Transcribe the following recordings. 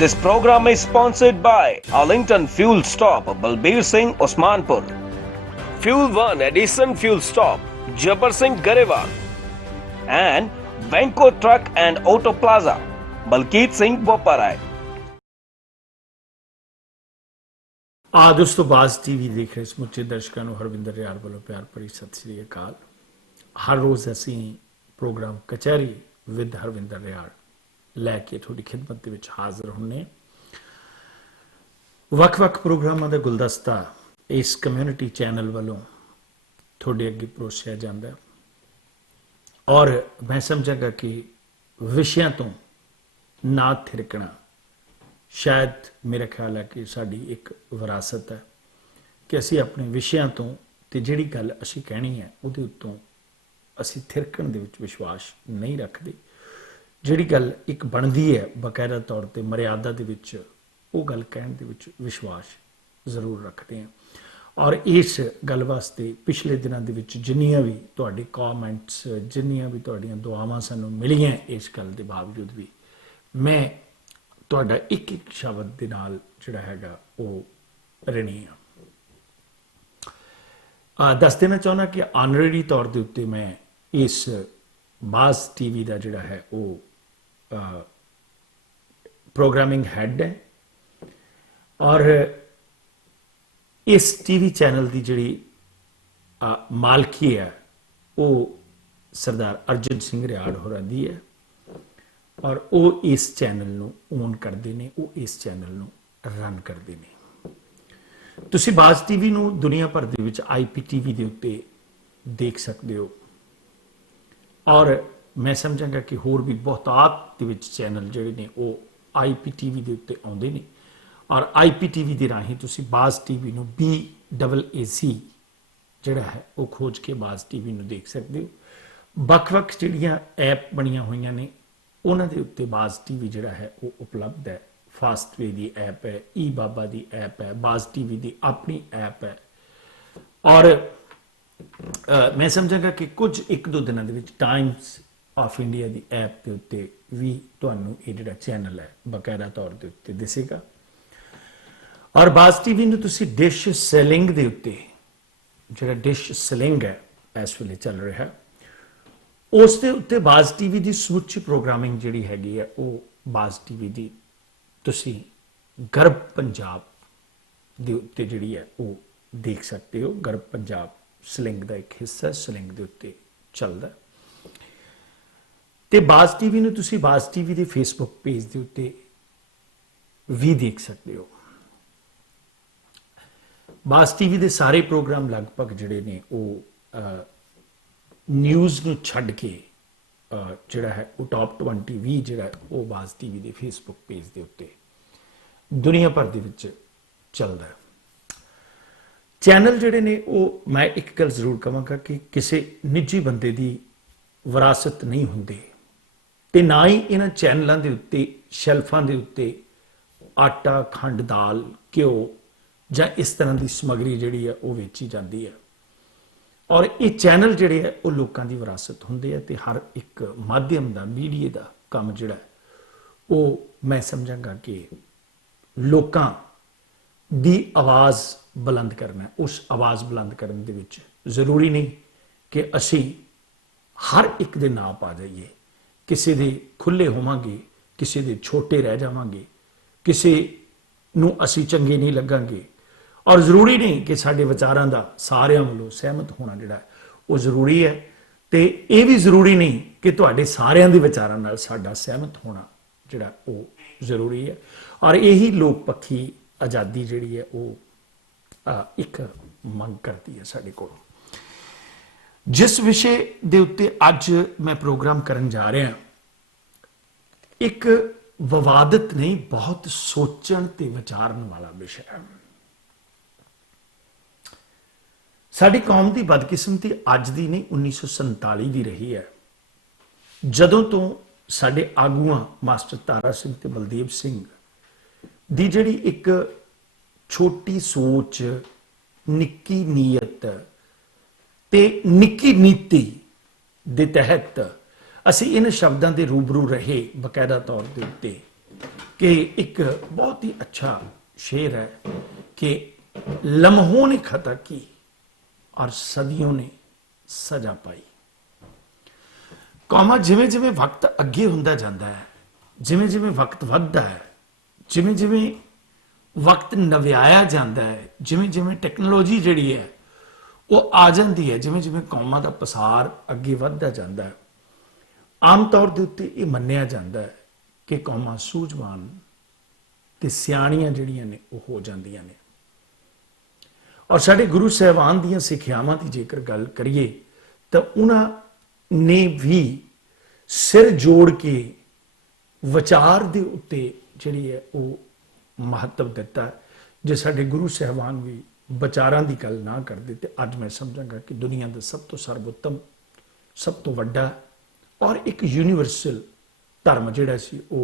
This program is sponsored by Arlington Fuel Stop, Balbir Singh, Osmanpur. Fuel 1 Edison Fuel Stop, Jabbar Singh, Garewal. And Venko Truck and Auto Plaza, Balkeet Singh, Boparai. दोस्तों बाज़ TV देख रहे समुचे दर्शकों ਨੂੰ ਹਰਵਿੰਦਰ ਰਿਆੜ ਵੱਲੋਂ ਪਿਆਰ ਭਰੀ ਸਤਿ ਸ੍ਰੀ ਅਕਾਲ। ਹਰ ਰੋਜ਼ ਅਸੀਂ ਪ੍ਰੋਗਰਾਮ ਕਚਹਿਰੀ ਵਿਦ ਹਰਵਿੰਦਰ ਰਿਆੜ ਲੈ ਕੇ ਤੁਹਾਡੀ ਖਿਦਮਤ ਦੇ ਵਿੱਚ ਹਾਜ਼ਰ ਹੁੰਨੇ। ਵੱਖ-ਵੱਖ ਪ੍ਰੋਗਰਾਮਾਂ ਦਾ ਗੁਲਦਸਤਾ ਇਸ ਕਮਿਊਨਿਟੀ ਚੈਨਲ ਵੱਲੋਂ ਤੁਹਾਡੇ ਅੱਗੇ ਪਰੋਸਿਆ ਜਾਂਦਾ ਔਰ ਮੈਂ ਸਮਝਾਂਗਾ ਕਿ ਵਿਸ਼ਿਆਂ ਤੋਂ ਨਾ ਥਿਰਕਣਾ शायद मेरा ख्याल है कि साड़ी एक विरासत है कि असी अपने विषयों तो ते जिहड़ी गल असी कहनी है उहदे उत्तों असी थिरकण दे विच विश्वास नहीं रखते। जिहड़ी गल एक बनदी है बकायदा तौर पर मर्यादा दे विच वो गल कहण दे विच विश्वास जरूर रखते हैं। और इस गल वास्ते पिछले दिनों दे विच जिन्नियां भी तुहाडे कॉमेंट्स जिन्नियां भी तुहाडीआं दुआवां सानूं मिलियां इस गल दे बावजूद भी मैं ਤੁਹਾਡਾ ਇੱਕ ਇੱਕ ਸ਼ਬਦ ਦੇ ਨਾਲ ਜਿਹੜਾ ਹੈਗਾ ਉਹ ਰਣੀ ਆ ਦੱਸ ਦੇਣਾ ਚਾਹੁੰਦਾ ਕਿ ਆਨਰੇਰੀ ਤੌਰ ਦੇ ਉੱਤੇ ਮੈਂ ਇਸ ਬਾਜ਼ ਟੀਵੀ ਦਾ ਜਿਹੜਾ ਹੈ ਉਹ ਪ੍ਰੋਗਰਾਮਿੰਗ ਹੈਡ ਹੈ ਔਰ ਇਸ ਟੀਵੀ ਚੈਨਲ ਦੀ ਜਿਹੜੀ ਮਾਲਕੀ ਹੈ ਉਹ ਸਰਦਾਰ ਅਰਜਨ ਸਿੰਘ ਰਿਆੜ ਹੋਰਾਂ ਦੀ ਹੈ और वो इस चैनल नूं ओन करते हैं, वो इस चैनल नूं रन करते हैं। तुसीं बाज़ टीवी नूं दुनिया भर दे विच IPTV दे उत्ते देख सकते हो और मैं समझांगा कि होर भी बहुतात दे विच चैनल जिहड़े ने वो IPTV दे उत्ते आउंदे ने और IPTV दे राहीं तुसीं बाज़ टीवी नूं BAAC जिहड़ा है वो खोज के बाज़ टीवी नूं देख सकते हो। ਵੱਖ-ਵੱਖ ਜਿਹੜੀਆਂ ऐप बणियां होईयां ने उन्होंने उत्ते बाज़ टीवी जिहड़ा है वो उपलब्ध है। फास्टवे की ऐप है, ई बाबा की ऐप है, बाज़ टीवी की अपनी ऐप है और मैं समझांगा कि कुछ एक दो दिनों के टाइम्स ऑफ इंडिया की ऐप के उत्ते भी तुहानूं ये जिहड़ा चैनल है बकायदा तौर के उत्ते दिसेगा। और बाज़ टीवी नूं तुसीं डिश सैलिंग के उत्ते जिहड़ा डिश सैलिंग है इस वेले चल रहा है उस दे उत्ते बाज़ टीवी की समुची प्रोग्रामिंग जिहड़ी हैगी है वो बाज़ टीवी की तुसीं गर्व पंजाब दे उत्ते जिहड़ी है वो देख सकते हो। गर्व पंजाब सलिंग का एक हिस्सा सलिंग के उत्ते चलदा ते बाज़ टीवी नूं तुसीं बाज़ टीवी के फेसबुक पेज के उत्ते भी देख सकते हो। बाज़ टीवी के सारे प्रोग्राम लगभग जिहड़े ने वो न्यूज़ नूं छड्ड के जिहड़ा है वो टॉप 20 जिहड़ा वो बाज़ टीवी के फेसबुक पेज के उत्ते दुनिया भर दे विच चलदा चैनल जिहड़े ने वो मैं एक गल जरूर कहांगा कि किसी निजी बंदे की विरासत नहीं हुंदी ते ना ही इन्हां चैनलों के उत्ते शैल्फां के उत्ते आटा खंड दाल घिओ जां इस तरह की समग्री जिहड़ी है वो वेची जाती है और ये चैनल जिहड़े है वो लोगों की विरासत होंदे है ते हर एक माध्यम का मीडिया का काम जिहड़ा वो मैं समझांगा कि लोगों की आवाज़ बुलंद करना उस आवाज़ बुलंद करने दे विच जरूरी नहीं कि असी हर एक दे नां पा जाइए, किसी दे खुले होवांगे, किसी दे छोटे रह जावांगे, किसी नूं असी चंगे नहीं लगांगे और जरूरी नहीं कि साडे विचारां दा सारियां वालों सहमत होना जिहड़ा वो जरूरी है ते ये भी जरूरी नहीं कि तुहाडे सारियां दे विचारां नाल साडा सहमत होना जिहड़ा वो जरूरी है। और यही लोक पक्षी आज़ादी जिहड़ी है वो एक मंग करती है साडे कोल। जिस विषय दे उत्ते अज मैं प्रोग्राम करन जा रहा एक विवादित नहीं बहुत सोचण ते विचारन वाला विषय है। साडी कौम की बदकिस्मती अज दी नहीं 1947 की रही है जदों तो साडे आगूआं मास्टर तारा सिंह ते बलदेव सिंह दी जिहड़ी एक छोटी सोच निक्की नीयत ते निक्की नीति दे तहत असी इन शब्दों के रूबरू रहे बकायदा तौर के उत्ते कि एक बहुत ही अच्छा शेर है कि लम्हों ने खता की और सदियों ने सजा पाई। कौमां जिवें जिवें वक्त अगे हुंदा जांदा है, जिवें जिवें वक्त वधदा है, जिवें जिवें वक्त नव्याया जाता है, जिमें जिमें टैक्नोलॉजी जिहड़ी है वो आ जाती है, जिमें जिमें कौमां का पसार अगे वधदा जाता है, आम तौर के उत्ते ये मन्निया जाता है कि कौमां सूझवान ते सियाणियां जिहड़ियां ने वो हो जांदियां ने। और साडे गुरु साहिबान दीयां सिक्ख्यावां की जेकर गल करिए तो उन्होंने भी सिर जोड़ के विचार के उत्ते जिहड़ी है वो महत्व दिता है। जे साडे गुरु साहिबान भी विचारां की गल ना करते तो अज मैं समझांगा कि दुनिया का सब तो सर्वोत्तम, सब तो वड्डा और एक यूनीवर्सल धर्म जिहड़ा सी वो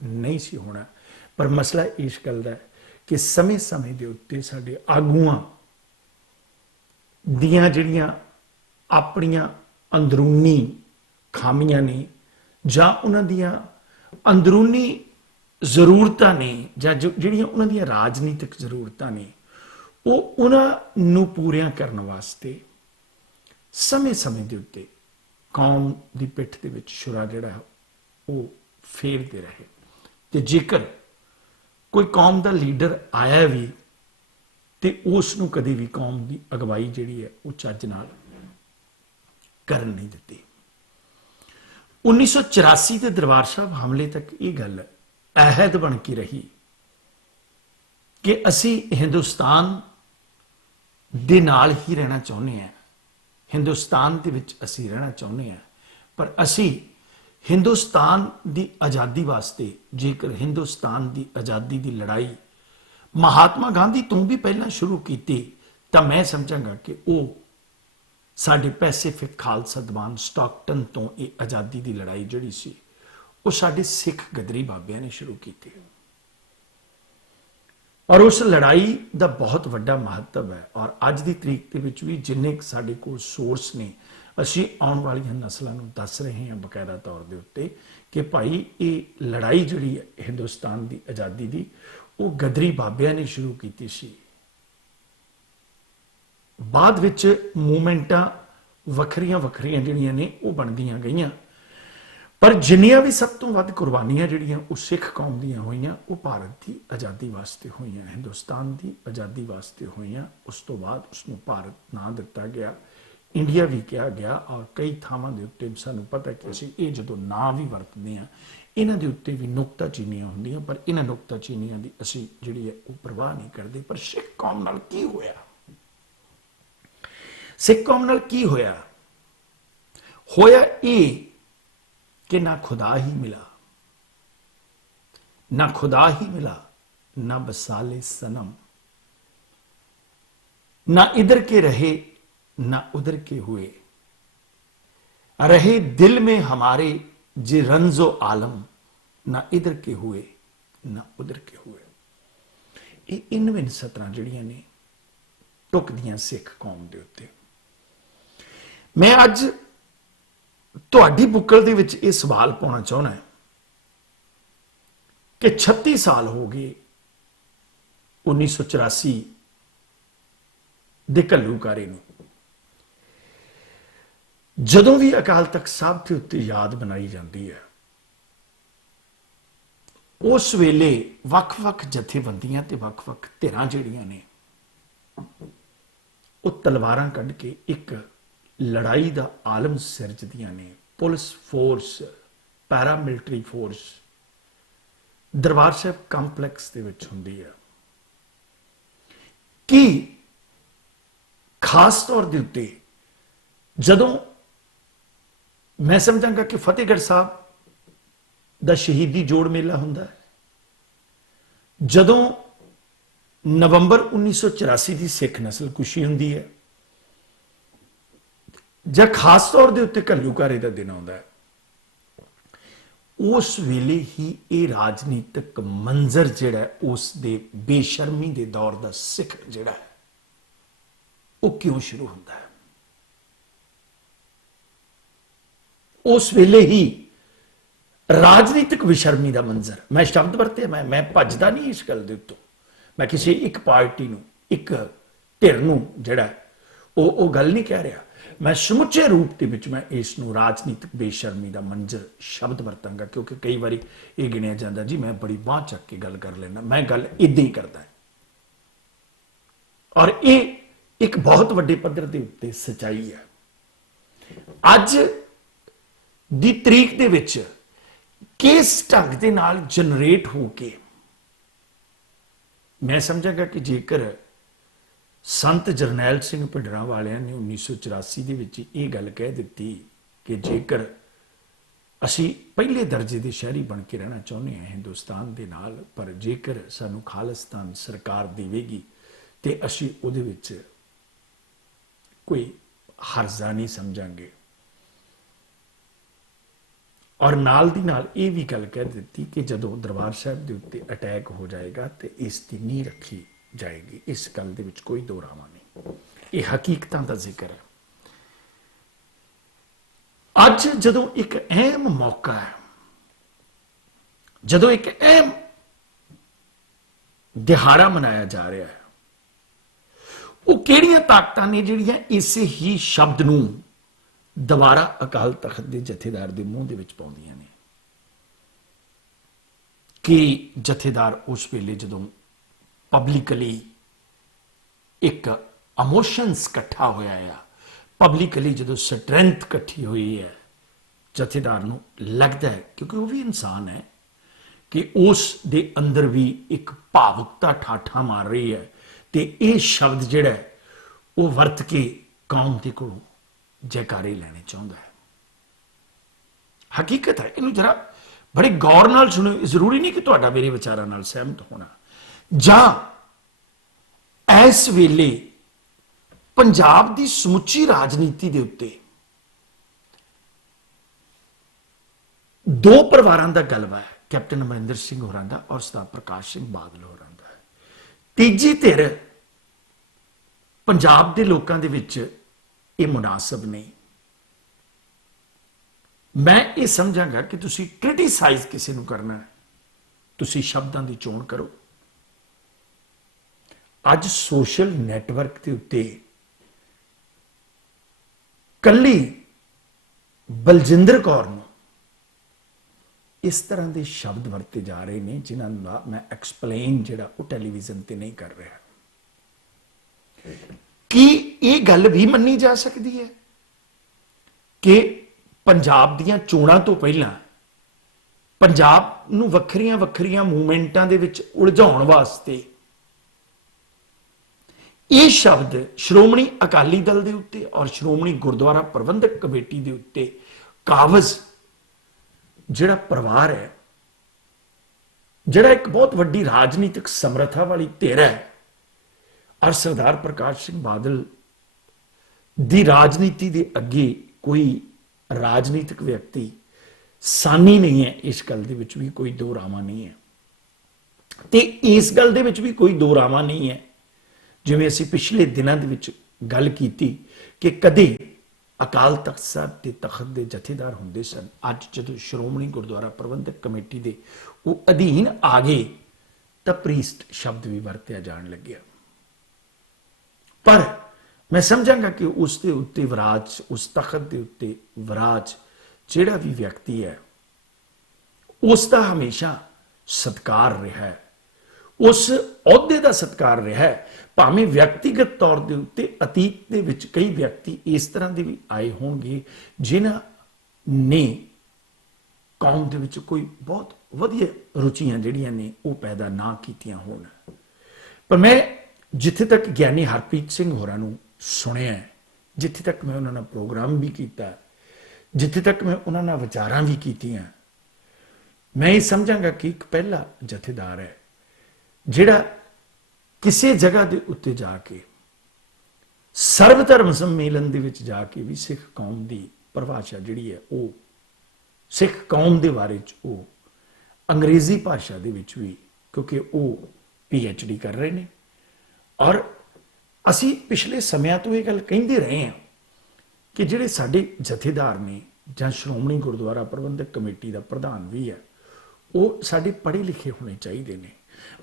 नहीं सी होना। पर मसला इस गल दा है कि समय समय के उत्ते साडे आगूआं दियां जिहड़ियां अपनियां अंदरूनी खामियां ने जां उन्हां दियां अंदरूनी जरूरतां ने जां जिहड़ियां उन्हां दियां राजनीतिक जरूरतां ने वो उन्हां नूं पूरियां करन वास्ते समय समय के उत्ते कौम की पिठ दे विच छुरा जिहड़ा है वो फेरदे रहे। ते जेकर कोई कौम का लीडर आया भी तो उसनूं कभी भी कौम की अगवाई जिहड़ी है वो चज नाल करन नहीं दित्ती। 1984 के दरबार साहब हमले तक ये गल अहद बन के रही कि असी हिंदुस्तान दे नाल ही रहना चाहुंदे हैं, हिंदुस्तान दे विच असी रहना चाहुंदे हैं, पर असी हिंदुस्तान की आज़ादी वास्ते जेकर हिंदुस्तान की आज़ादी की लड़ाई महात्मा गांधी तो भी पहला शुरू की तो मैं समझांगा कि वो साडे पैसिफिक खालसा दीवान स्टॉकटन तो ये आज़ादी की लड़ाई जिहड़ी सी वो साडे सिख गदरी बाबियां ने शुरू की और उस लड़ाई का बहुत वड्डा महत्व है। और अज की तरीक के विच भी जिन्ने साडे कोल सोर्स ने असी आने वाली नस्लों को दस रहे हैं बकायदा तौर के उत्ते कि भाई ये लड़ाई जिहड़ी है हिंदुस्तान की आज़ादी की वो गदरी बाबियां ने शुरू की सी। बाद विच मूवमेंटां वखरियां वखरियां जिहड़ियां ने वो बनदियां गईयां, पर जिन्नियां भी सब तो वध कुर्बानियां जिहड़ियां वो सिख कौम दियां होईयां वो भारत की आज़ादी वास्ते होईयां, हिंदुस्तान की आज़ादी वास्ते होईयां। उस तो बाद उसनूं भारत नां दिता गया, इंडिया भी कहा गया और कई थावां दे उत्ते सानूं पता कि असीं ये जदों नां भी वरतदे हां इन्हां दे उत्ते भी नुक्ताचीनियां होंदियां, पर इन्हां नुक्ताचीनियां दी असीं जिहड़ी है वो परवाह नहीं करदे। पर सिख कौम नाल की होया, सिख कौम नाल की होया, होया ये कि ना खुदा ही मिला, ना खुदा ही मिला, ना बसाले सनम, ना इधर के रहे ना उधर के हुए, रहे दिल में हमारे जे रंजो आलम, ना इधर के हुए ना उधर के हुए। ये इनविन सतरां जिहड़ियां ने टुकदियां सिख कौम दे उत्ते। मैं अज तुहाडी बुक्कल दे विच ये सवाल पाउणा चाहुंदा कि 36 साल हो गए 1984 दे घल्लूकारे नूं। जदों भी अकाल तख्त साहब के उत्ते याद बनाई जाती है उस वेले वख-वख जथेबंदियां ते वख-वख धिरां जिहड़ियां ने वो तलवारां कढ के एक लड़ाई का आलम सिरजदियां ने। पुलिस फोर्स, पैरामिलिटरी फोर्स दरबार साहब कंपलैक्स दे विच हुंदी है कि खास तौर के उत्ते जदों मैं समझांगा कि फतेहगढ़ साहब दा शहीदी जोड़ मेला हुंदा है, जदों नवंबर 1984 की सिख नस्ल कुशी हुंदी है, जां खास तौर के उत्ते घल्लूकारे का दिन आउंदा है, उस वेले ही ये राजनीतिक मंजर जिहड़ा है उस दे बेशर्मी के दौर का सिख जिहड़ा है वो क्यों शुरू होता है। उस वेले ही ਰਾਜਨੀਤਿਕ ਬੇਸ਼ਰਮੀ ਦਾ ਮੰਜ਼ਰ, ਮੈਂ ਸ਼ਬਦ ਵਰਤਿਆ, ਮੈਂ ਭੱਜਦਾ ਨਹੀਂ ਇਸ ਗੱਲ ਦੇ ਉੱਤੋਂ, ਮੈਂ ਕਿਸੇ ਇੱਕ ਪਾਰਟੀ ਨੂੰ, ਇੱਕ ਧਿਰ ਨੂੰ ਜਿਹੜਾ ਉਹ ਗੱਲ ਨਹੀਂ ਕਹਿ ਰਿਹਾ, ਮੈਂ ਸਮੁੱਚੇ ਰੂਪ ਦੇ ਵਿੱਚ ਮੈਂ ਇਸ ਨੂੰ ਰਾਜਨੀਤਿਕ ਬੇਸ਼ਰਮੀ ਦਾ ਮੰਜ਼ਰ ਸ਼ਬਦ ਵਰਤਾਂਗਾ, ਕਿਉਂਕਿ ਕਈ ਵਾਰੀ ਇਹ ਗਿਣਿਆ ਜਾਂਦਾ ਜੀ ਮੈਂ ਬੜੀ ਬਾਂਹ ਚੱਕ ਕੇ ਗੱਲ ਕਰ ਲੈਣਾ, ਮੈਂ ਗੱਲ ਇਦਾਂ ਹੀ ਕਰਦਾ। ਔਰ ਇਹ ਇੱਕ ਬਹੁਤ ਵੱਡੇ ਪੱਧਰ ਦੇ ਉੱਤੇ ਸੱਚਾਈ ਹੈ। ਅੱਜ ਦੀ ਤਰੀਕ ਦੇ ਵਿੱਚ ਕਿਸ ਢੰਗ ਦੇ ਨਾਲ ਜਨਰੇਟ ਹੋ ਕੇ, ਮੈਂ ਸਮਝਾਂਗਾ ਕਿ ਜੇਕਰ ਸੰਤ ਜਰਨੈਲ ਸਿੰਘ ਭਿੰਡਰਾਂ ਵਾਲਿਆਂ ਨੇ 1984 ਦੇ ਵਿੱਚ ਇਹ ਗੱਲ ਕਹਿ ਦਿੱਤੀ ਕਿ ਜੇਕਰ ਅਸੀਂ ਪਹਿਲੇ ਦਰਜੇ ਦੇ ਸ਼ਹਿਰੀ ਬਣ ਕੇ ਰਹਿਣਾ ਚਾਹੁੰਦੇ ਹਾਂ ਹਿੰਦੁਸਤਾਨ ਦੇ ਨਾਲ, ਪਰ ਜੇਕਰ ਸਾਨੂੰ ਖਾਲਿਸਤਾਨ ਸਰਕਾਰ ਦੇਵੇਗੀ ਤੇ ਅਸੀਂ ਉਹਦੇ ਵਿੱਚ ਕੋਈ ਹਰਜ਼ਾ ਨਹੀਂ ਸਮਝਾਂਗੇ। ਔਰ ਨਾਲ ਦੀ ਨਾਲ ਇਹ ਵੀ ਗੱਲ ਕਹਿ ਦਿੱਤੀ ਕਿ ਜਦੋਂ ਦਰਬਾਰ ਸਾਹਿਬ ਦੇ ਉੱਤੇ ਅਟੈਕ ਹੋ ਜਾਏਗਾ ਤੇ ਇਸ ਦੀ ਨੀਂਹ ਰੱਖੀ ਜਾਏਗੀ, ਇਸ ਗੱਲ ਦੇ ਵਿੱਚ ਕੋਈ ਦੋ ਰਾਵਾਂ ਨਹੀਂ, ਇਹ ਹਕੀਕਤਾਂ ਦਾ ਜ਼ਿਕਰ ਹੈ। ਅੱਜ ਜਦੋਂ ਇੱਕ ਅਹਿਮ ਮੌਕਾ ਹੈ, ਜਦੋਂ ਇੱਕ ਅਹਿਮ ਦਿਹਾੜਾ ਮਨਾਇਆ ਜਾ ਰਿਹਾ ਹੈ, ਉਹ ਕਿਹੜੀਆਂ ਤਾਕਤਾਂ ਨੇ ਜਿਹੜੀਆਂ ਇਸੇ ਹੀ ਸ਼ਬਦ ਨੂੰ ਦੁਬਾਰਾ ਅਕਾਲ ਤਖਤ ਦੇ ਜਥੇਦਾਰ ਦੇ ਮੂੰਹ ਦੇ ਵਿੱਚ ਪਾਉਂਦੀਆਂ ਨੇ ਕਿ ਜਥੇਦਾਰ ਉਸ ਵੇਲੇ ਜਦੋਂ ਪਬਲਿਕਲੀ ਇੱਕ ਇਮੋਸ਼ਨਸ ਇਕੱਠਾ ਹੋਇਆ ਆ, ਪਬਲਿਕਲੀ ਜਦੋਂ ਸਟਰੈਂਥ ਇਕੱਠੀ ਹੋਈ ਹੈ, ਜਥੇਦਾਰ ਨੂੰ ਲੱਗਦਾ ਹੈ, ਕਿਉਂਕਿ ਉਹ ਵੀ ਇਨਸਾਨ ਹੈ, ਕਿ ਉਸ ਦੇ ਅੰਦਰ ਵੀ ਇੱਕ ਭਾਵੁਕਤਾ ਠਾਠਾਂ ਮਾਰ ਰਹੀ ਹੈ ਤੇ ਇਹ ਸ਼ਬਦ ਜਿਹੜਾ ਉਹ ਵਰਤ ਕੇ ਕੌਮ ਦੇ ਕੋਲੋਂ ਜੈਕਾਰੇ ਲੈਣੇ ਚਾਹੁੰਦਾ ਹੈ। ਹਕੀਕਤ ਹੈ, ਇਹਨੂੰ ਜਰਾ ਬੜੇ ਗੌਰ ਨਾਲ ਸੁਣੋ। ਜ਼ਰੂਰੀ ਨਹੀਂ ਕਿ ਤੁਹਾਡਾ ਮੇਰੇ ਵਿਚਾਰਾਂ ਨਾਲ ਸਹਿਮਤ ਹੋਣਾ, ਜਾਂ ਇਸ ਵੇਲੇ ਪੰਜਾਬ ਦੀ ਸਮੁੱਚੀ ਰਾਜਨੀਤੀ ਦੇ ਉੱਤੇ ਦੋ ਪਰਿਵਾਰਾਂ ਦਾ ਗਲਵਾ ਹੈ, ਕੈਪਟਨ ਅਮਰਿੰਦਰ ਸਿੰਘ ਹੋਰਾਂ ਦਾ ਔਰ ਸਰਦਾਰ ਪ੍ਰਕਾਸ਼ ਸਿੰਘ ਬਾਦਲ ਹੋਰਾਂ ਦਾ। ਤੀਜੀ ਧਿਰ ਪੰਜਾਬ ਦੇ ਲੋਕਾਂ ਦੇ ਵਿੱਚ ਇਹ ਮੁਨਾਸਬ ਨਹੀਂ। ਮੈਂ ਇਹ ਸਮਝਾਂਗਾ ਕਿ ਤੁਸੀਂ ਕ੍ਰਿਟਿਸਾਈਜ਼ ਕਿਸੇ ਨੂੰ ਕਰਨਾ ਹੈ, ਤੁਸੀਂ ਸ਼ਬਦਾਂ ਦੀ ਚੋਣ ਕਰੋ। ਅੱਜ ਸੋਸ਼ਲ ਨੈਟਵਰਕ ਦੇ ਉੱਤੇ ਕੱਲੀ ਬਲਜਿੰਦਰ ਕੌਰ ਨੂੰ ਇਸ ਤਰ੍ਹਾਂ ਦੇ ਸ਼ਬਦ ਵਰਤੇ ਜਾ ਰਹੇ ਨੇ ਜਿਨ੍ਹਾਂ ਦਾ ਮੈਂ ਐਕਸਪਲੇਨ ਜਿਹੜਾ ਉਹ ਟੈਲੀਵਿਜ਼ਨ ਤੇ ਨਹੀਂ ਕਰ ਰਿਹਾ। ਕੀ ਇਹ ਗੱਲ ਵੀ ਮੰਨੀ ਜਾ ਸਕਦੀ ਹੈ ਕਿ ਪੰਜਾਬ ਦੀਆਂ ਚੋਣਾਂ ਤੋਂ ਪਹਿਲਾਂ ਪੰਜਾਬ ਨੂੰ ਵੱਖਰੀਆਂ ਵੱਖਰੀਆਂ ਮੂਵਮੈਂਟਾਂ ਦੇ ਵਿੱਚ ਉਲਝਾਉਣ ਵਾਸਤੇ ਇਹ ਸ਼ਬਦ ਸ਼੍ਰੋਮਣੀ ਅਕਾਲੀ ਦਲ ਦੇ ਉੱਤੇ ਔਰ ਸ਼੍ਰੋਮਣੀ ਗੁਰਦੁਆਰਾ ਪ੍ਰਬੰਧਕ ਕਮੇਟੀ ਦੇ ਉੱਤੇ ਕਾਬਜ਼ ਜਿਹੜਾ ਪਰਿਵਾਰ ਹੈ, ਜਿਹੜਾ ਇੱਕ ਬਹੁਤ ਵੱਡੀ ਰਾਜਨੀਤਿਕ ਸਮਰੱਥਾ ਵਾਲੀ ਧਿਰ ਹੈ, ਔਰ ਸਰਦਾਰ ਪ੍ਰਕਾਸ਼ ਸਿੰਘ ਬਾਦਲ ਦੀ ਰਾਜਨੀਤੀ ਦੇ ਅੱਗੇ ਕੋਈ ਰਾਜਨੀਤਿਕ ਵਿਅਕਤੀ ਸਾਨੀ ਨਹੀਂ ਹੈ, ਇਸ ਗੱਲ ਦੇ ਵਿੱਚ ਵੀ ਕੋਈ ਦੋ ਰਾਵਾਂ ਨਹੀਂ ਹੈ। ਤੇ ਇਸ ਗੱਲ ਦੇ ਵਿੱਚ ਵੀ ਕੋਈ ਦੋ ਰਾਵਾਂ ਨਹੀਂ ਹੈ, ਜਿਵੇਂ ਅਸੀਂ ਪਿਛਲੇ ਦਿਨਾਂ ਦੇ ਵਿੱਚ ਗੱਲ ਕੀਤੀ ਕਿ ਕਦੇ ਅਕਾਲ ਤਖਤ ਸਾਹਿਬ ਦੇ ਤਖਤ ਦੇ ਜਥੇਦਾਰ ਹੁੰਦੇ ਸਨ, ਅੱਜ ਜਦੋਂ ਸ਼੍ਰੋਮਣੀ ਗੁਰਦੁਆਰਾ ਪ੍ਰਬੰਧਕ ਕਮੇਟੀ ਦੇ ਉਹ ਅਧੀਨ ਆ ਗਏ ਤਾਂ ਪ੍ਰੀਸਟ ਸ਼ਬਦ ਵੀ ਵਰਤਿਆ ਜਾਣ ਲੱਗਿਆ। ਪਰ ਮੈਂ ਸਮਝਾਂਗਾ ਕਿ ਉਸ ਦੇ ਉੱਤੇ ਵਿਰਾਜ, ਉਸ ਤਖਤ ਦੇ ਉੱਤੇ ਵਿਰਾਜ ਜਿਹੜਾ ਵੀ ਵਿਅਕਤੀ ਹੈ, ਉਸ ਦਾ ਹਮੇਸ਼ਾ ਸਤਿਕਾਰ ਰਿਹਾ ਹੈ, ਉਸ ਅਹੁਦੇ ਦਾ ਸਤਿਕਾਰ ਰਿਹਾ ਹੈ। ਭਾਵੇਂ ਵਿਅਕਤੀਗਤ ਤੌਰ ਦੇ ਉੱਤੇ ਅਤੀਤ ਦੇ ਵਿੱਚ ਕਈ ਵਿਅਕਤੀ ਇਸ ਤਰ੍ਹਾਂ ਦੇ ਵੀ ਆਏ ਹੋਣਗੇ ਜਿਨ੍ਹਾਂ ਨੇ ਕੌਮ ਦੇ ਵਿੱਚ ਕੋਈ ਬਹੁਤ ਵਧੀਆ ਰੁਚੀਆਂ ਜਿਹੜੀਆਂ ਨੇ ਉਹ ਪੈਦਾ ਨਾ ਕੀਤੀਆਂ ਹੋਣ, ਪਰ ਮੈਂ ਜਿੱਥੇ ਤੱਕ ਗਿਆਨੀ ਹਰਪ੍ਰੀਤ ਸਿੰਘ ਹੋਰਾਂ ਨੂੰ ਸੁਣਿਆ, ਜਿੱਥੇ ਤੱਕ ਮੈਂ ਉਹਨਾਂ ਨਾਲ ਪ੍ਰੋਗਰਾਮ ਵੀ ਕੀਤਾ, ਜਿੱਥੇ ਤੱਕ ਮੈਂ ਉਹਨਾਂ ਨਾਲ ਵਿਚਾਰਾਂ ਵੀ ਕੀਤੀਆਂ, ਮੈਂ ਇਹ ਸਮਝਾਂਗਾ ਕਿ ਇੱਕ ਪਹਿਲਾ ਜਥੇਦਾਰ ਹੈ ਜਿਹੜਾ ਕਿਸੇ ਜਗ੍ਹਾ ਦੇ ਉੱਤੇ ਜਾ ਕੇ ਸਰਵ ਧਰਮ ਸੰਮੇਲਨ ਦੇ ਵਿੱਚ ਜਾ ਕੇ ਵੀ ਸਿੱਖ ਕੌਮ ਦੀ ਪਰਿਭਾਸ਼ਾ ਜਿਹੜੀ ਹੈ, ਉਹ ਸਿੱਖ ਕੌਮ ਦੇ ਬਾਰੇ ਚ ਉਹ ਅੰਗਰੇਜ਼ੀ ਭਾਸ਼ਾ ਦੇ ਵਿੱਚ ਵੀ, ਕਿਉਂਕਿ ਉਹ PhD ਕਰ ਰਹੇ ਨੇ, ਔਰ ਅਸੀਂ ਪਿਛਲੇ ਸਮਿਆਂ ਤੋਂ ਇਹ ਗੱਲ ਕਹਿੰਦੇ ਰਹੇ ਹਾਂ ਕਿ ਜਿਹੜੇ ਸਾਡੇ ਜਥੇਦਾਰ ਨੇ ਜਾਂ ਸ਼੍ਰੋਮਣੀ ਗੁਰਦੁਆਰਾ ਪ੍ਰਬੰਧਕ ਕਮੇਟੀ ਦਾ ਪ੍ਰਧਾਨ ਵੀ ਹੈ, ਉਹ ਸਾਡੇ ਪੜ੍ਹੇ ਲਿਖੇ ਹੋਣੇ ਚਾਹੀਦੇ ਨੇ।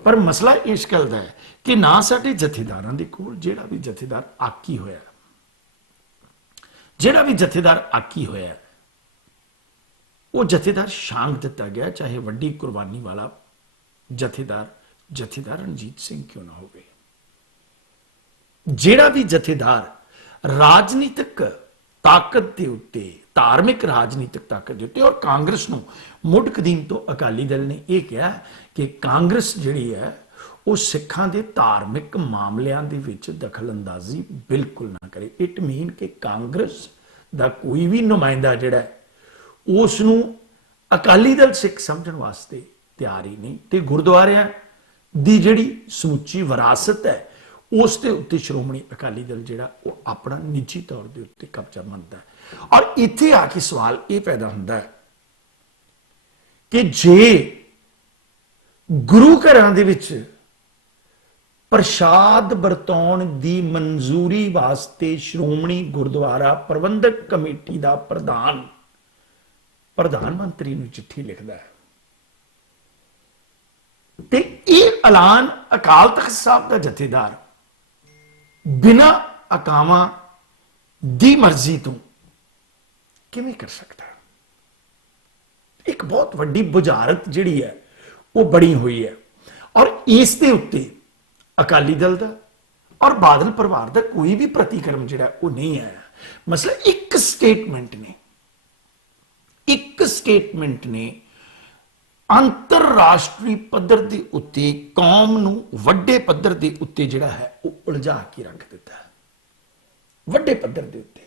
ਪਰ ਮਸਲਾ ਇਸ ਗੱਲ ਦਾ ਹੈ ਕਿ ਨਾ ਸਾਡੇ ਜਥੇਦਾਰਾਂ ਦੇ ਕੋਲ, ਜਿਹੜਾ ਵੀ ਜਥੇਦਾਰ ਆਕੀ ਹੋਇਆ, ਉਹ ਜਥੇਦਾਰ ਸ਼ਾਂਗ ਦਿੱਤਾ ਗਿਆ, ਚਾਹੇ ਵੱਡੀ ਕੁਰਬਾਨੀ ਵਾਲਾ ਜਥੇਦਾਰ ਰਣਜੀਤ ਸਿੰਘ ਕਿਉਂ ਨਾ ਹੋਵੇ। ਜਿਹੜਾ ਵੀ ਜਥੇਦਾਰ ਰਾਜਨੀਤਿਕ ਤਾਕਤ ਦੇ ਉੱਤੇ, ਧਾਰਮਿਕ ਰਾਜਨੀਤਿਕ ਤਾਕਤ ਦੇ ਉੱਤੇ, ਔਰ ਕਾਂਗਰਸ ਨੂੰ ਮੁੱਢ ਕਦੀਮ ਤੋਂ ਅਕਾਲੀ ਦਲ ਨੇ ਇਹ ਕਿਹਾ ਕਿ ਕਾਂਗਰਸ ਜਿਹੜੀ ਹੈ ਉਹ ਸਿੱਖਾਂ ਦੇ ਧਾਰਮਿਕ ਮਾਮਲਿਆਂ ਦੇ ਵਿੱਚ ਦਖਲ ਅੰਦਾਜ਼ੀ ਬਿਲਕੁਲ ਨਾ ਕਰੇ। ਇਟ ਮੀਨ ਕਿ ਕਾਂਗਰਸ ਦਾ ਕੋਈ ਵੀ ਨੁਮਾਇੰਦਾ ਜਿਹੜਾ ਹੈ ਉਸ ਨੂੰ ਅਕਾਲੀ ਦਲ ਸਿੱਖ ਸਮਝਣ ਵਾਸਤੇ ਤਿਆਰ ਹੀ ਨਹੀਂ, ਤੇ ਗੁਰਦੁਆਰਿਆਂ ਦੀ ਜਿਹੜੀ ਸਮੁੱਚੀ ਵਿਰਾਸਤ ਹੈ ਉਸ ਦੇ ਉੱਤੇ ਸ਼੍ਰੋਮਣੀ ਅਕਾਲੀ ਦਲ ਜਿਹੜਾ ਉਹ ਆਪਣਾ ਨਿੱਜੀ ਤੌਰ ਦੇ ਉੱਤੇ ਕਬਜ਼ਾ ਮੰਨਦਾ ਹੈ। ਔਰ ਇੱਥੇ ਆ ਕੇ ਸਵਾਲ ਇਹ ਪੈਦਾ ਹੁੰਦਾ ਹੈ ਕਿ ਜੇ ਗੁਰੂ ਘਰਾਂ ਦੇ ਵਿੱਚ ਪ੍ਰਸ਼ਾਦ ਵਰਤਾਉਣ ਦੀ ਮਨਜ਼ੂਰੀ ਵਾਸਤੇ ਸ਼੍ਰੋਮਣੀ ਗੁਰਦੁਆਰਾ ਪ੍ਰਬੰਧਕ ਕਮੇਟੀ ਦਾ ਪ੍ਰਧਾਨ ਮੰਤਰੀ ਨੂੰ ਚਿੱਠੀ ਲਿਖਦਾ ਹੈ ਤੇ ਇਹ ਐਲਾਨ ਅਕਾਲ ਤਖਤ ਸਾਹਿਬ ਦਾ ਜਥੇਦਾਰ ਬਿਨਾਂ ਅਕਾਵਾਂ ਦੀ ਮਰਜ਼ੀ ਤੋਂ ਕਿਵੇਂ ਕਰ ਸਕਦਾ? ਇੱਕ ਬਹੁਤ ਵੱਡੀ ਬੁਝਾਰਤ ਜਿਹੜੀ ਹੈ ਉਹ ਬਣੀ ਹੋਈ ਹੈ, ਔਰ ਇਸ ਦੇ ਉੱਤੇ ਅਕਾਲੀ ਦਲ ਦਾ ਔਰ ਬਾਦਲ ਪਰਿਵਾਰ ਦਾ ਕੋਈ ਵੀ ਪ੍ਰਤੀਕਰਮ ਜਿਹੜਾ ਉਹ ਨਹੀਂ ਆਇਆ। ਮਸਲਾ ਇੱਕ ਸਟੇਟਮੈਂਟ ਨੇ ਅੰਤਰਰਾਸ਼ਟਰੀ ਪੱਧਰ ਦੇ ਉੱਤੇ ਕੌਮ ਨੂੰ ਵੱਡੇ ਪੱਧਰ ਦੇ ਉੱਤੇ ਜਿਹੜਾ ਹੈ ਉਹ ਉਲਝਾ ਕੇ ਰੱਖ ਦਿੱਤਾ ਹੈ। ਵੱਡੇ ਪੱਧਰ ਦੇ ਉੱਤੇ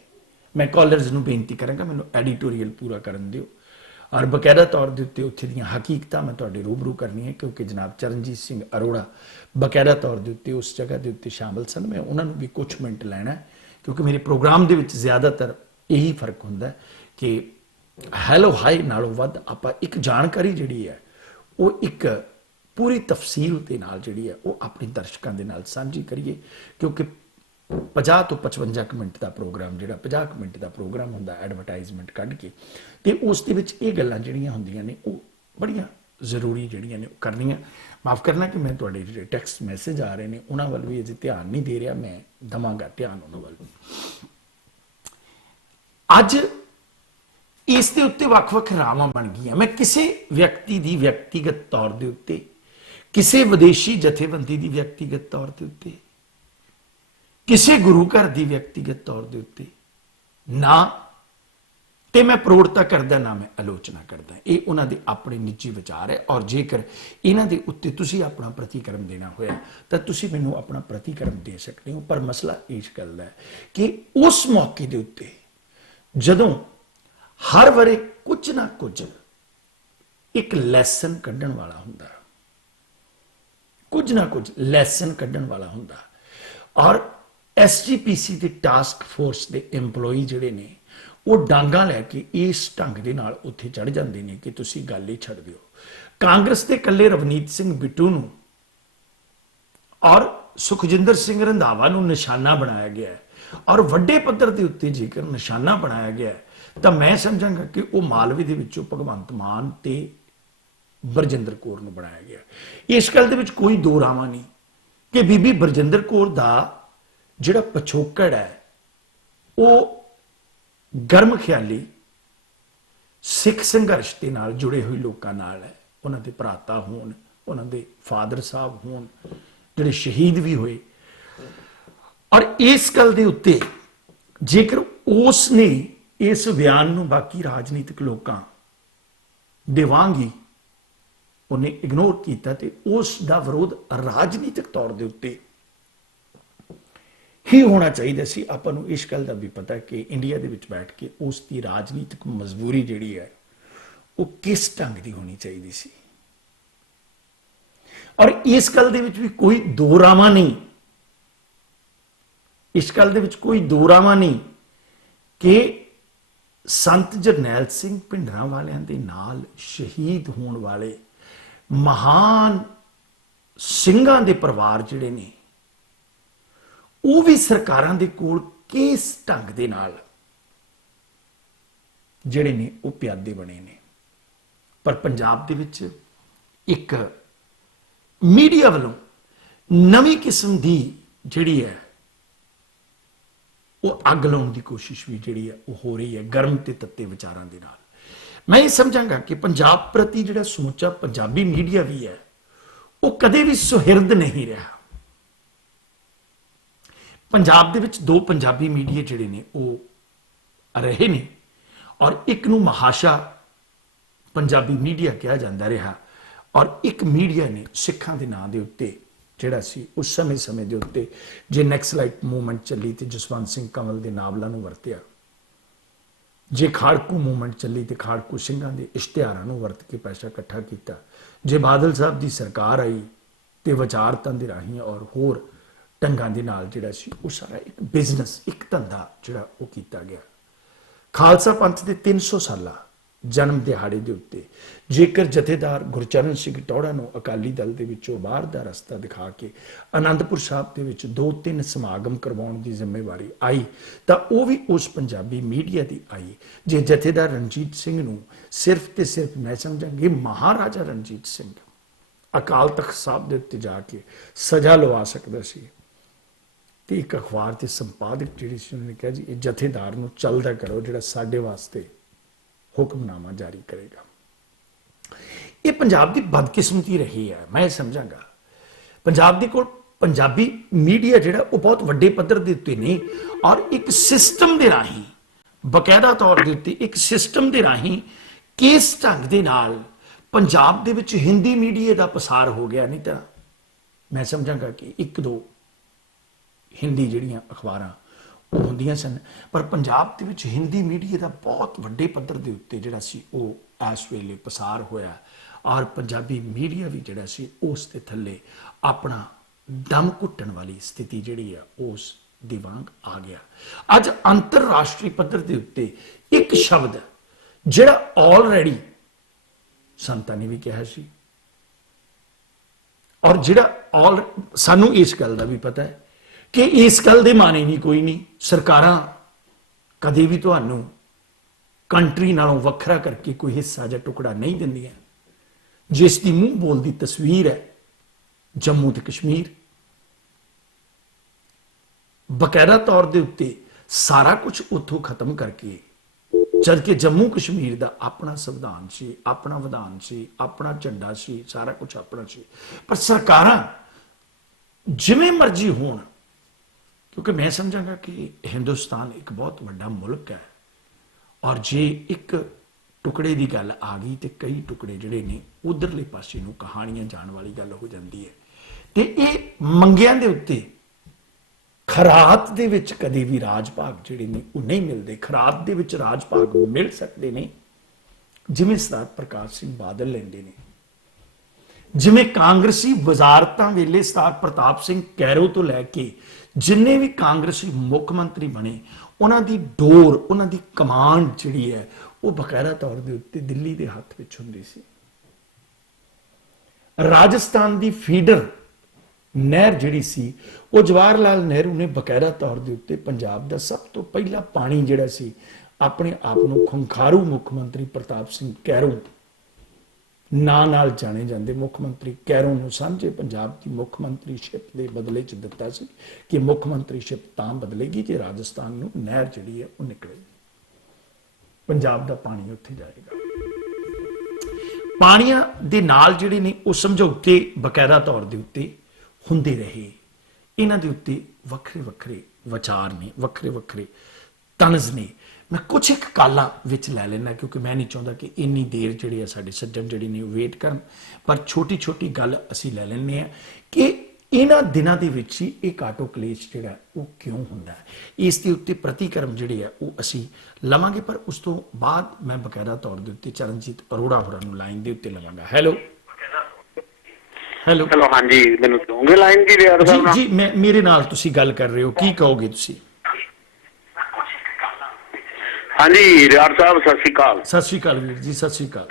ਮੈਂ ਕਾਲਰਸ ਨੂੰ ਬੇਨਤੀ ਕਰਾਂਗਾ ਮੈਨੂੰ ਐਡੀਟੋਰੀਅਲ ਪੂਰਾ ਕਰਨ ਦਿਓ, ਔਰ ਬਕਾਇਦਾ ਤੌਰ ਦੇ ਉੱਤੇ ਉੱਥੇ ਦੀਆਂ ਹਕੀਕਤਾਂ ਮੈਂ ਤੁਹਾਡੇ ਰੂਬਰੂ ਕਰਨੀਆਂ, ਕਿਉਂਕਿ ਜਨਾਬ ਚਰਨਜੀਤ ਸਿੰਘ ਅਰੋੜਾ ਬਕਾਇਦਾ ਤੌਰ ਦੇ ਉੱਤੇ ਉਸ ਜਗ੍ਹਾ ਦੇ ਉੱਤੇ ਸ਼ਾਮਲ ਸਨ। ਮੈਂ ਉਹਨਾਂ ਨੂੰ ਵੀ ਕੁਝ ਮਿੰਟ ਲੈਣਾ, ਕਿਉਂਕਿ ਮੇਰੇ ਪ੍ਰੋਗਰਾਮ ਦੇ ਵਿੱਚ ਜ਼ਿਆਦਾਤਰ ਇਹੀ ਫਰਕ ਹੁੰਦਾ ਕਿ ਹੈਲੋ ਹਾਈ ਨਾਲੋਂ ਵੱਧ ਆਪਾਂ ਇੱਕ ਜਾਣਕਾਰੀ ਜਿਹੜੀ ਹੈ ਉਹ ਇੱਕ ਪੂਰੀ ਤਫਸੀਲ ਦੇ ਨਾਲ ਜਿਹੜੀ ਹੈ ਉਹ ਆਪਣੇ ਦਰਸ਼ਕਾਂ ਦੇ ਨਾਲ ਸਾਂਝੀ ਕਰੀਏ, ਕਿਉਂਕਿ 50 ਤੋਂ 55 ਮਿੰਟ ਦਾ ਪ੍ਰੋਗਰਾਮ ਜਿਹੜਾ 50 ਮਿੰਟ ਦਾ ਪ੍ਰੋਗਰਾਮ ਹੁੰਦਾ ਐਡਵਰਟਾਈਜ਼ਮੈਂਟ ਕੱਢ ਕੇ, ਤੇ ਉਸ ਦੇ ਵਿੱਚ ਇਹ ਗੱਲਾਂ ਜਿਹੜੀਆਂ ਹੁੰਦੀਆਂ ਨੇ ਉਹ ਬੜੀਆਂ ਜ਼ਰੂਰੀ ਜਿਹੜੀਆਂ ਨੇ ਉਹ ਕਰਨੀਆਂ। ਮਾਫ ਕਰਨਾ ਕਿ ਮੈਂ ਤੁਹਾਡੇ ਜਿਹੜੇ ਟੈਕਸਟ ਮੈਸੇਜ ਆ ਰਹੇ ਨੇ ਉਹਨਾਂ ਵੱਲ ਵੀ ਅਜੇ ਧਿਆਨ ਨਹੀਂ ਦੇ ਰਿਹਾ, ਮੈਂ ਦਵਾਂਗਾ ਧਿਆਨ ਉਹਨਾਂ ਵੱਲ। ਅੱਜ ਇਸ ਦੇ ਉੱਤੇ ਵੱਖ-ਵੱਖ ਰਾਵਾਂ ਬਣ ਗਈਆਂ। ਮੈਂ ਕਿਸੇ ਵਿਅਕਤੀ ਦੀ ਵਿਅਕਤੀਗਤ ਤੌਰ ਦੇ ਉੱਤੇ, ਕਿਸੇ ਵਿਦੇਸ਼ੀ ਜਥੇਬੰਦੀ ਦੀ ਵਿਅਕਤੀਗਤ ਤੌਰ ਦੇ ਉੱਤੇ, ਕਿਸੇ ਗੁਰੂ ਘਰ ਦੀ ਵਿਅਕਤੀਗਤ ਤੌਰ ਦੇ ਉੱਤੇ ਨਾ ਤੇ ਮੈਂ ਪ੍ਰੋੜਤਾ ਕਰਦਾ ਨਾ ਮੈਂ ਆਲੋਚਨਾ ਕਰਦਾ। ਇਹ ਉਹਨਾਂ ਦੇ ਆਪਣੇ ਨਿੱਜੀ ਵਿਚਾਰ ਹੈ, ਔਰ ਜੇਕਰ ਇਹਨਾਂ ਦੇ ਉੱਤੇ ਤੁਸੀਂ ਆਪਣਾ ਪ੍ਰਤੀਕਰਮ ਦੇਣਾ ਹੋਇਆ ਤਾਂ ਤੁਸੀਂ ਮੈਨੂੰ ਆਪਣਾ ਪ੍ਰਤੀਕਰਮ ਦੇ ਸਕਦੇ ਹੋ। ਪਰ ਮਸਲਾ ਇਸ ਗੱਲ ਦਾ ਹੈ ਕਿ ਉਸ ਮੌਕੇ ਦੇ ਉੱਤੇ ਜਦੋਂ ਹਰ ਵਾਰੇ ਕੁਝ ਨਾ ਕੁਝ ਇੱਕ ਲੈਸਨ ਕੱਢਣ ਵਾਲਾ ਹੁੰਦਾ, ਕੁਝ ਨਾ ਕੁਝ ਲੈਸਨ ਕੱਢਣ ਵਾਲਾ ਹੁੰਦਾ, ਔਰ ਐਸਜੀਪੀਸੀ ਦੇ ਟਾਸਕ ਫੋਰਸ ਦੇ EMPLOYEE ਜਿਹੜੇ ਨੇ ਉਹ ਡਾਂਗਾ ਲੈ ਕੇ ਇਸ ਢੰਗ ਦੇ ਨਾਲ ਉੱਥੇ ਚੜ ਜਾਂਦੇ ਨੇ ਕਿ ਤੁਸੀਂ ਗੱਲ ਹੀ ਛੱਡ ਦਿਓ। ਕਾਂਗਰਸ ਦੇ ਇਕੱਲੇ ਰਵਨੀਤ ਸਿੰਘ ਬਿੱਟੂ ਨੂੰ ਔਰ ਸੁਖਜਿੰਦਰ ਸਿੰਘ ਰੰਧਾਵਾ ਨੂੰ ਨਿਸ਼ਾਨਾ ਬਣਾਇਆ ਗਿਆ ਹੈ, ਔਰ ਵੱਡੇ ਪੱਧਰ ਦੇ ਉੱਤੇ ਜੇਕਰ ਨਿਸ਼ਾਨਾ ਬਣਾਇਆ ਗਿਆ ਤਾਂ ਮੈਂ ਸਮਝਾਂਗਾ ਕਿ ਉਹ ਮਾਲਵੇ ਦੇ ਵਿੱਚੋਂ ਭਗਵੰਤ ਮਾਨ ਤੇ ਬਰਜਿੰਦਰ ਕੌਰ ਨੂੰ ਬਣਾਇਆ ਗਿਆ। ਇਸ ਗੱਲ ਦੇ ਵਿੱਚ ਕੋਈ ਦੋ ਰਾਵਾਂ ਨਹੀਂ ਕਿ ਬੀਬੀ ਬਰਜਿੰਦਰ ਕੌਰ ਦਾ ਜਿਹੜਾ ਪਿਛੋਕੜ ਹੈ ਉਹ ਗਰਮ ਖਿਆਲੀ ਸਿੱਖ ਸੰਘਰਸ਼ ਦੇ ਨਾਲ ਜੁੜੇ ਹੋਏ ਲੋਕਾਂ ਨਾਲ ਹੈ। ਉਹਨਾਂ ਦੇ ਭਰਾਤਾ ਹੋਣ, ਉਹਨਾਂ ਦੇ ਫਾਦਰ ਸਾਹਿਬ ਹੋਣ ਜਿਹੜੇ ਸ਼ਹੀਦ ਵੀ ਹੋਏ, ਔਰ ਇਸ ਗੱਲ ਦੇ ਉੱਤੇ ਜੇਕਰ ਉਸ ਨੇ ਇਸ ਬਿਆਨ ਨੂੰ ਬਾਕੀ ਰਾਜਨੀਤਿਕ ਲੋਕਾਂ ਦੇ ਵਾਂਗ ਹੀ ਉਹਨੇ ਇਗਨੋਰ ਕੀਤਾ ਤੇ ਉਸ ਦਾ ਵਿਰੋਧ ਰਾਜਨੀਤਿਕ ਤੌਰ ਦੇ ਉੱਤੇ ਹੀ ਹੋਣਾ ਚਾਹੀਦਾ ਸੀ। ਆਪਾਂ ਨੂੰ ਇਸ ਗੱਲ ਦਾ ਵੀ ਪਤਾ ਕਿ ਇੰਡੀਆ ਦੇ ਵਿੱਚ ਬੈਠ ਕੇ ਉਸ ਦੀ ਰਾਜਨੀਤਿਕ ਮਜਬੂਰੀ ਜਿਹੜੀ ਹੈ ਉਹ ਕਿਸ ਢੰਗ ਦੀ ਹੋਣੀ ਚਾਹੀਦੀ ਸੀ, ਔਰ ਇਸ ਗੱਲ ਦੇ ਵਿੱਚ ਵੀ ਕੋਈ ਦੋ ਰਾਵਾਂ ਨਹੀਂ, ਇਸ ਗੱਲ ਦੇ ਵਿੱਚ ਕੋਈ ਦੋ ਰਾਵਾਂ ਨਹੀਂ ਕਿ ਸੰਤ ਜਰਨੈਲ ਸਿੰਘ ਭਿੰਡਰਾਂਵਾਲਿਆਂ ਦੇ ਨਾਲ ਸ਼ਹੀਦ ਹੋਣ ਵਾਲੇ ਮਹਾਨ ਸਿੰਘਾਂ ਦੇ ਪਰਿਵਾਰ ਜਿਹੜੇ ਨੇ ਉਹ ਵੀ ਸਰਕਾਰਾਂ ਦੇ ਕੋਲ ਕਿਸ ਢੰਗ ਦੇ ਨਾਲ ਜਿਹੜੇ ਨੇ ਉਹ ਪਿਆਦੇ ਬਣੇ ਨੇ। ਪਰ ਪੰਜਾਬ ਦੇ ਵਿੱਚ ਇੱਕ ਮੀਡੀਆ ਵੱਲੋਂ ਨਵੀਂ ਕਿਸਮ ਦੀ ਜਿਹੜੀ ਹੈ ਉਹ ਅੱਗ ਲਾਉਣ ਦੀ ਕੋਸ਼ਿਸ਼ ਵੀ ਜਿਹੜੀ ਹੈ ਉਹ ਹੋ ਰਹੀ ਹੈ ਗਰਮ ਤੇ ਤੱਤੇ ਵਿਚਾਰਾਂ ਦੇ ਨਾਲ। ਮੈਂ ਇਹ ਸਮਝਾਂਗਾ ਕਿ ਪੰਜਾਬ ਪ੍ਰਤੀ ਜਿਹੜਾ ਸਮੁੱਚਾ ਪੰਜਾਬੀ ਮੀਡੀਆ ਵੀ ਹੈ ਉਹ ਕਦੇ ਵੀ ਸੁਹਿਰਦ ਨਹੀਂ ਰਿਹਾ। ਪੰਜਾਬ ਦੇ ਵਿੱਚ ਦੋ ਪੰਜਾਬੀ ਮੀਡੀਆ ਜਿਹੜੇ ਨੇ ਉਹ ਰਹੇ ਨੇ ਔਰ ਇੱਕ ਨੂੰ ਮਹਾਸ਼ਾ ਪੰਜਾਬੀ ਮੀਡੀਆ ਕਿਹਾ ਜਾਂਦਾ ਰਿਹਾ ਔਰ ਇੱਕ ਮੀਡੀਆ ਨੇ ਸਿੱਖਾਂ ਦੇ ਨਾਂ ਦੇ ਉੱਤੇ ਜਿਹੜਾ ਸੀ ਉਸ ਸਮੇਂ ਦੇ ਉੱਤੇ ਜੇ ਨੈਕਸਲਾਈਟ ਮੂਵਮੈਂਟ ਚੱਲੀ ਤੇ ਜਸਵੰਤ ਸਿੰਘ ਕੰਵਲ ਦੇ ਨਾਵਲਾਂ ਨੂੰ ਵਰਤਿਆ, ਜੇ ਖਾੜਕੂ ਮੂਵਮੈਂਟ ਚੱਲੀ ਤੇ ਖਾੜਕੂ ਸਿੰਘਾਂ ਦੇ ਇਸ਼ਤਿਹਾਰਾਂ ਨੂੰ ਵਰਤ ਕੇ ਪੈਸਾ ਇਕੱਠਾ ਕੀਤਾ, ਜੇ ਬਾਦਲ ਸਾਹਿਬ ਦੀ ਸਰਕਾਰ ਆਈ ਤੇ ਵਿਚਾਰਤਾਂ ਦੇ ਰਾਹੀਂ ਔਰ ਹੋਰ ਢੰਗਾਂ ਦੇ ਨਾਲ ਜਿਹੜਾ ਸੀ ਉਹ ਸਾਰਾ ਇੱਕ ਬਿਜ਼ਨਸ, ਇੱਕ ਧੰਦਾ ਜਿਹੜਾ ਉਹ ਕੀਤਾ ਗਿਆ। ਖਾਲਸਾ ਪੰਥ ਦੇ 300 ਸਾਲਾ ਜਨਮ ਦਿਹਾੜੇ ਦੇ ਉੱਤੇ ਜੇਕਰ ਜਥੇਦਾਰ ਗੁਰਚਰਨ ਸਿੰਘ ਟੌੜਾ ਨੂੰ ਅਕਾਲੀ ਦਲ ਦੇ ਵਿੱਚੋਂ ਬਾਹਰ ਦਾ ਰਸਤਾ ਦਿਖਾ ਕੇ ਆਨੰਦਪੁਰ ਸਾਹਿਬ ਦੇ ਵਿੱਚ 2-3 ਸਮਾਗਮ ਕਰਵਾਉਣ ਦੀ ਜ਼ਿੰਮੇਵਾਰੀ ਆਈ ਤਾਂ ਉਹ ਵੀ ਉਸ ਪੰਜਾਬੀ ਮੀਡੀਆ ਦੀ ਆਈ। ਜੇ ਜਥੇਦਾਰ ਰਣਜੀਤ ਸਿੰਘ ਨੂੰ ਸਿਰਫ ਤੇ ਸਿਰਫ ਮੈਂ ਸਮਝਾਂਗੇ ਮਹਾਰਾਜਾ ਰਣਜੀਤ ਸਿੰਘ ਅਕਾਲ ਤਖਤ ਸਾਹਿਬ ਦੇ ਉੱਤੇ ਜਾ ਕੇ ਸਜ਼ਾ ਲਵਾ ਸਕਦਾ ਸੀ ਤੇ ਇੱਕ ਅਖਬਾਰ ਦੇ ਸੰਪਾਦਕ ਜਿਹੜੀ ਸੀ ਉਹਨੇ ਕਿਹਾ ਜੀ ਇਹ ਜਥੇਦਾਰ ਨੂੰ ਚੱਲਦਾ ਕਰੋ ਜਿਹੜਾ ਸਾਡੇ ਵਾਸਤੇ ਹੁਕਮਨਾਮਾ ਜਾਰੀ ਕਰੇਗਾ। ਇਹ ਪੰਜਾਬ ਦੀ ਬਦਕਿਸਮਤੀ ਰਹੀ ਹੈ। ਮੈਂ ਸਮਝਾਂਗਾ ਪੰਜਾਬ ਦੇ ਕੋਲ ਪੰਜਾਬੀ ਮੀਡੀਆ ਜਿਹੜਾ ਉਹ ਬਹੁਤ ਵੱਡੇ ਪੱਧਰ ਦੇ ਉੱਤੇ ਨਹੀਂ ਔਰ ਇੱਕ ਸਿਸਟਮ ਦੇ ਰਾਹੀਂ ਬਕਾਇਦਾ ਤੌਰ ਦੇ ਉੱਤੇ ਇੱਕ ਸਿਸਟਮ ਦੇ ਰਾਹੀਂ ਕਿਸ ਢੰਗ ਦੇ ਨਾਲ ਪੰਜਾਬ ਦੇ ਵਿੱਚ ਹਿੰਦੀ ਮੀਡੀਆ ਦਾ ਪਸਾਰ ਹੋ ਗਿਆ। ਨਹੀਂ ਤਾਂ ਮੈਂ ਸਮਝਾਂਗਾ ਕਿ ਇੱਕ ਦੋ ਹਿੰਦੀ ਜਿਹੜੀਆਂ ਅਖਬਾਰਾਂ ਉਹ ਹੁੰਦੀਆਂ ਸਨ ਪਰ ਪੰਜਾਬ ਦੇ ਵਿੱਚ ਹਿੰਦੀ ਮੀਡੀਆ ਦਾ ਬਹੁਤ ਵੱਡੇ ਪੱਧਰ ਦੇ ਉੱਤੇ ਜਿਹੜਾ ਸੀ ਉਹ ਇਸ ਵੇਲੇ ਪਸਾਰ ਹੋਇਆ ਔਰ ਪੰਜਾਬੀ ਮੀਡੀਆ ਵੀ ਜਿਹੜਾ ਸੀ ਉਸ ਦੇ ਥੱਲੇ ਆਪਣਾ ਦਮ ਘੁੱਟਣ ਵਾਲੀ ਸਥਿਤੀ ਜਿਹੜੀ ਆ ਉਸ ਦੀ ਵਾਂਗ ਆ ਗਿਆ। ਅੱਜ ਅੰਤਰਰਾਸ਼ਟਰੀ ਪੱਧਰ ਦੇ ਉੱਤੇ ਇੱਕ ਸ਼ਬਦ ਜਿਹੜਾ ਆਲਰੇਡੀ ਸੰਤਾਂ ਨੇ ਵੀ ਕਿਹਾ ਸੀ ਔਰ ਜਿਹੜਾ ਸਾਨੂੰ ਇਸ ਗੱਲ ਦਾ ਵੀ ਪਤਾ ਹੈ ਕਿ ਇਸ ਗੱਲ ਦੇ ਮਾਨੇ ਵੀ ਕੋਈ ਨਹੀਂ। ਸਰਕਾਰਾਂ ਕਦੇ ਵੀ ਤੁਹਾਨੂੰ ਕੰਟਰੀ ਨਾਲੋਂ ਵੱਖਰਾ ਕਰਕੇ ਕੋਈ ਹਿੱਸਾ ਜਾਂ ਟੁਕੜਾ ਨਹੀਂ ਦਿੰਦੀਆਂ। ਜਿਸ ਦੀ ਮੂੰਹ ਬੋਲਦੀ ਤਸਵੀਰ ਹੈ ਜੰਮੂ ਤੇ ਕਸ਼ਮੀਰ, ਬਕਾਇਦਾ ਤੌਰ ਦੇ ਉੱਤੇ ਸਾਰਾ ਕੁਝ ਉੱਥੋਂ ਖਤਮ ਕਰਕੇ ਜਦ ਕਿ ਜੰਮੂ ਕਸ਼ਮੀਰ ਦਾ ਆਪਣਾ ਸੰਵਿਧਾਨ ਸੀ, ਆਪਣਾ ਵਿਧਾਨ ਸੀ, ਆਪਣਾ ਝੰਡਾ ਸੀ, ਸਾਰਾ ਕੁਝ ਆਪਣਾ ਸੀ। ਪਰ ਸਰਕਾਰਾਂ ਜਿਵੇਂ ਮਰਜ਼ੀ ਹੋਣ ਕਿਉਂਕਿ ਮੈਂ ਸਮਝਾਂਗਾ ਕਿ ਹਿੰਦੁਸਤਾਨ ਇੱਕ ਬਹੁਤ ਵੱਡਾ ਮੁਲਕ ਹੈ ਔਰ ਜੇ ਇੱਕ ਟੁਕੜੇ ਦੀ ਗੱਲ ਆ ਗਈ ਤੇ ਕਈ ਟੁਕੜੇ ਜਿਹੜੇ ਨੇ ਉਧਰਲੇ ਪਾਸੇ ਨੂੰ ਕਹਾਣੀਆਂ ਜਾਣ ਵਾਲੀ ਗੱਲ ਹੋ ਜਾਂਦੀ ਹੈ। ਤੇ ਇਹ ਮੰਗਿਆਂ ਦੇ ਉੱਤੇ ਖਰਾਤ ਦੇ ਵਿੱਚ ਕਦੇ ਵੀ ਰਾਜ ਭਾਗ ਜਿਹੜੇ ਨੇ ਉਹ ਨਹੀਂ ਮਿਲਦੇ। ਖਰਾਤ ਦੇ ਵਿੱਚ ਰਾਜ ਭਾਗ ਮਿਲ ਸਕਦੇ ਨੇ ਜਿਵੇਂ ਸਰਦਾਰ ਪ੍ਰਕਾਸ਼ ਸਿੰਘ ਬਾਦਲ ਲੈਂਦੇ ਨੇ, ਜਿਵੇਂ ਕਾਂਗਰਸੀ ਵਜ਼ਾਰਤਾਂ ਵੇਲੇ ਸਰਦਾਰ ਪ੍ਰਤਾਪ ਸਿੰਘ ਕੈਰੋ ਤੋਂ ਲੈ ਕੇ ਜਿੰਨੇ ਵੀ ਕਾਂਗਰਸੀ ਮੁੱਖ ਮੰਤਰੀ ਬਣੇ ਉਹਨਾਂ ਦੀ ਡੋਰ, ਉਹਨਾਂ ਦੀ ਕਮਾਂਡ ਜਿਹੜੀ ਹੈ ਉਹ ਬਕਾਇਦਾ ਤੌਰ ਦੇ ਉੱਤੇ ਦਿੱਲੀ ਦੇ ਹੱਥ ਵਿੱਚ ਹੁੰਦੀ ਸੀ। ਰਾਜਸਥਾਨ ਦੀ ਫੀਡਰ ਨਹਿਰ ਜਿਹੜੀ ਸੀ ਉਹ ਜਵਾਹਰ ਲਾਲ ਨਹਿਰੂ ਨੇ ਬਕਾਇਦਾ ਤੌਰ ਦੇ ਉੱਤੇ ਪੰਜਾਬ ਦਾ ਸਭ ਤੋਂ ਪਹਿਲਾ ਪਾਣੀ ਜਿਹੜਾ ਸੀ ਆਪਣੇ ਆਪ ਨੂੰ ਖੁੰਖਾਰੂ ਮੁੱਖ ਮੰਤਰੀ ਪ੍ਰਤਾਪ ਸਿੰਘ ਕੈਰੋ ਨਾਂ ਨਾਲ ਜਾਣੇ ਜਾਂਦੇ ਮੁੱਖ ਮੰਤਰੀ ਕੈਰੋ ਨੂੰ ਸਾਂਝੇ ਪੰਜਾਬ ਦੀ ਮੁੱਖ ਮੰਤਰੀਸ਼ਿਪ ਦੇ ਬਦਲੇ 'ਚ ਦਿੱਤਾ ਸੀ ਕਿ ਮੁੱਖ ਮੰਤਰੀਸ਼ਿਪ ਤਾਂ ਬਦਲੇਗੀ ਜੇ ਰਾਜਸਥਾਨ ਨੂੰ ਨਹਿਰ ਜਿਹੜੀ ਹੈ ਉਹ ਨਿਕਲੇਗੀ, ਪੰਜਾਬ ਦਾ ਪਾਣੀ ਉੱਥੇ ਜਾਏਗਾ। ਪਾਣੀਆਂ ਦੇ ਨਾਲ ਜਿਹੜੇ ਨੇ ਉਹ ਸਮਝੌਤੇ ਬਕਾਇਦਾ ਤੌਰ ਦੇ ਉੱਤੇ ਹੁੰਦੇ ਰਹੇ। ਇਹਨਾਂ ਦੇ ਉੱਤੇ ਵੱਖਰੇ ਵੱਖਰੇ ਵਿਚਾਰ ਨੇ, ਵੱਖਰੇ ਵੱਖਰੇ ਤਨਜ਼ ਨੇ। ਮੈਂ ਕੁਝ ਇੱਕ ਕਾਲਾਂ ਵਿੱਚ ਲੈ ਲੈਣਾ ਕਿਉਂਕਿ ਮੈਂ ਨਹੀਂ ਚਾਹੁੰਦਾ ਕਿ ਇੰਨੀ ਦੇਰ ਜਿਹੜੀ ਹੈ ਸਾਡੇ ਸੱਜਣ ਜਿਹੜੀ ਨੇ ਵੇਟ ਕਰਨ, ਪਰ ਛੋਟੀ ਛੋਟੀ ਗੱਲ ਅਸੀਂ ਲੈ ਲੈਂਦੇ ਹਾਂ ਕਿ ਇਹਨਾਂ ਦਿਨਾਂ ਦੇ ਵਿੱਚ ਹੀ ਇਹ ਕਾਟੋ ਕਲੇਸ਼ ਜਿਹੜਾ ਉਹ ਕਿਉਂ ਹੁੰਦਾ ਹੈ। ਇਸ ਦੇ ਉੱਤੇ ਪ੍ਰਤੀਕਰਮ ਜਿਹੜੇ ਆ ਉਹ ਅਸੀਂ ਲਵਾਂਗੇ ਪਰ ਉਸ ਤੋਂ ਬਾਅਦ ਮੈਂ ਬਕਾਇਦਾ ਤੌਰ ਦੇ ਉੱਤੇ ਚਰਨਜੀਤ ਅਰੋੜਾ ਹੋਰਾਂ ਨੂੰ ਲਾਈਨ ਦੇ ਉੱਤੇ ਲਵਾਂਗਾ। ਹੈਲੋ ਹੈਲੋ ਹੈਲੋ, ਹਾਂਜੀ ਮੈਨੂੰ ਦੋਗੇ ਲਾਈਨ ਦੀ ਰਿਆਰ ਸਾਹਿਬ ਨਾਲ? ਜੀ ਮੈਂ ਮੇਰੇ ਨਾਲ ਤੁਸੀਂ ਗੱਲ ਕਰ ਰਹੇ ਹੋ, ਕੀ ਕਹੋਗੇ ਤੁਸੀਂ? ਹਾਂਜੀ ਰਿਆਰ ਸਾਹਿਬ ਸਤਿ ਸ਼੍ਰੀ ਅਕਾਲ। ਸਤਿ ਸ਼੍ਰੀ ਅਕਾਲ ਵੀਰ ਜੀ, ਸਤਿ ਸ਼੍ਰੀ ਅਕਾਲ।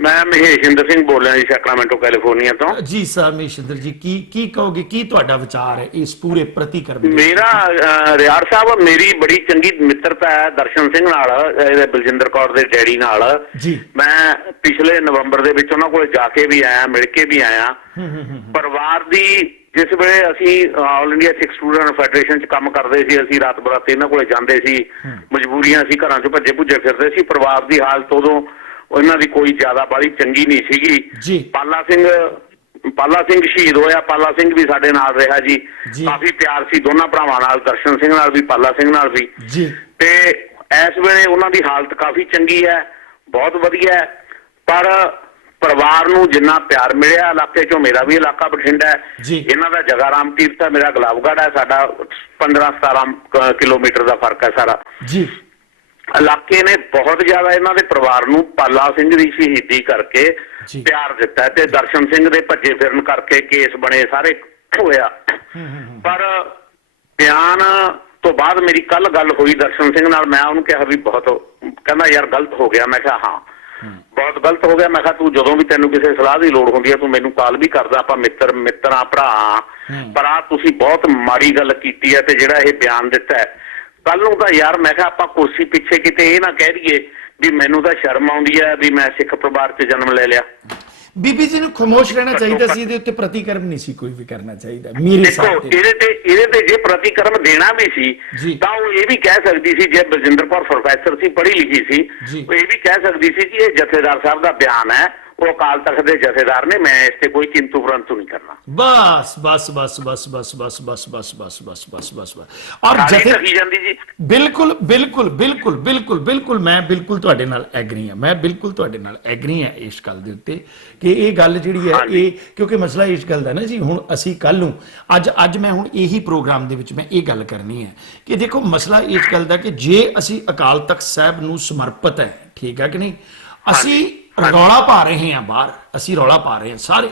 ਮੈਂ ਮਹੇਸ਼ਿੰਦਰ ਸਿੰਘ ਬੋਲ ਰਿਹਾ ਜੀ, ਸੈਕਰਾਮੈਂਟੋ ਕੈਲੀਫੋਰਨੀਆ ਤੋਂ। ਜੀ ਸਰ ਮਹੇਸ਼ਿੰਦਰ ਜੀ, ਕੀ ਕਹੋਗੇ, ਕੀ ਤੁਹਾਡਾ ਵਿਚਾਰ ਹੈ ਇਸ ਪੂਰੇ ਪ੍ਰਤੀਕਰਮ ਦੇ? ਮੇਰਾ ਰਿਆੜ ਸਾਹਿਬ, ਮੇਰੀ ਬੜੀ ਚੰਗੀ ਮਿੱਤਰਤਾ ਹੈ ਦਰਸ਼ਨ ਸਿੰਘ ਨਾਲ, ਬਲਜਿੰਦਰ ਕੌਰ ਦੇ ਡੈਡੀ ਨਾਲ ਜੀ। ਮੈਂ ਪਿਛਲੇ ਨਵੰਬਰ ਦੇ ਵਿੱਚ ਉਹਨਾਂ ਕੋਲ ਜਾ ਕੇ ਵੀ ਆਇਆ, ਮਿਲ ਕੇ ਵੀ ਆਇਆ। ਪਰਿਵਾਰ ਦੀ ਜਿਸ ਵੇਲੇ ਅਸੀਂ ਆਲ ਇੰਡੀਆ ਸਿੱਖ ਸਟੂਡੈਂਟ ਫੈਡਰੇਸ਼ਨ 'ਚ ਕੰਮ ਕਰਦੇ ਸੀ, ਅਸੀਂ ਰਾਤ ਬਰਾਤ ਇਹਨਾਂ ਕੋਲੇ ਜਾਂਦੇ ਸੀ, ਮਜਬੂਰੀਆਂ ਸੀ, ਘਰਾਂ 'ਚ ਭੱਜੇ ਭੁੱਜੇ ਫਿਰਦੇ ਸੀ। ਪਰਿਵਾਰ ਦੀ ਹਾਲਤ ਉਦੋਂ ਉਹਨਾਂ ਦੀ ਕੋਈ ਜ਼ਿਆਦਾ ਬਾਹਲੀ ਚੰਗੀ ਨਹੀਂ ਸੀਗੀ। ਪਾਲਾ ਸਿੰਘ ਸ਼ਹੀਦ ਹੋਇਆ, ਪਾਲਾ ਸਿੰਘ ਵੀ ਸਾਡੇ ਨਾਲ ਰਿਹਾ ਜੀ। ਕਾਫੀ ਪਿਆਰ ਸੀ ਦੋਨਾਂ ਭਰਾਵਾਂ ਨਾਲ, ਦਰਸ਼ਨ ਸਿੰਘ ਨਾਲ ਵੀ, ਪਾਲਾ ਸਿੰਘ ਨਾਲ ਵੀ। ਤੇ ਇਸ ਵੇਲੇ ਉਹਨਾਂ ਦੀ ਹਾਲਤ ਕਾਫੀ ਚੰਗੀ ਹੈ, ਬਹੁਤ ਵਧੀਆ ਹੈ। ਪਰ ਪਰਿਵਾਰ ਨੂੰ ਜਿੰਨਾ ਪਿਆਰ ਮਿਲਿਆ ਇਲਾਕੇ ਚੋਂ, ਮੇਰਾ ਵੀ ਇਲਾਕਾ ਬਠਿੰਡਾ ਹੈ, ਇਹਨਾਂ ਦਾ ਜਗਾ ਰਾਮ ਤੀਰਥ ਹੈ, ਮੇਰਾ ਗੁਲਾਬਗੜ੍ਹ ਹੈ, ਸਾਡਾ 15-17 ਕਿਲੋਮੀਟਰ ਦਾ ਫਰਕ ਹੈ ਸਾਰਾ। ਇਲਾਕੇ ਨੇ ਬਹੁਤ ਜ਼ਿਆਦਾ ਇਹਨਾਂ ਦੇ ਪਰਿਵਾਰ ਨੂੰ ਪਾਲਾ ਸਿੰਘ ਦੀ ਸ਼ਹੀਦੀ ਕਰਕੇ ਪਿਆਰ ਦਿੱਤਾ ਤੇ ਦਰਸ਼ਨ ਸਿੰਘ ਦੇ ਭੱਜੇ ਫਿਰਨ ਕਰਕੇ ਕੇਸ ਬਣੇ, ਸਾਰੇ ਹੋਇਆ। ਪਰ ਬਿਆਨ ਤੋਂ ਬਾਅਦ ਮੇਰੀ ਕੱਲ ਗੱਲ ਹੋਈ ਦਰਸ਼ਨ ਸਿੰਘ ਨਾਲ, ਮੈਂ ਉਹਨੂੰ ਕਿਹਾ ਵੀ ਬਹੁਤ, ਕਹਿੰਦਾ ਯਾਰ ਗਲਤ ਹੋ ਗਿਆ। ਮੈਂ ਕਿਹਾ ਹਾਂ ਬਹੁਤ ਗਲਤ ਹੋ ਗਿਆ। ਮੈਂ ਕਿਹਾ ਤੂੰ ਜਦੋਂ ਵੀ ਤੈਨੂੰ ਕਿਸੇ ਸਲਾਹ ਦੀ ਲੋੜ ਹੁੰਦੀ ਹੈ ਤੂੰ ਮੈਨੂੰ ਕਾਲ ਵੀ ਕਰਦਾ, ਆਪਾਂ ਮਿੱਤਰਾਂ ਭਰਾ, ਪਰ ਆ ਤੁਸੀਂ ਬਹੁਤ ਮਾੜੀ ਗੱਲ ਕੀਤੀ ਹੈ ਤੇ ਜਿਹੜਾ ਇਹ ਬਿਆਨ ਦਿੱਤਾ ਹੈ ਕੱਲ ਨੂੰ ਤਾਂ ਯਾਰ, ਮੈਂ ਕਿਹਾ ਆਪਾਂ ਕੁਰਸੀ ਪਿੱਛੇ ਕਿਤੇ ਇਹ ਨਾ ਕਹਿ ਦਈਏ ਵੀ ਮੈਨੂੰ ਤਾਂ ਸ਼ਰਮ ਆਉਂਦੀ ਹੈ ਵੀ ਮੈਂ ਸਿੱਖ ਪਰਿਵਾਰ 'ਚ ਜਨਮ ਲੈ ਲਿਆ। ਬੀਬੀ ਜੀ ਨੂੰ ਖਾਮੋਸ਼ ਰਹਿਣਾ ਚਾਹੀਦਾ ਸੀ, ਇਹਦੇ ਉੱਤੇ ਪ੍ਰਤੀਕਰਮ ਨਹੀਂ ਸੀ ਕੋਈ ਵੀ ਕਰਨਾ ਚਾਹੀਦਾ ਮੇਰੇ ਹਿਸਾਬ ਤੇ। ਇਹਦੇ ਤੇ ਜੇ ਪ੍ਰਤੀਕਰਮ ਦੇਣਾ ਵੀ ਸੀ ਤਾਂ ਉਹ ਇਹ ਵੀ ਕਹਿ ਸਕਦੀ ਸੀ, ਜੇ ਬਲਜਿੰਦਰ ਕੌਰ ਪ੍ਰੋਫੈਸਰ ਸੀ, ਪੜ੍ਹੀ ਲਿਖੀ ਸੀ, ਉਹ ਇਹ ਵੀ ਕਹਿ ਸਕਦੀ ਸੀ ਕਿ ਇਹ ਜਥੇਦਾਰ ਸਾਹਿਬ ਦਾ ਬਿਆਨ ਹੈ, ਉਹ ਅਕਾਲ ਤਖਤ ਦੇ ਜਥੇਦਾਰ ਨੇ, ਮੈਂ ਇਸ ਤੇ ਕੋਈ ਕਿੰਤੂ ਪਰੰਤੂ ਨਹੀਂ ਕਰਨਾ। ਬਸ। ਔਰ ਜਥੇ ਜਾਂਦੀ ਜੀ, ਬਿਲਕੁਲ ਮੈਂ ਬਿਲਕੁਲ ਤੁਹਾਡੇ ਨਾਲ ਐਗਰੀ ਹਾਂ, ਇਸ ਗੱਲ ਦੇ ਉੱਤੇ ਕਿ ਇਹ ਗੱਲ ਜਿਹੜੀ ਹੈ ਇਹ, ਕਿਉਂਕਿ ਮਸਲਾ ਇਸ ਗੱਲ ਦਾ ਨਾ ਜੀ, ਹੁਣ ਅਸੀਂ ਕੱਲ ਨੂੰ ਅੱਜ ਮੈਂ ਹੁਣ ਇਹੀ ਪ੍ਰੋਗਰਾਮ ਦੇ ਵਿੱਚ ਮੈਂ ਇਹ ਗੱਲ ਕਰਨੀ ਹੈ ਕਿ ਦੇਖੋ ਮਸਲਾ ਇਸ ਗੱਲ ਦਾ ਕਿ ਜੇ ਅਸੀਂ ਅਕਾਲ ਤਖਤ ਸਾਹਿਬ ਨੂੰ ਸਮਰਪਿਤ ਹੈ, ਠੀਕ ਹੈ ਕਿ ਨਹੀਂ, ਅਸੀਂ ਰੌਲਾ ਪਾ ਰਹੇ ਹਾਂ ਬਾਹਰ, ਅਸੀਂ ਰੌਲਾ ਪਾ ਰਹੇ ਹਾਂ ਸਾਰੇ,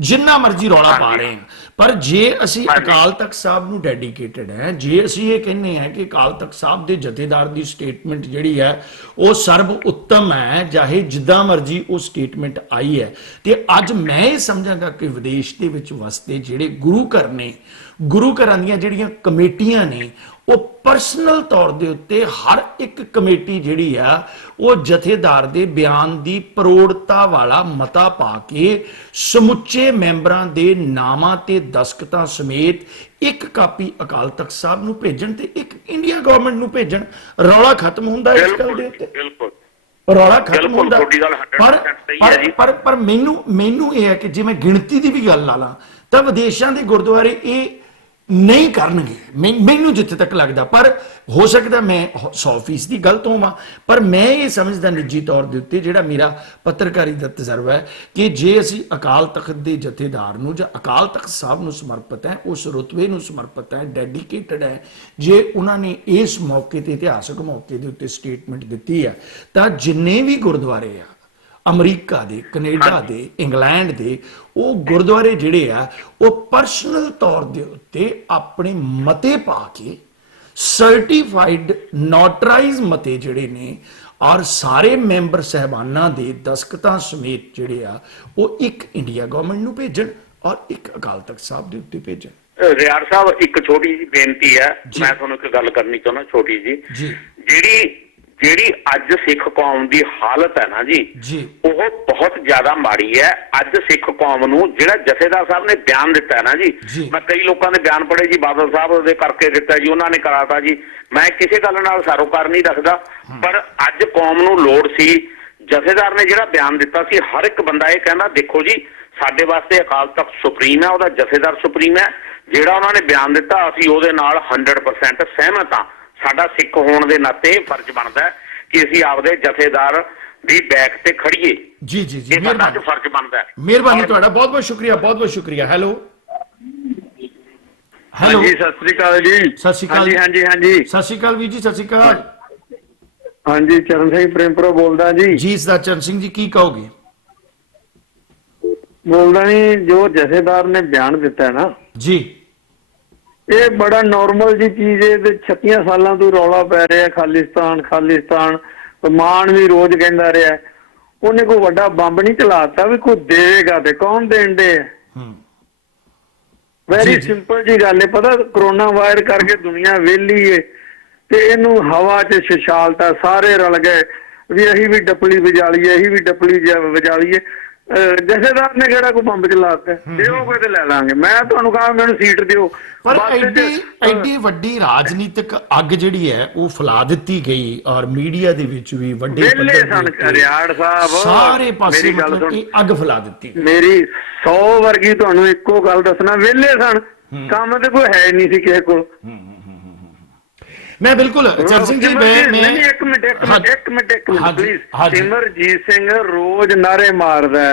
ਜਿੰਨਾ ਮਰਜ਼ੀ ਰੌਲਾ ਪਾ ਰਹੇ ਹਾਂ, ਪਰ ਜੇ ਅਸੀਂ ਅਕਾਲ ਤਖਤ ਸਾਹਿਬ ਨੂੰ ਡੈਡੀਕੇਟਡ ਹੈ, ਜੇ ਅਸੀਂ ਇਹ ਕਹਿੰਦੇ ਹਾਂ ਕਿ ਅਕਾਲ ਤਖਤ ਸਾਹਿਬ ਦੇ ਜਥੇਦਾਰ ਦੀ ਸਟੇਟਮੈਂਟ ਜਿਹੜੀ ਹੈ ਉਹ ਸਰਬ ਉੱਤਮ ਹੈ, ਚਾਹੇ ਜਿੱਦਾਂ ਮਰਜ਼ੀ ਉਹ ਸਟੇਟਮੈਂਟ ਆਈ ਹੈ, ਤੇ ਅੱਜ ਮੈਂ ਇਹ ਸਮਝਾਂਗਾ ਕਿ ਵਿਦੇਸ਼ ਦੇ ਵਿੱਚ ਵਸਦੇ ਜਿਹੜੇ ਗੁਰੂ ਘਰ ਨੇ, ਗੁਰੂ ਘਰਾਂ ਦੀਆਂ ਜਿਹੜੀਆਂ ਕਮੇਟੀਆਂ ਨੇ, ਉਹ ਪਰਸਨਲ ਤੌਰ ਦੇ ਉੱਤੇ ਹਰ ਇੱਕ ਕਮੇਟੀ ਜਿਹੜੀ ਆ ਉਹ ਜਥੇਦਾਰ ਦੇ ਬਿਆਨ ਦੀ ਪ੍ਰੋੜਤਾ ਵਾਲਾ ਮਤਾ ਪਾ ਕੇ ਸਮੁੱਚੇ ਮੈਂਬਰਾਂ ਦੇ ਨਾਮਾਂ ਤੇ ਦਸਖਤਾਂ ਸਮੇਤ ਇੱਕ ਕਾਪੀ ਅਕਾਲ ਤਖਤ ਸਾਹਿਬ ਨੂੰ ਭੇਜਣ ਤੇ ਇੱਕ ਇੰਡੀਆ ਗਵਰਨਮੈਂਟ ਨੂੰ ਭੇਜਣ। ਰੌਲਾ ਖਤਮ ਹੁੰਦਾ ਇਸ ਗੱਲ ਦੇ ਉੱਤੇ, ਰੌਲਾ ਖਤਮ ਹੁੰਦਾ। ਪਰ ਮੈਨੂੰ ਇਹ ਹੈ ਕਿ ਜੇ ਮੈਂ ਗਿਣਤੀ ਦੀ ਵੀ ਗੱਲ ਲਾ ਲਾਂ ਤਾਂ ਵਿਦੇਸ਼ਾਂ ਦੇ ਗੁਰਦੁਆਰੇ ਇਹ ਨਹੀਂ ਕਰਨਗੇ, ਮੈਨੂੰ ਜਿੱਥੇ ਤੱਕ ਲੱਗਦਾ। ਪਰ ਹੋ ਸਕਦਾ ਮੈਂ 100% ਦੀ ਗਲਤ ਹੋਵਾਂ, ਪਰ ਮੈਂ ਇਹ ਸਮਝਦਾ ਨਿੱਜੀ ਤੌਰ ਦੇ ਉੱਤੇ, ਜਿਹੜਾ ਮੇਰਾ ਪੱਤਰਕਾਰੀ ਦਾ ਤਜਰਬਾ ਹੈ, ਕਿ ਜੇ ਅਸੀਂ ਅਕਾਲ ਤਖਤ ਦੇ ਜਥੇਦਾਰ ਨੂੰ ਜਾਂ ਅਕਾਲ ਤਖਤ ਸਾਹਿਬ ਨੂੰ ਸਮਰਪਿਤ ਹੈ, ਉਸ ਰੁਤਬੇ ਨੂੰ ਸਮਰਪਿਤ ਹੈ, ਡੈਡੀਕੇਟਡ ਹੈ, ਜੇ ਉਹਨਾਂ ਨੇ ਇਸ ਮੌਕੇ ਤੇ, ਇਤਿਹਾਸਕ ਮੌਕੇ ਦੇ ਉੱਤੇ ਸਟੇਟਮੈਂਟ ਦਿੱਤੀ ਹੈ, ਤਾਂ ਜਿੰਨੇ ਵੀ ਗੁਰਦੁਆਰੇ ਆ ਅਮਰੀਕਾ ਦੇ, ਕੈਨੇਡਾ ਦੇ, ਇੰਗਲੈਂਡ ਦੇ, ਉਹ ਗੁਰਦੁਆਰੇ ਜਿਹੜੇ ਆ ਉਹ ਪਰਸਨਲ ਤੌਰ ਦੇ ਉੱਤੇ ਆਪਣੇ ਮਤੇ ਪਾ ਕੇ ਸਰਟੀਫਾਈਡ ਨੋਟਰਾਈਜ਼ ਮਤੇ ਜਿਹੜੇ ਨੇ, ਔਰ ਸਾਰੇ ਮੈਂਬਰ ਸਹਿਬਾਨਾਂ ਦੇ ਦਸਖਤਾਂ ਸਮੇਤ ਜਿਹੜੇ ਆ ਉਹ ਇੱਕ ਇੰਡੀਆ ਗਵਰਨਮੈਂਟ ਨੂੰ ਭੇਜਣ ਔਰ ਇੱਕ ਅਕਾਲ ਤਖਤ ਸਾਹਿਬ ਦੇ ਉੱਤੇ ਭੇਜਣ। ਰਿਆੜ ਸਾਹਿਬ, ਇੱਕ ਛੋਟੀ ਜਿਹੀ ਬੇਨਤੀ ਹੈ, ਮੈਂ ਤੁਹਾਨੂੰ ਇੱਕ ਗੱਲ ਕਰਨੀ ਚਾਹੁੰਦਾ ਛੋਟੀ ਜੀ। ਜਿਹੜੀ ਅੱਜ ਸਿੱਖ ਕੌਮ ਦੀ ਹਾਲਤ ਹੈ ਨਾ ਜੀ, ਉਹ ਬਹੁਤ ਜ਼ਿਆਦਾ ਮਾੜੀ ਹੈ। ਅੱਜ ਸਿੱਖ ਕੌਮ ਨੂੰ ਜਿਹੜਾ ਜਥੇਦਾਰ ਸਾਹਿਬ ਨੇ ਬਿਆਨ ਦਿੱਤਾ ਹੈ ਨਾ ਜੀ, ਮੈਂ ਕਈ ਲੋਕਾਂ ਦੇ ਬਿਆਨ ਪੜ੍ਹੇ ਜੀ, ਬਾਦਲ ਸਾਹਿਬ ਦੇ ਕਰਕੇ ਦਿੱਤਾ ਜੀ, ਉਹਨਾਂ ਨੇ ਕਰਾਤਾ ਜੀ, ਮੈਂ ਕਿਸੇ ਗੱਲ ਨਾਲ ਸਾਰੋਕਾਰ ਨਹੀਂ ਰੱਖਦਾ, ਪਰ ਅੱਜ ਕੌਮ ਨੂੰ ਲੋੜ ਸੀ, ਜਥੇਦਾਰ ਨੇ ਜਿਹੜਾ ਬਿਆਨ ਦਿੱਤਾ ਸੀ, ਹਰ ਇੱਕ ਬੰਦਾ ਇਹ ਕਹਿੰਦਾ ਦੇਖੋ ਜੀ ਸਾਡੇ ਵਾਸਤੇ ਅਕਾਲ ਤਖਤ ਸੁਪਰੀਮ ਹੈ, ਉਹਦਾ ਜਥੇਦਾਰ ਸੁਪਰੀਮ ਹੈ, ਜਿਹੜਾ ਉਹਨਾਂ ਨੇ ਬਿਆਨ ਦਿੱਤਾ ਅਸੀਂ ਉਹਦੇ ਨਾਲ 100% ਸਹਿਮਤ ਹਾਂ। ਸਾਡਾ ਸਿੱਖ ਹੋਣ ਦੇ ਨਾਤੇ ਫਰਜ਼ ਬਣਦਾ ਕਿ ਅਸੀਂ ਆਪਦੇ ਜਥੇਦਾਰ ਦੀ ਬੈਕ ਤੇ ਖੜੀਏ। ਜੀ ਮਿਹਰਬਾਨੀ, ਫਰਜ਼ ਬਣਦਾ ਹੈ। ਮਿਹਰਬਾਨੀ ਤੁਹਾਡਾ, ਬਹੁਤ ਬਹੁਤ ਸ਼ੁਕਰੀਆ, ਬਹੁਤ ਬਹੁਤ ਸ਼ੁਕਰੀਆ। ਹੈਲੋ ਜੀ, ਸਤਿ ਸ੍ਰੀ ਅਕਾਲ ਜੀ। ਸਤਿ ਸ਼੍ਰੀ ਅਕਾਲ। ਹਾਂਜੀ ਸਤਿ ਸ਼੍ਰੀ ਅਕਾਲ ਵੀਰ ਜੀ, ਸਤਿ ਸ਼੍ਰੀ ਅਕਾਲ। ਹਾਂਜੀ, ਚਰਨ ਸਿੰਘ ਪ੍ਰੇਮਪੁਰਾ ਬੋਲਦਾ ਜੀ। ਜੀ ਸਰ ਚਰਨ ਸਿੰਘ ਜੀ, ਕੀ ਕਹੋਗੇ? ਬੋਲਦਾ ਨਹੀਂ, ਜੋ ਜਥੇਦਾਰ ਨੇ ਬਿਆਨ ਦਿੱਤਾ ਹੈ ਨਾ ਜੀ, ਇਹ ਬੜਾ ਨਾਰਮਲ ਜੀ ਚੀਜ਼ ਹੈ। ਤੇ 36 ਸਾਲਾਂ ਤੋਂ ਰੌਲਾ ਪੈ ਰਿਹਾ ਖਾਲਿਸਤਾਨ, ਮਾਨ ਵੀ ਰੋਜ਼ ਕਹਿੰਦਾ ਰਿਹਾ। ਉਹਨੇ ਕੋਈ ਵੱਡਾ ਬੰਬ ਨਹੀਂ ਚਲਾਤਾ ਵੀ ਕੋਈ ਦੇਵੇਗਾ ਤੇ ਕੌਣ ਦੇਣ ਦੇ। ਵੈਰੀ ਸਿੰਪਲ ਜੀ ਗੱਲ ਹੈ। ਪਤਾ ਕਰੋਨਾ ਵਾਇਰਸ ਕਰਕੇ ਦੁਨੀਆ ਵਿਹਲੀ ਏ ਤੇ ਇਹਨੂੰ ਹਵਾ 'ਚ ਛਛਾਲਤਾ, ਸਾਰੇ ਰਲ ਗਏ ਵੀ ਅਸੀਂ ਵੀ ਡੱਪਲੀ ਵਜਾ ਲਈਏ, ਅਸੀਂ ਵੀ ਡੱਪਲੀ ਵਜਾ ਲਈਏ। ਜਥੇਦਾਰ ਨੇ ਕਿਹੜਾ ਕੋਈ ਬੰਬ ਚਲਾਤਾ? ਦਿਓਗੇ ਤੇ ਲੈ ਲਾਂਗੇ। ਮੈਂ ਤੁਹਾਨੂੰ ਕਹਾਂ ਮੈਨੂੰ ਸੀਟ ਦਿਓ। ਪਰ ਐਡੀ ਵੱਡੀ ਰਾਜਨੀਤਿਕ ਅੱਗ ਜਿਹੜੀ ਹੈ ਉਹ ਫੈਲਾ ਦਿੱਤੀ ਗਈ ਔਰ ਮੀਡੀਆ ਦੇ ਵਿੱਚ ਵੀ ਵੱਡੇ ਵਿਹਲੇ ਸਨ ਰਿਆੜ ਸਾਹਿਬ, ਸਾਰੇ ਪਾਸੇ ਮਤਲਬ ਇਹ ਅੱਗ ਫੈਲਾ ਦਿੱਤੀ। ਮੇਰੀ 100 ਵਰਗੀ ਤੁਹਾਨੂੰ ਇੱਕੋ ਗੱਲ ਦੱਸਣਾ, ਵਿਹਲੇ ਸਨ, ਕੰਮ ਤੇ ਕੋਈ ਹੈ ਨਹੀਂ ਸੀ ਕਿਸੇ ਕੋਲ। ਮੈਂ ਬਿਲਕੁਲ ਚਰਨ ਸਿੰਘ ਜੀ ਮੈਂ ਇੱਕ ਮਿੰਟ ਪਲੀਜ਼। ਸਿਮਰਜੀਤ ਸਿੰਘ ਰੋਜ਼ ਨਾਰੇ ਮਾਰਦਾ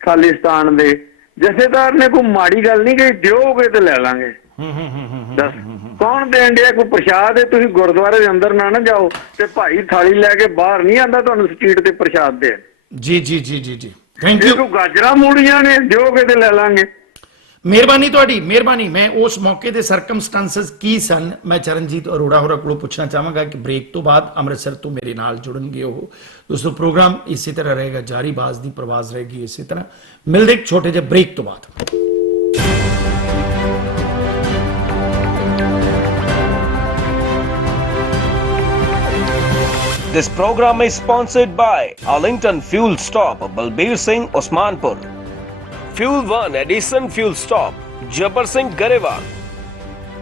ਖਾਲਿਸਤਾਨ ਦੇ। ਜਥੇਦਾਰ ਨੇ ਕੋਈ ਮਾੜੀ ਗੱਲ ਨਹੀਂ ਕਹੀ, ਦਿਓਗੇ ਤੇ ਲੈ ਲਾਂਗੇ। ਦੱਸ ਕੌਣ ਦੇਣ ਡਿਆ? ਕੋਈ ਪ੍ਰਸ਼ਾਦ ਹੈ? ਤੁਸੀਂ ਗੁਰਦੁਆਰੇ ਦੇ ਅੰਦਰ ਨਾ ਜਾਓ ਤੇ ਭਾਈ ਥਾਲੀ ਲੈ ਕੇ ਬਾਹਰ ਨਹੀਂ ਆਂਦਾ ਤੁਹਾਨੂੰ ਸਟਰੀਟ ਤੇ ਪ੍ਰਸ਼ਾਦ ਦੇ। ਜੀ ਜੀ ਜੀ ਜੀ ਜੀ ਥੈਂਕ ਯੂ। ਗਾਜਰਾਂ ਮੂੜੀਆਂ ਨੇ, ਦਿਓਗੇ ਤੇ ਲੈ ਲਾਂਗੇ। ਮਿਹਰਬਾਨੀ ਤੁਹਾਡੀ, ਮਿਹਰਬਾਨੀ। ਮੈਂ ਉਸ ਮੌਕੇ ਦੇ ਸਰਕਮਸਟੈਂਸਸ ਕੀ ਸਨ ਮੈਂ ਚਰਨਜੀਤ ਅਰੋੜਾ ਹੋਰਾਂ ਕੋਲੋਂ ਪੁੱਛਣਾ ਚਾਹਾਂਗਾ ਕਿ ਬ੍ਰੇਕ ਤੋਂ ਬਾਅਦ ਅੰਮ੍ਰਿਤਸਰ ਤੋਂ ਮੇਰੇ ਨਾਲ ਜੁੜਨਗੇ ਉਹ। ਦੋਸਤੋ ਪ੍ਰੋਗਰਾਮ ਇਸੇ ਤਰ੍ਹਾਂ ਰਹੇਗਾ ਜਾਰੀ, ਬਾਜ਼ ਦੀ ਪ੍ਰਵਾਜ਼ ਰਹੇਗੀ ਇਸੇ ਤਰ੍ਹਾਂ। ਮਿਲਦੇ ਇੱਕ ਛੋਟੇ ਜਿਹੇ ਬ੍ਰੇਕ ਤੋਂ ਬਾਅਦ। This program is sponsored by Arlington Fuel Stop, Balbir Singh, Osmanpur. Fuel 1 Edison Fuel Stop, Jabbar Singh, Garewal.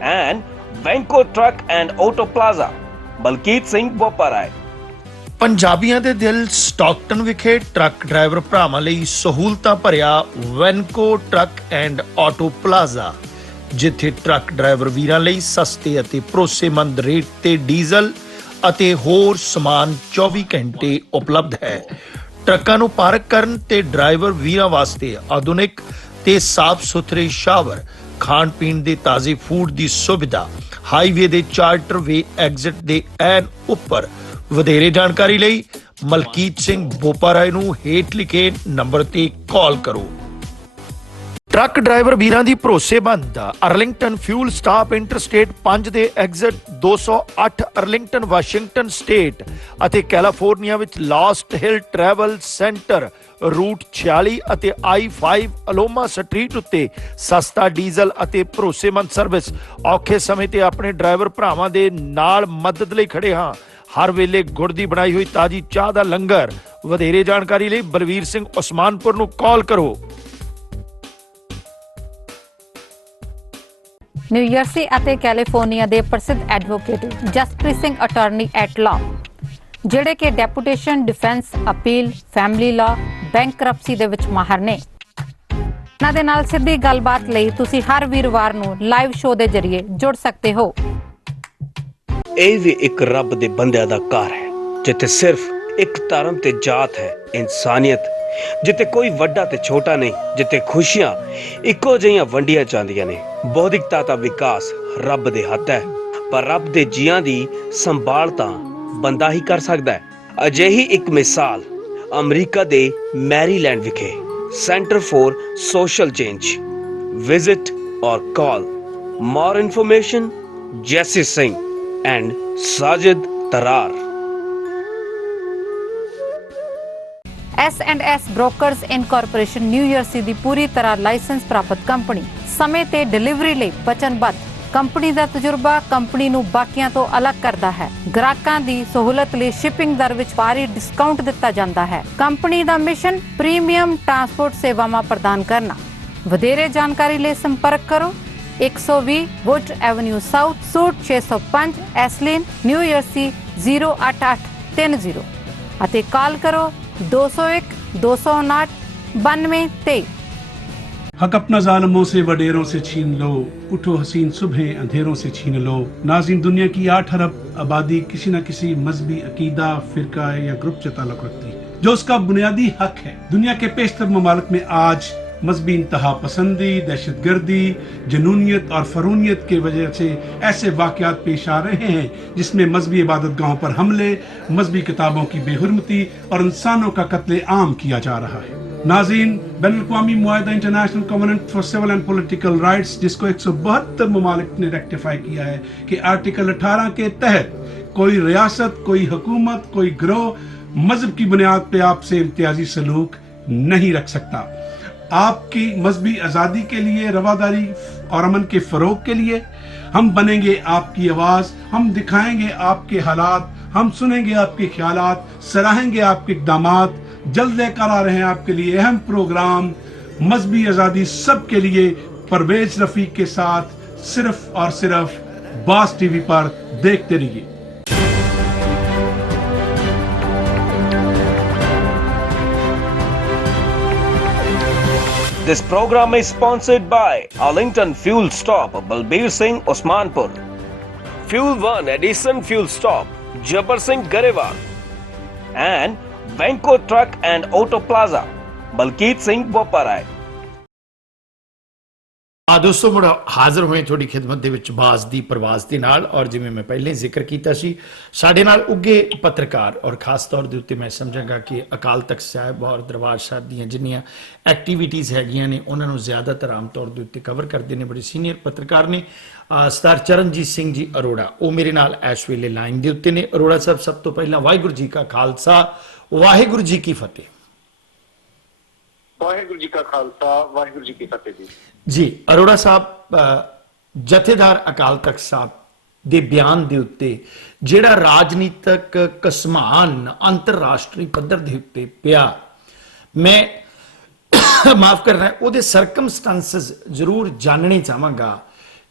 And Venko Truck and Auto Plaza, Balkeet Singh, Boparai. ਪੰਜਾਬੀਆਂ ਦੇ ਦਿਲ ਸਟਾਕਟਨ ਵਿਖੇ ਟਰੱਕ ਡਰਾਈਵਰ ਭਰਾਵਾਂ ਲਈ ਸਹੂਲਤਾਂ ਭਰਿਆ ਵੈਨਕੋ ਟਰੱਕ ਐਂਡ ਆਟੋ ਪਲਾਜ਼ਾ, ਜਿੱਥੇ truck driver ਵੀਰਾਂ ਲਈ ਸਸਤੇ ਅਤੇ ਭਰੋਸੇਮੰਦ ਰੇਟ ਤੇ ਡੀਜ਼ਲ ਅਤੇ ਹੋਰ ਸਮਾਨ 24 ਘੰਟੇ ਉਪਲਬਧ ਹੈ। ਟਰੱਕਾਂ ਨੂੰ ਪਾਰਕ ਕਰਨ ਤੇ ਡਰਾਈਵਰ ਵੀਰਾਂ ਵਾਸਤੇ ਆਧੁਨਿਕ ਤੇ ਸਾਫ਼ ਸੁਥਰੇ ਸ਼ਾਵਰ, ਖਾਣ ਪੀਣ ਦੇ ਤਾਜ਼ੇ ਫੂਡ ਦੀ ਸੁਵਿਧਾ, ਹਾਈਵੇ ਦੇ ਚਾਰਟਰ ਵੇ ਐਗਜ਼ਿਟ ਦੇ ਐਨ ਉੱਪਰ। ਵਧੇਰੇ ਜਾਣਕਾਰੀ ਲਈ ਮਲਕੀਤ ਸਿੰਘ ਬੋਪਾਰਾਏ ਨੂੰ ਹੇਠ ਲਿਖੇ ਨੰਬਰ ਤੇ ਕਾਲ ਕਰੋ। ਟਰੱਕ ਡਰਾਈਵਰ ਵੀਰਾਂ ਦੀ ਭਰੋਸੇਮੰਦ ਅਰਲਿੰਗਟਨ ਫਿਊਲ ਸਟਾਪ ਇੰਟਰਸਟੇਟ 5 ਦੇ ਐਗਜ਼ਿਟ 208 ਅਰਲਿੰਗਟਨ ਵਾਸ਼ਿੰਗਟਨ ਸਟੇਟ ਅਤੇ ਕੈਲੀਫੋਰਨੀਆ ਵਿੱਚ ਲਾਸਟ ਹਿਲ ਟਰੈਵਲ ਸੈਂਟਰ ਰੂਟ 46 ਅਤੇ I-5 ਅਲੋਮਾ ਸਟਰੀਟ ਉੱਤੇ ਸਸਤਾ ਡੀਜ਼ਲ ਅਤੇ ਭਰੋਸੇਮੰਦ ਸਰਵਿਸ। ਔਖੇ ਸਮੇਂ ਤੇ ਆਪਣੇ ਡਰਾਈਵਰ ਭਰਾਵਾਂ ਦੇ ਨਾਲ ਮਦਦ ਲਈ ਖੜੇ ਹਾਂ। ਹਰ ਵੇਲੇ ਗੁੜ ਦੀ ਬਣਾਈ ਹੋਈ ਤਾਜ਼ੀ ਚਾਹ ਦਾ ਲੰਗਰ। ਵਧੇਰੇ ਜਾਣਕਾਰੀ ਲਈ ਬਲਵੀਰ ਸਿੰਘ ਉਸਮਾਨਪੁਰ ਨੂੰ ਕਾਲ ਕਰੋ। ਨਿਊਯਰਸੀ ਅਤੇ ਕੈਲੀਫੋਰਨੀਆ ਦੇ ਪ੍ਰਸਿੱਧ advocate Jaspreet Singh attorney at law, ਜਿਹੜੇ ਕਿ deputation, defence, appeal, family law, bankruptcy ਦੇ ਵਿੱਚ ਮਾਹਰ ਨੇ। ਇਹਨਾਂ ਦੇ ਨਾਲ ਸਿੱਧੀ ਗੱਲਬਾਤ ਲਈ ਤੁਸੀਂ ਹਰ ਵੀਰਵਾਰ ਨੂੰ ਲਾਈਵ ਸ਼ੋਅ ਦੇ ਜ਼ਰੀਏ ਜੁੜ ਸਕਦੇ ਹੋ। ਇਹ ਵੀ ਇੱਕ ਰੱਬ ਦੇ ਬੰਦਿਆਂ ਦਾ ਘਰ ਹੈ, ਜਿੱਥੇ ਸਿਰਫ ਇੱਕ ਧਰਮ ਤੇ ਜਾਤ ਹੈ, ਇਨਸਾਨੀਅਤ, ਜਿੱਥੇ ਕੋਈ ਵੱਡਾ ਤੇ ਛੋਟਾ ਨਹੀਂ, ਜਿੱਥੇ ਖੁਸ਼ੀਆਂ ਇੱਕੋ ਜਿਹੀਆਂ ਵੰਡੀਆਂ ਜਾਂਦੀਆਂ ਨੇ। ਬੌਧਿਕਤਾ ਦਾ ਵਿਕਾਸ ਰੱਬ ਦੇ ਹੱਥ ਹੈ, ਪਰ ਰੱਬ ਦੇ ਜੀਆਂ ਦੀ ਸੰਭਾਲ ਤਾਂ ਬੰਦਾ ਹੀ ਕਰ ਸਕਦਾ ਹੈ। ਅਜਿਹੀ ਇੱਕ ਮਿਸਾਲ ਅਮਰੀਕਾ ਦੇ ਮੈਰੀਲੈਂਡ ਵਿਖੇ centre for social change. Visit or call. More information Jassi Singh and Sajid Tarar. S&S brokers incorporation New Jersey ਦੀ ਪੂਰੀ ਤਰ੍ਹਾਂ ਲਾਇਸੈਂਸ ਪ੍ਰਾਪਤ ਕੰਪਨੀ, ਸਮੇਂ ਤੇ ਡਿਲੀਵਰੀ ਲਈ ਵਚਨਬੱਧ। ਕੰਪਨੀ ਦਾ ਤਜਰਬਾ ਕੰਪਨੀ ਨੂੰ ਬਾਕੀਆਂ ਤੋਂ ਅਲੱਗ ਕਰਦਾ ਹੈ। ਗ੍ਰਾਹਕਾਂ ਦੀ ਸਹੂਲਤ ਲਈ ਸ਼ਿਪਿੰਗ ਦਰ ਵਿੱਚ ਭਾਰੀ ਡਿਸਕਾਊਂਟ ਦਿੱਤਾ ਜਾਂਦਾ ਹੈ। ਕੰਪਨੀ ਦਾ ਮਿਸ਼ਨ ਪ੍ਰੀਮੀਅਮ ਟਰਾਂਸਪੋਰਟ ਸੇਵਾਵਾਂ ਪ੍ਰਦਾਨ ਕਰਨਾ। ਵਧੇਰੇ ਜਾਣਕਾਰੀ ਲਈ ਸੰਪਰਕ ਕਰੋ 120 ਵੁੱਡ ਐਵਨਿਊ ਸਾਊਥ, ਸੂਟ 605, ਐਸਲਿਨ, ਨਿਊਯਰਸੀ 08830 ਅਤੇ ਕਾਲ ਕਰੋ 201 259 9223। हक अपना जालिमों से वडेरों से छीन लो, उठो हसीन सुबह अंधेरों से छीन लो। नाज़रीन, दुनिया की 8 अरब आबादी किसी न किसी मजहबी अकीदा, फिरका या ग्रुप से ताल्लुक रखती है, जो उसका बुनियादी हक है। दुनिया के पेशतर ममालिक में आज मजहबी इंतहा पसंदी, दहशत गर्दी, जनूनियत और फरूनियत की वजह से ऐसे वाक़यात पेश आ रहे हैं जिसमें मजहबी इबादत गाहों पर हमले, मजहबी किताबों की बेहुरमती और इंसानों का कत्ले आम किया जा रहा है। नाज़रीन, बैनुल-अक़वामी मुआहिदा international covenant for civil and political rights, जिसको 172 ममालिक ने रेक्टिफाई किया है कि आर्टिकल 18 के तहत कोई रियासत, कोई हुकूमत, कोई गिरोह, मजहब की बुनियाद पे आपसे इम्तियाजी सलूक नहीं रख सकता। आपकी मजहबी आज़ादी के लिए, रवादारी और अमन के फ़रोग के लिए हम बनेंगे आपकी आवाज़, हम दिखाएंगे आपके हालात, हम सुनेंगे आपके ख्यालात, सराहेंगे आपके इक़दामात। जल्द लेकर आ रहे हैं आपके लिए अहम प्रोग्राम मजहबी आज़ादी सबके लिए, परवेज रफ़ीक के साथ, सिर्फ और सिर्फ बास टीवी पर। देखते रहिए। This program is sponsored by Arlington Fuel Stop, Balbir Singh, Osmanpur. Fuel 1 Edison Fuel Stop, Jabbar Singh, Garewal. And Venko Truck and Auto Plaza, Balkeet Singh, Boparai. ਦੋਸਤੋ ਮੁੜ ਹਾਜ਼ਰ ਹੋਏ ਤੁਹਾਡੀ ਖਿਦਮਤ ਦੇ ਵਿੱਚ ਬਾਜ਼ ਦੀ ਪ੍ਰਵਾਜ਼ ਦੇ ਨਾਲ। ਔਰ ਜਿਵੇਂ ਮੈਂ ਪਹਿਲੇ ਜ਼ਿਕਰ ਕੀਤਾ ਸੀ, ਸਾਡੇ ਨਾਲ ਉੱਗੇ ਪੱਤਰਕਾਰ ਔਰ ਖਾਸ ਤੌਰ ਦੇ ਉੱਤੇ ਮੈਂ ਸਮਝਾਂਗਾ ਕਿ ਅਕਾਲ ਤਖਤ ਸਾਹਿਬ ਔਰ ਦਰਬਾਰ ਸਾਹਿਬ ਦੀਆਂ ਜਿੰਨੀਆਂ ਐਕਟੀਵਿਟੀਜ਼ ਹੈਗੀਆਂ ਨੇ ਉਹਨਾਂ ਨੂੰ ਜ਼ਿਆਦਾਤਰ ਆਮ ਤੌਰ ਦੇ ਉੱਤੇ ਕਵਰ ਕਰਦੇ ਨੇ ਬੜੇ ਸੀਨੀਅਰ ਪੱਤਰਕਾਰ ਨੇ ਸਰਦਾਰ ਚਰਨਜੀਤ ਸਿੰਘ ਜੀ ਅਰੋੜਾ। ਉਹ ਮੇਰੇ ਨਾਲ ਇਸ ਵੇਲੇ ਲਾਈਨ ਦੇ ਉੱਤੇ ਨੇ। ਅਰੋੜਾ ਸਾਹਿਬ, ਸਭ ਤੋਂ ਪਹਿਲਾਂ ਵਾਹਿਗੁਰੂ ਜੀ ਕਾ ਖਾਲਸਾ, ਵਾਹਿਗੁਰੂ ਜੀ ਕੀ ਫਤਿਹ। ਵਾਹਿਗੁਰੂ ਜੀ ਕਾ ਖਾਲਸਾ, ਵਾਹਿਗੁਰੂ ਜੀ ਕੀ ਫਤਿਹ ਜੀ। ਜੀ ਅਰੋੜਾ ਸਾਹਿਬ, ਜਥੇਦਾਰ ਅਕਾਲ ਤਖਤ ਸਾਹਿਬ ਦੇ ਬਿਆਨ ਦੇ ਉੱਤੇ ਜਿਹੜਾ ਰਾਜਨੀਤਿਕ ਕਸਮਾਨ ਅੰਤਰਰਾਸ਼ਟਰੀ ਪੱਧਰ ਦੇ ਉੱਤੇ ਪਿਆ, ਮੈਂ ਮਾਫ ਕਰਨਾ ਉਹਦੇ ਸਰਕਮਸਟੈਂਸਸ ਜ਼ਰੂਰ ਜਾਣਨੇ ਚਾਹਾਂਗਾ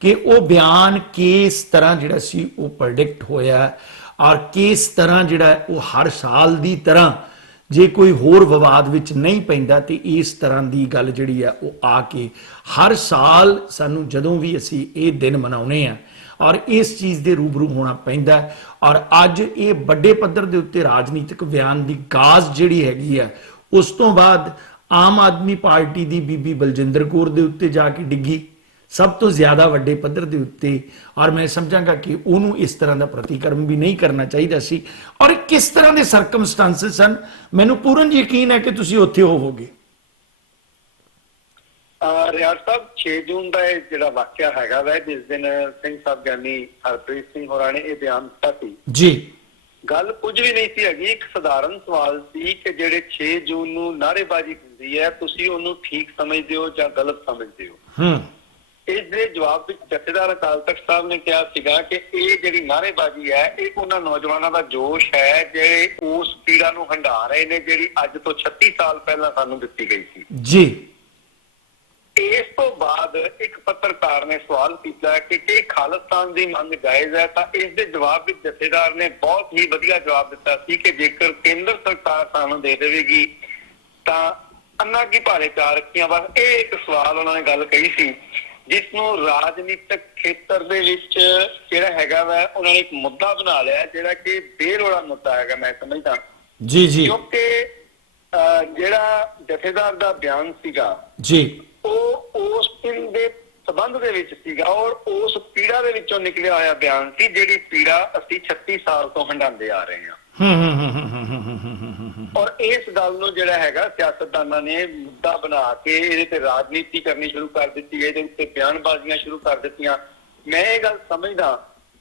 ਕਿ ਉਹ ਬਿਆਨ ਕਿਸ ਤਰ੍ਹਾਂ ਜਿਹੜਾ ਸੀ ਉਹ ਪ੍ਰੈਡਿਕਟ ਹੋਇਆ ਔਰ ਕਿਸ ਤਰ੍ਹਾਂ ਜਿਹੜਾ ਉਹ ਹਰ ਸਾਲ ਦੀ ਤਰ੍ਹਾਂ ਜੇ ਕੋਈ ਹੋਰ ਵਿਵਾਦ ਵਿੱਚ ਨਹੀਂ ਪੈਂਦਾ ਤੇ ਇਸ ਤਰ੍ਹਾਂ ਦੀ ਗੱਲ ਜਿਹੜੀ ਆ ਉਹ ਆ ਕੇ ਹਰ ਸਾਲ ਸਾਨੂੰ ਜਦੋਂ ਵੀ ਅਸੀਂ ਇਹ ਦਿਨ ਮਨਾਉਣੇ ਆ ਔਰ ਇਸ ਚੀਜ਼ ਦੇ ਰੂਬਰੂ ਹੋਣਾ ਪੈਂਦਾ। ਔਰ ਅੱਜ ਇਹ ਵੱਡੇ ਪੱਧਰ ਦੇ ਉੱਤੇ ਰਾਜਨੀਤਿਕ ਬਿਆਨ ਦੀ ਗਾਜ਼ ਜਿਹੜੀ ਹੈਗੀ ਆ, ਉਸ ਤੋਂ ਬਾਅਦ ਆਮ ਆਦਮੀ ਪਾਰਟੀ ਦੀ ਬੀਬੀ ਬਲਜਿੰਦਰ ਕੌਰ ਦੇ ਉੱਤੇ ਜਾ ਕੇ ਡਿੱਗੀ ਸਭ ਤੋਂ ਜ਼ਿਆਦਾ ਵੱਡੇ ਪੱਧਰ ਦੇ ਉੱਤੇ। ਔਰ ਮੈਂ ਸਮਝਾਂਗਾ ਕਿ ਉਹਨੂੰ ਇਸ ਤਰ੍ਹਾਂ ਦਾ ਪ੍ਰਤੀਕਰਮ ਵੀ ਨਹੀਂ ਕਰਨਾ ਚਾਹੀਦਾ ਸੀ। ਔਰ ਕਿਸ ਤਰ੍ਹਾਂ ਦੇ ਸਰਕਮਸਟੈਂਸਸ ਹਨ, ਮੈਨੂੰ ਪੂਰਨ ਯਕੀਨ ਹੈ ਕਿ ਤੁਸੀਂ ਉੱਥੇ ਹੋਵੋਗੇ। ਰਿਆਜ਼ ਸਾਹਿਬ, 6 ਜੂਨ ਦਾ ਇਹ ਜਿਹੜਾ ਵਾਕਿਆ ਹੈਗਾ ਵੈ, ਜਿਸ ਦਿਨ ਸਿੰਘ ਸਾਹਿਬ ਗਿਆਨੀ ਹਰਪ੍ਰੀਤ ਸਿੰਘ ਹੋਰਾਂ ਨੇ ਇਹ ਬਿਆਨ ਦਿੱਤਾ ਸੀ ਜੀ, ਗੱਲ ਕੁਝ ਵੀ ਨਹੀਂ ਸੀ ਹੈਗੀ। ਇੱਕ ਸਧਾਰਨ ਸਵਾਲ ਸੀ ਕਿ ਜਿਹੜੇ 6 ਜੂਨ ਨੂੰ ਨਾਅਰੇਬਾਜ਼ੀ ਹੁੰਦੀ ਹੈ, ਤੁਸੀਂ ਉਹਨੂੰ ਠੀਕ ਸਮਝਦੇ ਹੋ ਜਾਂ ਗਲਤ ਸਮਝਦੇ ਹੋ। ਇਸ ਦੇ ਜਵਾਬ ਵਿੱਚ ਜਥੇਦਾਰ ਅਕਾਲ ਤਖਤ ਸਾਹਿਬ ਨੇ ਕਿਹਾ ਸੀਗਾ ਕਿ ਇਹ ਜਿਹੜੀ ਨਾਅਰੇਬਾਜ਼ੀ ਹੈ ਇਹ ਉਹਨਾਂ ਨੌਜਵਾਨਾਂ ਦਾ ਜੋਸ਼ ਹੈ ਜਿਹੜੇ ਉਸ ਪੀੜਾ ਨੂੰ ਹੰਢਾ ਰਹੇ ਨੇ ਜਿਹੜੀ ਅੱਜ ਤੋਂ 36 ਸਾਲ ਪਹਿਲਾਂ ਸਾਨੂੰ ਦਿੱਤੀ ਗਈ ਸੀ ਜੀ। ਇਸ ਤੋਂ ਬਾਅਦ ਇੱਕ ਪੱਤਰਕਾਰ ਨੇ ਸਵਾਲ ਕੀਤਾ ਕਿ ਖਾਲਿਸਤਾਨ ਦੀ ਮੰਗ ਜਾਇਜ਼ ਹੈ, ਤਾਂ ਇਸ ਦੇ ਜਵਾਬ ਵਿੱਚ ਜਥੇਦਾਰ ਨੇ ਬਹੁਤ ਹੀ ਵਧੀਆ ਜਵਾਬ ਦਿੱਤਾ ਸੀ ਕਿ ਜੇਕਰ ਕੇਂਦਰ ਸਰਕਾਰ ਸਾਨੂੰ ਦੇ ਦੇਵੇਗੀ ਤਾਂ ਅੰਨਾ ਕੀ ਭਾਰੇ ਚਾਰ ਰੱਖੀਆਂ। ਬਸ ਇਹ ਇੱਕ ਸਵਾਲ ਉਹਨਾਂ ਨੇ ਗੱਲ ਕਹੀ ਸੀ ਜਿਸ ਨੂੰ ਰਾਜਨੀਤਿਕ ਖੇਤਰ ਦੇ ਵਿੱਚ ਜਿਹੜਾ ਹੈਗਾ ਵਾ ਉਹਨਾਂ ਨੇ ਇੱਕ ਮੁੱਦਾ ਬਣਾ ਲਿਆ ਜਿਹੜਾ ਕਿ ਬੇਲੋੜਾ ਮੁੱਦਾ ਹੈਗਾ, ਮੈਂ ਸਮਝਦਾ ਜੀ ਜੀ। ਕਿਉਂਕਿ ਜਿਹੜਾ ਜਥੇਦਾਰ ਦਾ ਬਿਆਨ ਸੀਗਾ ਜੀ, ਉਹ ਉਸ ਦਿਨ ਦੇ ਸਬੰਧ ਦੇ ਵਿੱਚ ਸੀਗਾ ਔਰ ਉਸ ਪੀੜਾ ਦੇ ਵਿੱਚੋਂ ਨਿਕਲਿਆ ਹੋਇਆ ਬਿਆਨ ਸੀ ਜਿਹੜੀ ਪੀੜਾ ਅਸੀਂ 36 ਸਾਲ ਤੋਂ ਹੰਢਾਉਂਦੇ ਆ ਰਹੇ ਹਾਂ। ਔਰ ਇਸ ਗੱਲ ਨੂੰ ਜਿਹੜਾ ਹੈਗਾ ਸਿਆਸਤਦਾਨਾਂ ਨੇ ਮੁੱਦਾ ਬਣਾ ਕੇ ਇਹਦੇ ਤੇ ਰਾਜਨੀਤੀ ਕਰਨੀ ਸ਼ੁਰੂ ਕਰ ਦਿੱਤੀ, ਇਹਦੇ ਉੱਤੇ ਬਿਆਨਬਾਜ਼ੀਆਂ ਸ਼ੁਰੂ ਕਰ ਦਿੱਤੀਆਂ। ਮੈਂ ਇਹ ਗੱਲ ਸਮਝਦਾ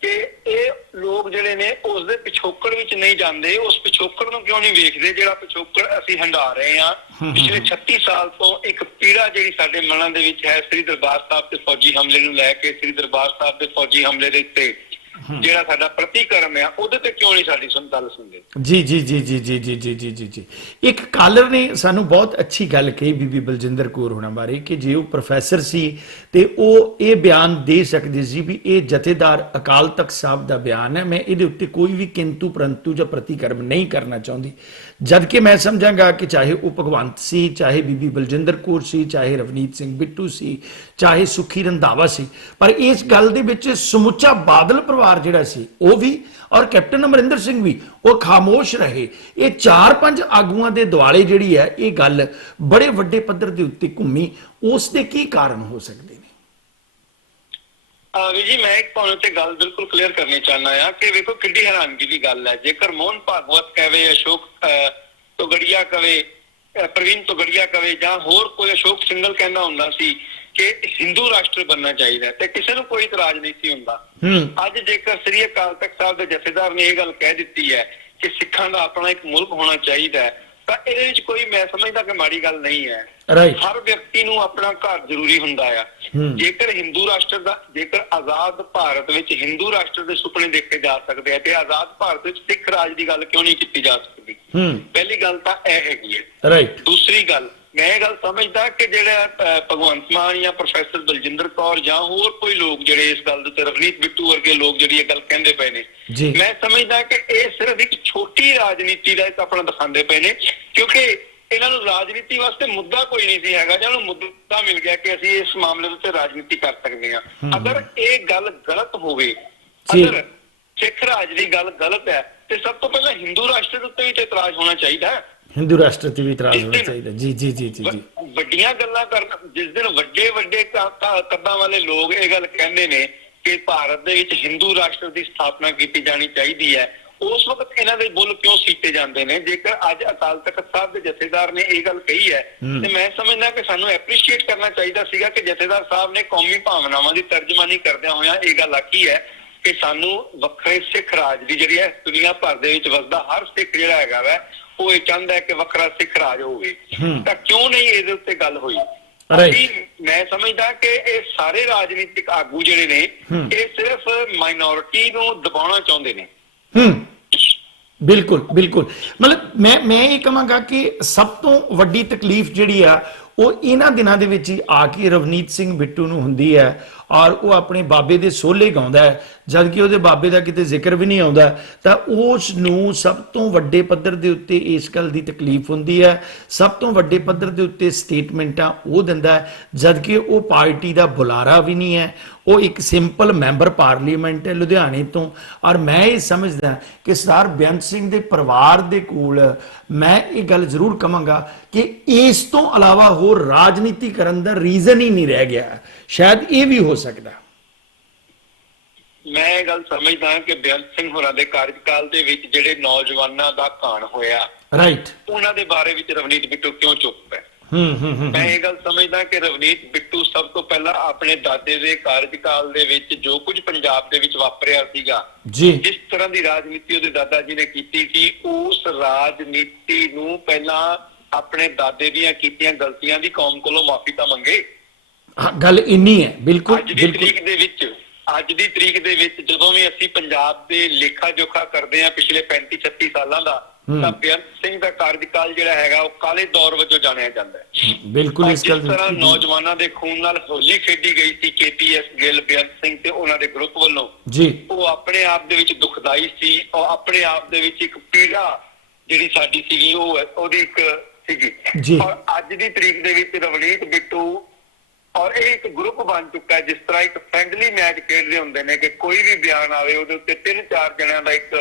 ਕਿ ਇਹ ਲੋਕ ਜਿਹੜੇ ਨੇ ਉਸ ਦੇ ਪਿਛੋਕੜ ਵਿੱਚ ਨਹੀਂ ਜਾਂਦੇ, ਉਸ ਪਿਛੋਕੜ ਨੂੰ ਕਿਉਂ ਨਹੀਂ ਵੇਖਦੇ ਜਿਹੜਾ ਪਿਛੋਕੜ ਅਸੀਂ ਹੰਢਾ ਰਹੇ ਹਾਂ ਪਿਛਲੇ 36 ਸਾਲ ਤੋਂ। ਇੱਕ ਪੀੜਾ ਜਿਹੜੀ ਸਾਡੇ ਮਨਾਂ ਦੇ ਵਿੱਚ ਹੈ ਸ੍ਰੀ ਦਰਬਾਰ ਸਾਹਿਬ ਤੇ ਫੌਜੀ ਹਮਲੇ ਨੂੰ ਲੈ ਕੇ, ਸ੍ਰੀ ਦਰਬਾਰ ਸਾਹਿਬ ਦੇ ਫੌਜੀ ਹਮਲੇ ਦੇ ਉੱਤੇ ਜਿਹੜਾ ਸਾਡਾ ਪ੍ਰਤੀਕਰਮ ਹੈ ਉਹਦੇ ਤੇ ਕਿਉਂ ਨਹੀਂ ਸਾਡੀ ਗੱਲ ਸੁਣਦੇ। ਜੀ ਜੀ ਜੀ ਜੀ ਜੀ ਜੀ ਜੀ ਜੀ ਜੀ ਜੀ। ਇੱਕ ਕਾਲਰ ਨੇ ਸਾਨੂੰ ਬਹੁਤ ਅੱਛੀ ਗੱਲ ਕਹੀ ਬੀਬੀ ਬਲਜਿੰਦਰ ਕੌਰ ਹੋਣਾ ਬਾਰੇ ਕਿ ਜੇ ਉਹ ਪ੍ਰੋਫੈਸਰ ਸੀ ਤੇ ਉਹ ਇਹ ਬਿਆਨ ਦੇ ਸਕਦੇ ਸੀ ਵੀ ਇਹ ਜਥੇਦਾਰ ਅਕਾਲ ਤਖਤ ਸਾਹਿਬ ਦਾ ਬਿਆਨ ਹੈ, ਮੈਂ ਇਹਦੇ ਉੱਤੇ ਕੋਈ ਵੀ ਕਿੰਤੂ ਪਰੰਤੂ ਜਾਂ ਪ੍ਰਤੀਕਰਮ ਨਹੀਂ ਕਰਨਾ ਚਾਹੁੰਦੀ। ਜਦ ਕਿ ਮੈਂ ਸਮਝਾਂਗਾ ਕਿ ਚਾਹੇ ਉਹ ਭਗਵੰਤ ਸੀ, ਚਾਹੇ ਬੀਬੀ ਬਲਜਿੰਦਰ ਕੌਰ ਸੀ, ਚਾਹੇ ਰਵਨੀਤ ਸਿੰਘ ਬਿੱਟੂ ਸੀ, ਚਾਹੇ ਸੁਖੀ ਰੰਧਾਵਾ ਸੀ, ਪਰ ਇਸ ਗੱਲ ਦੇ ਵਿੱਚ ਸਮੁੱਚਾ ਬਾਦਲ ਪਰਿਵਾਰ ਜਿਹੜਾ ਸੀ ਉਹ ਵੀ ਔਰ ਕੈਪਟਨ ਅਮਰਿੰਦਰ ਸਿੰਘ ਵੀ ਉਹ ਖਾਮੋਸ਼ ਰਹੇ। ਇਹ 4-5 ਆਗੂਆਂ ਦੇ ਦੁਆਲੇ ਜਿਹੜੀ ਹੈ ਇਹ ਗੱਲ ਬੜੇ ਵੱਡੇ ਪੱਧਰ ਦੇ ਉੱਤੇ ਘੁੰਮੀ, ਉਸ ਦੇ ਕੀ ਕਾਰਨ ਹੋ ਸਕਦੇ ਨੇ? ਵੀ ਜੀ ਮੈਂ ਤੁਹਾਨੂੰ ਤੇ ਗੱਲ ਬਿਲਕੁਲ ਕਲੀਅਰ ਕਰਨੀ ਚਾਹੁੰਦਾ ਆ ਕਿ ਵੇਖੋ ਕਿੰਨੀ ਹੈਰਾਨਗੀ ਦੀ ਗੱਲ ਹੈ। ਜੇਕਰ ਮੋਹਨ ਭਾਗਵਤ ਕਹੇ, ਅਸ਼ੋਕ ਤੋਗੜੀਆ ਕਹੇ, ਪ੍ਰਵੀਨ ਤੋਗੜੀਆ ਕਹੇ ਜਾਂ ਹੋਰ ਕੋਈ ਅਸ਼ੋਕ ਸਿੰਘਲ ਕਹਿੰਦਾ ਹੁੰਦਾ ਸੀ ਕਿ ਹਿੰਦੂ ਰਾਸ਼ਟਰ ਬਣਨਾ ਚਾਹੀਦਾ ਤੇ ਕਿਸੇ ਨੂੰ ਕੋਈ ਇਤਰਾਜ਼ ਨਹੀਂ ਸੀ ਹੁੰਦਾ। ਅੱਜ ਜੇਕਰ ਸ੍ਰੀ ਅਕਾਲ ਤਖਤ ਸਾਹਿਬ ਦੇ ਜਥੇਦਾਰ ਨੇ ਇਹ ਗੱਲ ਕਹਿ ਦਿੱਤੀ ਹੈ ਕਿ ਸਿੱਖਾਂ ਦਾ ਆਪਣਾ ਇੱਕ ਮੁਲਕ ਹੋਣਾ ਚਾਹੀਦਾ ਹੈ, ਤਾਂ ਇਹਦੇ ਵਿੱਚ ਕੋਈ ਮੈਂ ਸਮਝਦਾ ਕਿ ਮਾੜੀ ਗੱਲ ਨਹੀਂ ਹੈ। ਹਰ ਵਿਅਕਤੀ ਨੂੰ ਆਪਣਾ ਘਰ ਜ਼ਰੂਰੀ ਹੁੰਦਾ ਆ। ਜੇਕਰ ਹਿੰਦੂ ਰਾਸ਼ਟਰ ਦਾ, ਜੇਕਰ ਆਜ਼ਾਦ ਭਾਰਤ ਵਿੱਚ ਹਿੰਦੂ ਰਾਸ਼ਟਰ ਦੇ ਸੁਪਨੇ ਦੇਖੇ ਜਾ ਸਕਦੇ ਆ ਤੇ ਆਜ਼ਾਦ ਭਾਰਤ ਵਿੱਚ ਸਿੱਖ ਰਾਜ ਦੀ ਗੱਲ ਕਿਉਂ ਨਹੀਂ ਕੀਤੀ ਜਾ ਸਕਦੀ? ਪਹਿਲੀ ਗੱਲ ਤਾਂ ਇਹ ਹੈਗੀ ਹੈ। ਦੂਸਰੀ ਗੱਲ, ਮੈਂ ਇਹ ਗੱਲ ਸਮਝਦਾ ਕਿ ਜਿਹੜਾ ਭਗਵੰਤ ਮਾਨ ਜਾਂ ਪ੍ਰੋਫੈਸਰ ਬਲਜਿੰਦਰ ਕੌਰ ਜਾਂ ਹੋਰ ਕੋਈ ਲੋਕ ਜਿਹੜੇ ਇਸ ਗੱਲ ਦੇ ਉੱਤੇ, ਰਵਨੀਤ ਬਿੱਟੂ ਵਰਗੇ ਲੋਕ ਜਿਹੜੀ ਇਹ ਗੱਲ ਕਹਿੰਦੇ ਪਏ ਨੇ, ਮੈਂ ਸਮਝਦਾ ਕਿ ਇਹ ਸਿਰਫ ਇੱਕ ਛੋਟੀ ਰਾਜਨੀਤੀ ਦਾ ਇੱਕ ਆਪਣਾ ਦਿਖਾਉਂਦੇ ਪਏ ਨੇ, ਕਿਉਂਕਿ ਇਹਨਾਂ ਨੂੰ ਰਾਜਨੀਤੀ ਵਾਸਤੇ ਮੁੱਦਾ ਕੋਈ ਨਹੀਂ ਸੀ ਹੈਗਾ, ਜਿਹਨਾਂ ਨੂੰ ਮੁੱਦਾ ਮਿਲ ਗਿਆ ਕਿ ਅਸੀਂ ਇਸ ਮਾਮਲੇ ਦੇ ਉੱਤੇ ਰਾਜਨੀਤੀ ਕਰ ਸਕਦੇ ਹਾਂ। ਅਗਰ ਇਹ ਗੱਲ ਗਲਤ ਹੋਵੇ, ਅਗਰ ਸਿੱਖ ਰਾਜ ਦੀ ਗੱਲ ਗਲਤ ਹੈ, ਤੇ ਸਭ ਤੋਂ ਪਹਿਲਾਂ ਹਿੰਦੂ ਰਾਸ਼ਟਰ ਦੇ ਉੱਤੇ ਵੀ ਤੇ ਇਤਰਾਜ਼ ਹੋਣਾ ਚਾਹੀਦਾ ਹੈ। ਹਿੰਦੂ ਰਾਸ਼ਟਰ ਤੇ ਵੀ ਇਤਰਾਜ਼ ਹੋਣਾ ਚਾਹੀਦਾ। ਜੀ ਜੀ ਜੀ ਜੀ ਜੀ। ਵੱਡੀਆਂ ਗੱਲਾਂ ਕਰਨ, ਜਿਸ ਦਿਨ ਵੱਡੇ ਕੱਦਾਂ ਵਾਲੇ ਲੋਕ ਇਹ ਗੱਲ ਕਹਿੰਦੇ ਨੇ ਕਿ ਭਾਰਤ ਦੇ ਵਿੱਚ ਹਿੰਦੂ ਰਾਸ਼ਟਰ ਦੀ ਸਥਾਪਨਾ ਕੀਤੀ ਜਾਣੀ ਚਾਹੀਦੀ ਹੈ, ਉਸ ਵਕਤ ਇਹਨਾਂ ਦੇ ਬੁੱਲ ਕਿਉਂ ਸੀਤੇ ਜਾਂਦੇ ਨੇ? ਜੇਕਰ ਅੱਜ ਅਕਾਲ ਤਖਤ ਸਾਹਿਬ ਦੇ ਜਥੇਦਾਰ ਨੇ ਇਹ ਗੱਲ ਕਹੀ ਹੈ ਤੇ ਮੈਂ ਸਮਝਦਾ ਕਿ ਸਾਨੂੰ ਐਪਰੀਸ਼ੀਏਟ ਕਰਨਾ ਚਾਹੀਦਾ ਸੀਗਾ ਕਿ ਜਥੇਦਾਰ ਸਾਹਿਬ ਨੇ ਕੌਮੀ ਭਾਵਨਾਵਾਂ ਦੀ ਤਰਜਮਾਨੀ ਕਰਦਿਆਂ ਹੋਇਆਂ ਇਹ ਗੱਲ ਆਖੀ ਹੈ ਕਿ ਸਾਨੂੰ ਵੱਖਰੇ ਸਿੱਖ ਰਾਜ ਦੀ ਜਿਹੜੀ ਹੈ, ਦੁਨੀਆ ਭਰ ਦੇ ਵਿੱਚ ਵਸਦਾ ਹਰ ਸਿੱਖ ਜਿਹੜਾ ਹੈਗਾ ਵਾ ਉਹ ਇਹ ਚਾਹੁੰਦਾ ਹੈ ਕਿ ਵੱਖਰਾ ਸਿੱਖ ਰਾਜ ਹੋਵੇ। ਤਾਂ ਕਿਉਂ ਨਹੀਂ ਇਹਦੇ ਉੱਤੇ ਗੱਲ ਹੋਈ? ਮੈਂ ਸਮਝਦਾ ਕਿ ਇਹ ਸਾਰੇ ਰਾਜਨੀਤਿਕ ਆਗੂ ਜਿਹੜੇ ਨੇ ਇਹ ਸਿਰਫ ਮਾਈਨੋਰਿਟੀ ਨੂੰ ਦਬਾਉਣਾ ਚਾਹੁੰਦੇ ਨੇ। ਬਿਲਕੁਲ ਬਿਲਕੁਲ। ਮਤਲਬ ਮੈਂ ਇਹ ਕਹਾਂਗਾ ਕਿ ਸਭ ਤੋਂ ਵੱਡੀ ਤਕਲੀਫ ਜਿਹੜੀ ਆ ਉਹ ਇਹਨਾਂ ਦਿਨਾਂ ਦੇ ਵਿੱਚ ਹੀ ਆ ਕੇ ਰਵਨੀਤ ਸਿੰਘ ਬਿੱਟੂ ਨੂੰ ਹੁੰਦੀ ਹੈ, ਔਰ ਉਹ ਆਪਣੇ ਬਾਬੇ ਦੇ ਸੋਹਲੇ ਗਾਉਂਦਾ ਹੈ, ਜਦ ਕਿ ਉਹਦੇ ਬਾਬੇ ਦਾ ਕਿਤੇ ਜ਼ਿਕਰ ਵੀ ਨਹੀਂ ਆਉਂਦਾ। ਤਾਂ ਉਸ ਨੂੰ ਸਭ ਤੋਂ ਵੱਡੇ ਪੱਧਰ ਦੇ ਉੱਤੇ ਇਸ ਗੱਲ ਦੀ ਤਕਲੀਫ ਹੁੰਦੀ ਹੈ, ਸਭ ਤੋਂ ਵੱਡੇ ਪੱਧਰ ਦੇ ਉੱਤੇ ਸਟੇਟਮੈਂਟਾਂ ਉਹ ਦਿੰਦਾ ਹੈ, ਜਦ ਕਿ ਉਹ ਪਾਰਟੀ ਦਾ ਬੁਲਾਰਾ ਵੀ ਨਹੀਂ ਹੈ, ਉਹ ਇੱਕ ਸਿੰਪਲ ਮੈਂਬਰ ਪਾਰਲੀਮੈਂਟ ਹੈ ਲੁਧਿਆਣੇ ਤੋਂ। ਔਰ ਮੈਂ ਇਹ ਸਮਝਦਾ ਕਿ ਸਰਦਾਰ ਬੇਅੰਤ ਸਿੰਘ ਦੇ ਪਰਿਵਾਰ ਦੇ ਕੋਲ ਮੈਂ ਇਹ ਗੱਲ ਜ਼ਰੂਰ ਕਹਾਂਗਾ ਕਿ ਇਸ ਤੋਂ ਇਲਾਵਾ ਹੋਰ ਰਾਜਨੀਤੀ ਕਰਨ ਦਾ ਰੀਜ਼ਨ ਹੀ ਨਹੀਂ ਰਹਿ ਗਿਆ। ਸ਼ਾਇਦ ਇਹ ਵੀ ਹੋ ਸਕਦਾ। ਮੈਂ ਇਹ ਗੱਲ ਸਮਝਦਾ ਕਿ ਬੇਅੰਤ ਸਿੰਘ ਹੋਰਾਂ ਦੇ ਕਾਰਜਕਾਲ ਦੇ ਵਿੱਚ ਜਿਹੜੇ ਨੌਜਵਾਨਾਂ ਦਾ ਘਾਣ ਹੋਇਆ, ਉਹਨਾਂ ਦੇ ਬਾਰੇ ਵਿੱਚ ਰਵਨੀਤ ਬਿੱਟੂ ਕਿਉਂ ਚੁੱਪ ਹੈ? ਮੈਂ ਇਹ ਗੱਲ ਸਮਝਦਾ ਕਿ ਰਵਨੀਤ ਬਿੱਟੂ ਸਭ ਤੋਂ ਪਹਿਲਾਂ ਆਪਣੇ ਦਾਦੇ ਦੇ ਕਾਰਜਕਾਲ ਦੇ ਵਿੱਚ ਜੋ ਕੁਝ ਪੰਜਾਬ ਦੇ ਵਿੱਚ ਵਾਪਰਿਆ ਸੀਗਾ, ਜਿਸ ਤਰ੍ਹਾਂ ਦੀ ਰਾਜਨੀਤੀ ਉਹਦੇ ਦਾਦਾ ਜੀ ਨੇ ਕੀਤੀ ਸੀ, ਉਸ ਰਾਜਨੀਤੀ ਨੂੰ ਪਹਿਲਾਂ ਆਪਣੇ ਦਾਦੇ ਦੀਆਂ ਕੀਤੀਆਂ ਗਲਤੀਆਂ ਦੀ ਕੌਮ ਕੋਲੋਂ ਮਾਫੀ ਤਾਂ ਮੰਗੇ। ਗੱਲ ਇੰਨੀ ਹੈ। ਬਿਲਕੁਲ। ਅੱਜ ਦੀ ਤਰੀਕ ਦੇ ਵਿੱਚ ਜਦੋਂ ਵੀ ਅਸੀਂ ਪੰਜਾਬ ਦੇ ਲੇਖਾ ਜੋਖਾ ਕਰਦੇ ਹਾਂ ਪਿਛਲੇ 35-36 ਸਾਲਾਂ ਦਾ, ਤਾਂ ਬੇਅੰਤ ਸਿੰਘ ਦਾ ਕਾਰਜਕਾਲ ਜਿਹੜਾ ਹੈਗਾ ਉਹ ਕਾਲੇ ਦੌਰ ਵਜੋਂ ਜਾਣਿਆ ਜਾਂਦਾ ਹੈ। ਬਿਲਕੁਲ। ਇਸ ਜਿਸ ਤਰ੍ਹਾਂ ਨੌਜਵਾਨਾਂ ਦੇ ਖੂਨ ਨਾਲ ਹੋਲੀ ਖੇਡੀ ਗਈ ਸੀ KPS ਗਿੱਲ, ਬੇਅੰਤ ਸਿੰਘ ਤੇ ਉਹਨਾਂ ਦੇ ਗਰੁੱਪ ਵੱਲੋਂ, ਉਹ ਆਪਣੇ ਆਪ ਦੇ ਵਿੱਚ ਦੁਖਦਾਈ ਸੀ, ਉਹ ਆਪਣੇ ਆਪ ਦੇ ਵਿੱਚ ਇੱਕ ਪੀੜਾ ਜਿਹੜੀ ਸਾਡੀ ਸੀਗੀ ਉਹਦੀ ਇੱਕ ਸੀਗੀ। ਔਰ ਅੱਜ ਦੀ ਤਰੀਕ ਦੇ ਵਿੱਚ ਰਵਨੀਤ ਬਿੱਟੂ ਔਰ ਇਹ ਇੱਕ ਗਰੁੱਪ ਬਣ ਚੁੱਕਾ ਹੈ, ਜਿਸ ਤਰ੍ਹਾਂ ਇੱਕ ਫ੍ਰੈਂਡਲੀ ਮੈਚ ਖੇਡਦੇ ਹੁੰਦੇ ਨੇ ਕਿ ਕੋਈ ਵੀ ਬਿਆਨ ਆਵੇ ਉਹਦੇ ਉੱਤੇ 3-4 ਜਣਿਆਂ ਦਾ ਇੱਕ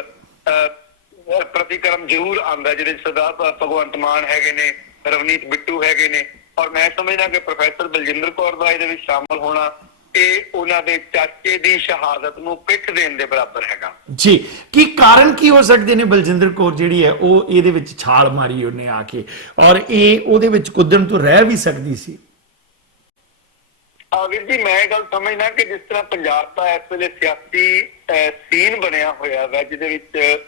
ਪ੍ਰਤੀਕਰਮ ਜ਼ਰੂਰ ਆਉਂਦਾ, ਜਿਹਦੇ ਸਰਦਾਰ ਭਗਵੰਤ ਮਾਨ ਹੈਗੇ ਨੇ, ਰਵਨੀਤ ਬਿੱਟੂ ਹੈਗੇ ਨੇ, ਔਰ ਮੈਂ ਸਮਝਦਾ ਕਿ ਪ੍ਰੋਫੈਸਰ ਬਲਜਿੰਦਰ ਕੌਰ ਦਾ ਇਹਦੇ ਵਿੱਚ ਸ਼ਾਮਲ ਹੋਣਾ ਇਹ ਉਹਨਾਂ ਦੇ ਚਾਚੇ ਦੀ ਸ਼ਹਾਦਤ ਨੂੰ ਪਿੱਠ ਦੇਣ ਦੇ ਬਰਾਬਰ ਹੈਗਾ। ਜੀ, ਕੀ ਕਾਰਨ ਕੀ ਹੋ ਸਕਦੇ ਨੇ? ਬਲਜਿੰਦਰ ਕੌਰ ਜਿਹੜੀ ਹੈ ਉਹ ਇਹਦੇ ਵਿੱਚ ਛਾਲ ਮਾਰੀ ਉਹਨੇ ਆ ਕੇ, ਔਰ ਇਹ ਉਹਦੇ ਵਿੱਚ ਕੁੱਦਣ ਤੋਂ ਰਹਿ ਵੀ ਸਕਦੀ ਸੀ। ਵੀਰ ਜੀ, ਮੈਂ ਇਹ ਗੱਲ ਸਮਝਦਾ ਕਿ ਜਿਸ ਤਰ੍ਹਾਂ ਪੰਜਾਬ ਦਾ ਇਸ ਵੇਲੇ ਸਿਆਸੀ ਸੀਨ ਬਣਿਆ ਹੋਇਆ ਵਾ, ਜਿਹਦੇ ਵਿੱਚ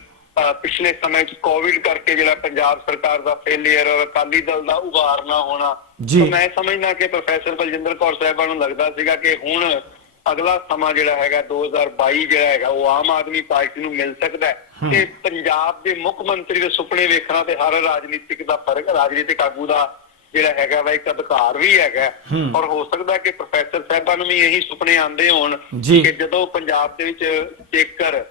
ਪਿਛਲੇ ਸਮੇਂ 'ਚ ਕੋਵਿਡ ਕਰਕੇ ਜਿਹੜਾ ਪੰਜਾਬ ਸਰਕਾਰ ਦਾ ਫੇਲੀਅਰ, ਅਕਾਲੀ ਦਲ ਦਾ ਉਭਾਰ ਨਾ ਹੋਣਾ, ਮੈਂ ਸਮਝਦਾ ਕਿ ਪ੍ਰੋਫੈਸਰ ਬਲਜਿੰਦਰ ਕੌਰ ਸਾਹਿਬਾਂ ਨੂੰ ਲੱਗਦਾ ਸੀਗਾ ਕਿ ਹੁਣ ਅਗਲਾ ਸਮਾਂ ਜਿਹੜਾ ਹੈਗਾ 2022 ਜਿਹੜਾ ਹੈਗਾ ਉਹ ਆਮ ਆਦਮੀ ਪਾਰਟੀ ਨੂੰ ਮਿਲ ਸਕਦਾ ਹੈ। ਤੇ ਪੰਜਾਬ ਦੇ ਮੁੱਖ ਮੰਤਰੀ ਦੇ ਸੁਪਨੇ ਵੇਖਣਾ ਤੇ ਹਰ ਰਾਜਨੀਤਿਕ ਦਾ ਫਰਕ, ਰਾਜਨੀਤਿਕ ਆਗੂ ਦਾ ਜਿਹੜਾ ਹੈਗਾ ਵਾ ਇੱਕ ਅਧਿਕਾਰ ਵੀ ਹੈਗਾ। ਔਰ ਹੋ ਸਕਦਾ ਕਿ ਪ੍ਰੋਫੈਸਰ ਸਾਹਿਬਾਂ ਨੂੰ ਵੀ ਇਹੀ ਸੁਪਨੇ ਆਉਂਦੇ ਹੋਣ ਕਿ ਜਦੋਂ ਪੰਜਾਬ ਦੇ ਵਿੱਚ ਜੇਕਰ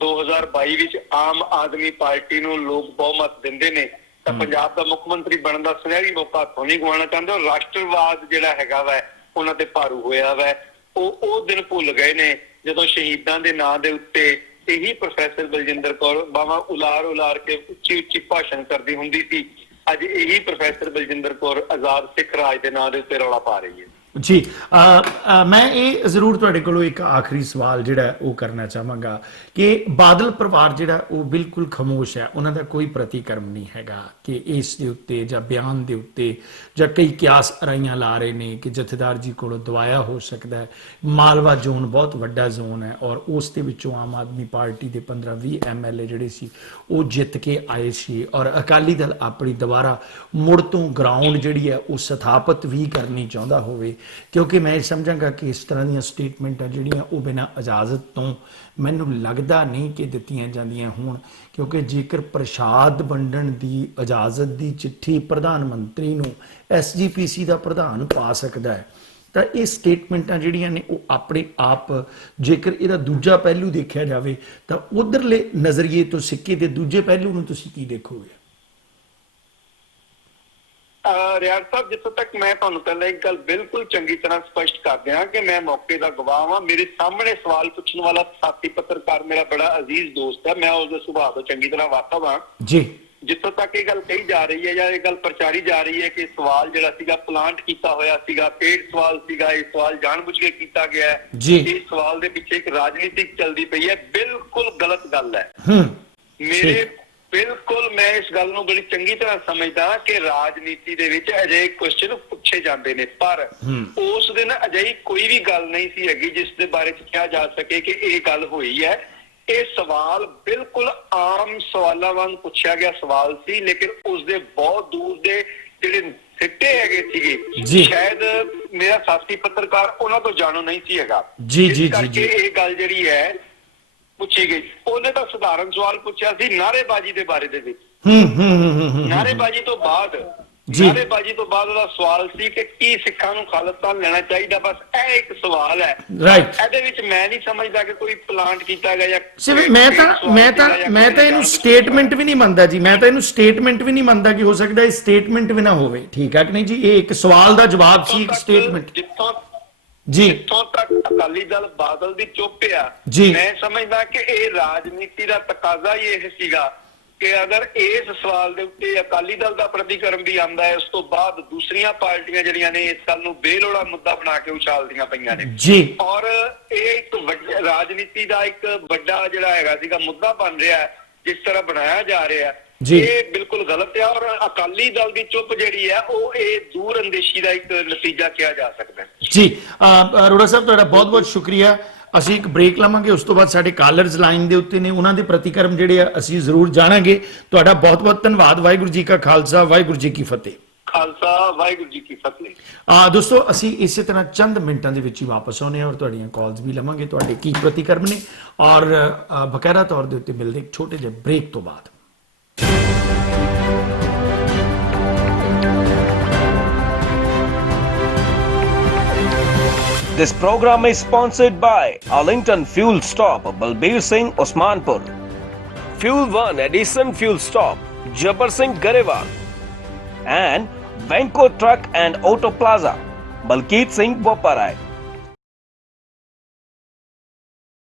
2022 ਵਿੱਚ ਆਮ ਆਦਮੀ ਪਾਰਟੀ ਨੂੰ ਲੋਕ ਬਹੁਮਤ ਦਿੰਦੇ ਨੇ ਤਾਂ ਪੰਜਾਬ ਦਾ ਮੁੱਖ ਮੰਤਰੀ ਬਣਨ ਦਾ ਸੁਨਹਿਰੀ ਮੌਕਾ ਹੱਥੋਂ ਨਹੀਂ ਗਵਾਉਣਾ ਚਾਹੁੰਦੇ। ਔਰ ਰਾਸ਼ਟਰਵਾਦ ਜਿਹੜਾ ਹੈਗਾ ਵਾ ਉਹਨਾਂ ਤੇ ਭਾਰੂ ਹੋਇਆ ਵਾ। ਉਹ ਦਿਨ ਭੁੱਲ ਗਏ ਨੇ ਜਦੋਂ ਸ਼ਹੀਦਾਂ ਦੇ ਨਾਂ ਦੇ ਉੱਤੇ ਇਹੀ ਪ੍ਰੋਫੈਸਰ ਬਲਜਿੰਦਰ ਕੌਰ ਬਾਹਾਂ ਉਲਾਰ ਕੇ ਉੱਚੀ ਭਾਸ਼ਣ ਕਰਦੀ ਹੁੰਦੀ ਸੀ। ਅੱਜ ਇਹੀ ਪ੍ਰੋਫੈਸਰ ਬਲਜਿੰਦਰ ਕੌਰ ਆਜ਼ਾਦ ਸਿੱਖ ਰਾਜ ਦੇ ਨਾਂ ਦੇ ਉੱਤੇ ਰੌਲਾ ਪਾ ਰਹੀ ਹੈ। ਜੀ ਮੈਂ ਇਹ ਜ਼ਰੂਰ ਤੁਹਾਡੇ ਕੋਲੋਂ ਇੱਕ ਆਖਰੀ ਸਵਾਲ ਜਿਹੜਾ ਉਹ ਕਰਨਾ ਚਾਹਾਂਗਾ ਕਿ ਬਾਦਲ ਪਰਿਵਾਰ ਜਿਹੜਾ ਉਹ ਬਿਲਕੁਲ ਖਾਮੋਸ਼ ਹੈ, ਉਹਨਾਂ ਦਾ ਕੋਈ ਪ੍ਰਤੀਕਰਮ ਨਹੀਂ ਹੈਗਾ ਕਿ ਇਸ ਦੇ ਉੱਤੇ ਜਾਂ ਬਿਆਨ ਦੇ ਉੱਤੇ ਜਾਂ ਕਈ ਕਿਆਸ ਅਰਾਈਆਂ ਲਾ ਰਹੇ ਨੇ ਕਿ ਜਥੇਦਾਰ ਜੀ ਕੋਲੋਂ ਦਵਾਇਆ ਹੋ ਸਕਦਾ ਹੈ। ਮਾਲਵਾ ਜ਼ੋਨ ਬਹੁਤ ਵੱਡਾ ਜ਼ੋਨ ਹੈ ਔਰ ਉਸ ਦੇ ਵਿੱਚੋਂ ਆਮ ਆਦਮੀ ਪਾਰਟੀ ਦੇ 15-20 MLA ਜਿਹੜੇ ਸੀ ਉਹ ਜਿੱਤ ਕੇ ਆਏ ਸੀ ਔਰ ਅਕਾਲੀ ਦਲ ਆਪਣੀ ਦੁਬਾਰਾ ਮੁੜ ਤੋਂ ਗਰਾਊਂਡ ਜਿਹੜੀ ਹੈ ਉਹ ਸਥਾਪਿਤ ਵੀ ਕਰਨੀ ਚਾਹੁੰਦਾ ਹੋਵੇ, ਕਿਉਂਕਿ ਮੈਂ ਸਮਝਾਂਗਾ ਕਿ ਇਸ ਤਰ੍ਹਾਂ ਦੀਆਂ ਸਟੇਟਮੈਂਟਾਂ ਜਿਹੜੀਆਂ ਉਹ ਬਿਨਾਂ ਇਜਾਜ਼ਤ ਤੋਂ ਮੈਨੂੰ ਲੱਗਦਾ ਨਹੀਂ ਕਿ ਦਿੱਤੀਆਂ ਜਾਂਦੀਆਂ ਹੋਣ, ਕਿਉਂਕਿ ਜੇਕਰ ਪ੍ਰਸ਼ਾਦ ਵੰਡਣ ਦੀ ਇਜਾਜ਼ਤ ਦੀ ਚਿੱਠੀ ਪ੍ਰਧਾਨ ਮੰਤਰੀ ਨੂੰ SGPC ਦਾ ਪ੍ਰਧਾਨ ਪਾ ਸਕਦਾ ਹੈ ਤਾਂ ਇਹ ਸਟੇਟਮੈਂਟਾਂ ਜਿਹੜੀਆਂ ਨੇ ਉਹ ਆਪਣੇ ਆਪ, ਜੇਕਰ ਇਹਦਾ ਦੂਜਾ ਪਹਿਲੂ ਦੇਖਿਆ ਜਾਵੇ ਤਾਂ ਉਧਰਲੇ ਨਜ਼ਰੀਏ ਤੋਂ ਸਿੱਕੇ ਦੇ ਦੂਜੇ ਪਹਿਲੂ ਨੂੰ ਤੁਸੀਂ ਕੀ ਦੇਖੋਗੇ? ਰਿਆੜ ਸਾਹਿਬ, ਜਿੱਥੋਂ ਤੱਕ ਮੈਂ ਤੁਹਾਨੂੰ ਪਹਿਲਾਂ ਇੱਕ ਗੱਲ ਬਿਲਕੁਲ ਚੰਗੀ ਤਰ੍ਹਾਂ ਸਪਸ਼ਟ ਕਰ ਦਿਆਂ ਕਿ ਮੈਂ ਮੌਕੇ ਦਾ ਗਵਾਹ ਹਾਂ। ਮੇਰੇ ਸਾਹਮਣੇ ਸਵਾਲ ਪੁੱਛਣ ਵਾਲਾ ਸਾਥੀ ਪੱਤਰਕਾਰ ਮੇਰਾ ਬੜਾ ਅਜ਼ੀਜ਼ ਦੋਸਤ ਹੈ, ਮੈਂ ਉਸਦੇ ਸੁਭਾਅ ਤੋਂ ਚੰਗੀ ਤਰ੍ਹਾਂ ਵਾਕਿਫ ਹਾਂ ਜੀ। ਜਿੱਥੋਂ ਤੱਕ ਇਹ ਗੱਲ ਕਹੀ ਜਾ ਰਹੀ ਹੈ ਜਾਂ ਇਹ ਗੱਲ ਪ੍ਰਚਾਰੀ ਜਾ ਰਹੀ ਹੈ ਕਿ ਸਵਾਲ ਜਿਹੜਾ ਸੀਗਾ ਪਲਾਂਟ ਕੀਤਾ ਹੋਇਆ ਸੀਗਾ, ਪੇਡ ਸਵਾਲ ਸੀਗਾ, ਇਹ ਸਵਾਲ ਜਾਣਬੁੱਝ ਕੇ ਕੀਤਾ ਗਿਆ ਹੈ, ਇਸ ਸਵਾਲ ਦੇ ਪਿੱਛੇ ਇੱਕ ਰਾਜਨੀਤੀ ਚੱਲਦੀ ਪਈ ਹੈ, ਬਿਲਕੁਲ ਗਲਤ ਗੱਲ ਹੈ। ਮੇਰੇ ਬਿਲਕੁਲ ਮੈਂ ਇਸ ਗੱਲ ਨੂੰ ਬੜੀ ਚੰਗੀ ਤਰ੍ਹਾਂ ਸਮਝਦਾ ਕਿ ਰਾਜਨੀਤੀ ਦੇ ਵਿੱਚ ਅਜਿਹੇ ਕੁਐਸਚਨ ਪੁੱਛੇ ਜਾਂਦੇ ਨੇ, ਪਰ ਉਸ ਦਿਨ ਅਜਿਹੀ ਕੋਈ ਵੀ ਗੱਲ ਨਹੀਂ ਸੀ ਹੈਗੀ ਜਿਸ ਦੇ ਬਾਰੇ ਚ ਕਿਹਾ ਜਾ ਸਕੇ ਕਿ ਇਹ ਗੱਲ ਹੋਈ ਹੈ। ਇਹ ਸਵਾਲ ਬਿਲਕੁਲ ਆਮ ਸਵਾਲਾਂ ਵਾਂਗ ਪੁੱਛਿਆ ਗਿਆ ਸਵਾਲ ਸੀ, ਲੇਕਿਨ ਉਸਦੇ ਬਹੁਤ ਦੂਰ ਦੇ ਜਿਹੜੇ ਸਿੱਟੇ ਹੈਗੇ ਸੀਗੇ ਸ਼ਾਇਦ ਮੇਰਾ ਸਾਥੀ ਪੱਤਰਕਾਰ ਉਹਨਾਂ ਤੋਂ ਜਾਣੂ ਨਹੀਂ ਸੀ ਹੈਗਾ। ਕਰਕੇ ਇਹ ਗੱਲ ਜਿਹੜੀ ਹੈ ਪੁੱਛੀ ਗਈ। ਉਹਨੇ ਤਾਂ ਸਧਾਰਨ ਸਵਾਲ ਪੁੱਛਿਆ ਸੀ ਨਾਅਰੇਬਾਜ਼ੀ ਦੇ ਬਾਰੇ ਦੇ ਵਿੱਚ। ਨਾਅਰੇਬਾਜ਼ੀ ਤੋਂ ਬਾਅਦ ਉਹਦਾ ਸਵਾਲ ਸੀ ਕਿ ਕੀ ਸਿੱਖਾਂ ਨੂੰ ਖਾਲਿਸਤਾਨ ਲੈਣਾ ਚਾਹੀਦਾ, ਬਸ ਇਹ ਇੱਕ ਸਵਾਲ ਹੈ। ਇਹਦੇ ਵਿੱਚ ਮੈਂ ਨਹੀਂ ਸਮਝਦਾ ਕਿ ਕੋਈ ਪਲਾਂਟ ਕੀਤਾ ਗਿਆ ਜਾਂ ਮੈਂ ਤਾਂ ਇਹਨੂੰ ਸਟੇਟਮੈਂਟ ਵੀ ਨਹੀਂ ਮੰਨਦਾ ਜੀ, ਮੈਂ ਤਾਂ ਇਹਨੂੰ ਸਟੇਟਮੈਂਟ ਵੀ ਨਹੀਂ ਮੰਨਦਾ ਕਿ ਹੋ ਸਕਦਾ ਇਹ ਸਟੇਟਮੈਂਟ ਵੀ ਨਾ ਹੋਵੇ। ਠੀਕ ਹੈ ਕਿ ਨਹੀਂ ਜੀ? ਇਹ ਇੱਕ ਸਵਾਲ ਦਾ ਜਵਾਬ ਸੀ, ਇੱਕ ਸਟੇਟਮੈਂਟ। ਜਿੱਥੋਂ ਤੱਕ ਅਕਾਲੀ ਦਲ ਬਾਦਲ ਦੀ ਚੁੱਪ ਆ, ਮੈਂ ਸਮਝਦਾ ਕਿ ਇਹ ਰਾਜਨੀਤੀ ਦਾ ਤਕਾਜ਼ਾ ਹੀ ਇਹ ਸੀਗਾ ਕਿ ਅਗਰ ਇਸ ਸਵਾਲ ਦੇ ਉੱਤੇ ਅਕਾਲੀ ਦਲ ਦਾ ਪ੍ਰਤੀਕਰਮ ਵੀ ਆਉਂਦਾ ਹੈ, ਉਸ ਤੋਂ ਬਾਅਦ ਦੂਸਰੀਆਂ ਪਾਰਟੀਆਂ ਜਿਹੜੀਆਂ ਨੇ ਇਸ ਗੱਲ ਨੂੰ ਬੇਲੋੜਾ ਮੁੱਦਾ ਬਣਾ ਕੇ ਉਛਾਲਦੀਆਂ ਪਈਆਂ ਨੇ ਔਰ ਇਹ ਇੱਕ ਰਾਜਨੀਤੀ ਦਾ ਇੱਕ ਵੱਡਾ ਜਿਹੜਾ ਹੈਗਾ ਸੀਗਾ ਮੁੱਦਾ ਬਣ ਰਿਹਾ ਹੈ, ਜਿਸ ਤਰ੍ਹਾਂ ਬਣਾਇਆ ਜਾ ਰਿਹਾ ਹੈ। ਇਹ ਬਿਲਕੁਲ ਗਲਤ ਹੈ ਔਰ ਅਕਾਲੀ ਦਲ ਦੀ ਚੁੱਪ ਜਿਹੜੀ ਹੈ ਉਹ ਇਹ ਦੂਰ ਅੰਦੇਸ਼ੀ ਦਾ ਇੱਕ ਨਤੀਜਾ ਕਿਹਾ ਜਾ ਸਕਦਾ ਹੈ। ਜੀ ਅਰੋੜਾ ਸਾਹਿਬ, ਤੁਹਾਡਾ ਬਹੁਤ ਬਹੁਤ ਸ਼ੁਕਰੀਆ। ਅਸੀਂ ਇੱਕ ਬ੍ਰੇਕ ਲਵਾਂਗੇ, ਉਸ ਤੋਂ ਬਾਅਦ ਸਾਡੇ ਕਾਲਰਸ ਲਾਈਨ ਦੇ ਉੱਤੇ ਨੇ, ਉਹਨਾਂ ਦੇ ਪ੍ਰਤੀਕਰਮ ਜਿਹੜੇ ਆ ਅਸੀਂ ਜ਼ਰੂਰ ਜਾਣਾਂਗੇ। ਤੁਹਾਡਾ ਬਹੁਤ ਬਹੁਤ ਧੰਨਵਾਦ। ਵਾਹਿਗੁਰੂ ਜੀ ਕਾ ਖਾਲਸਾ, ਵਾਹਿਗੁਰੂ ਜੀ ਕੀ ਫਤਿਹ। ਖਾਲਸਾ, ਵਾਹਿਗੁਰੂ ਜੀ ਕੀ ਫਤਿਹ। ਦੋਸਤੋ, ਅਸੀਂ ਇਸੇ ਤਰ੍ਹਾਂ ਚੰਦ ਮਿੰਟਾਂ ਦੇ ਵਿੱਚ ਹੀ ਵਾਪਸ ਆਉਣੇ ਹਾਂ ਔਰ ਤੁਹਾਡੀਆਂ ਕਾਲਸ ਵੀ ਲਵਾਂਗੇ, ਤੁਹਾਡੇ ਕੀ ਪ੍ਰਤੀਕਰਮ ਨੇ, ਔਰ ਬਕਾਇਦਾ ਤੌਰ ਦੇ ਉੱਤੇ ਮਿਲਦੇ ਇੱਕ ਛੋਟੇ ਜਿਹੇ ਬ੍ਰੇਕ ਤੋਂ ਬਾਅਦ। This program is sponsored by Arlington Fuel Stop, Balbir Singh, Osmanpur. Fuel 1 Edison Fuel Stop, Jabbar Singh, Garewal. And Venko Truck and Auto Plaza, Balkeet Singh, Boparai.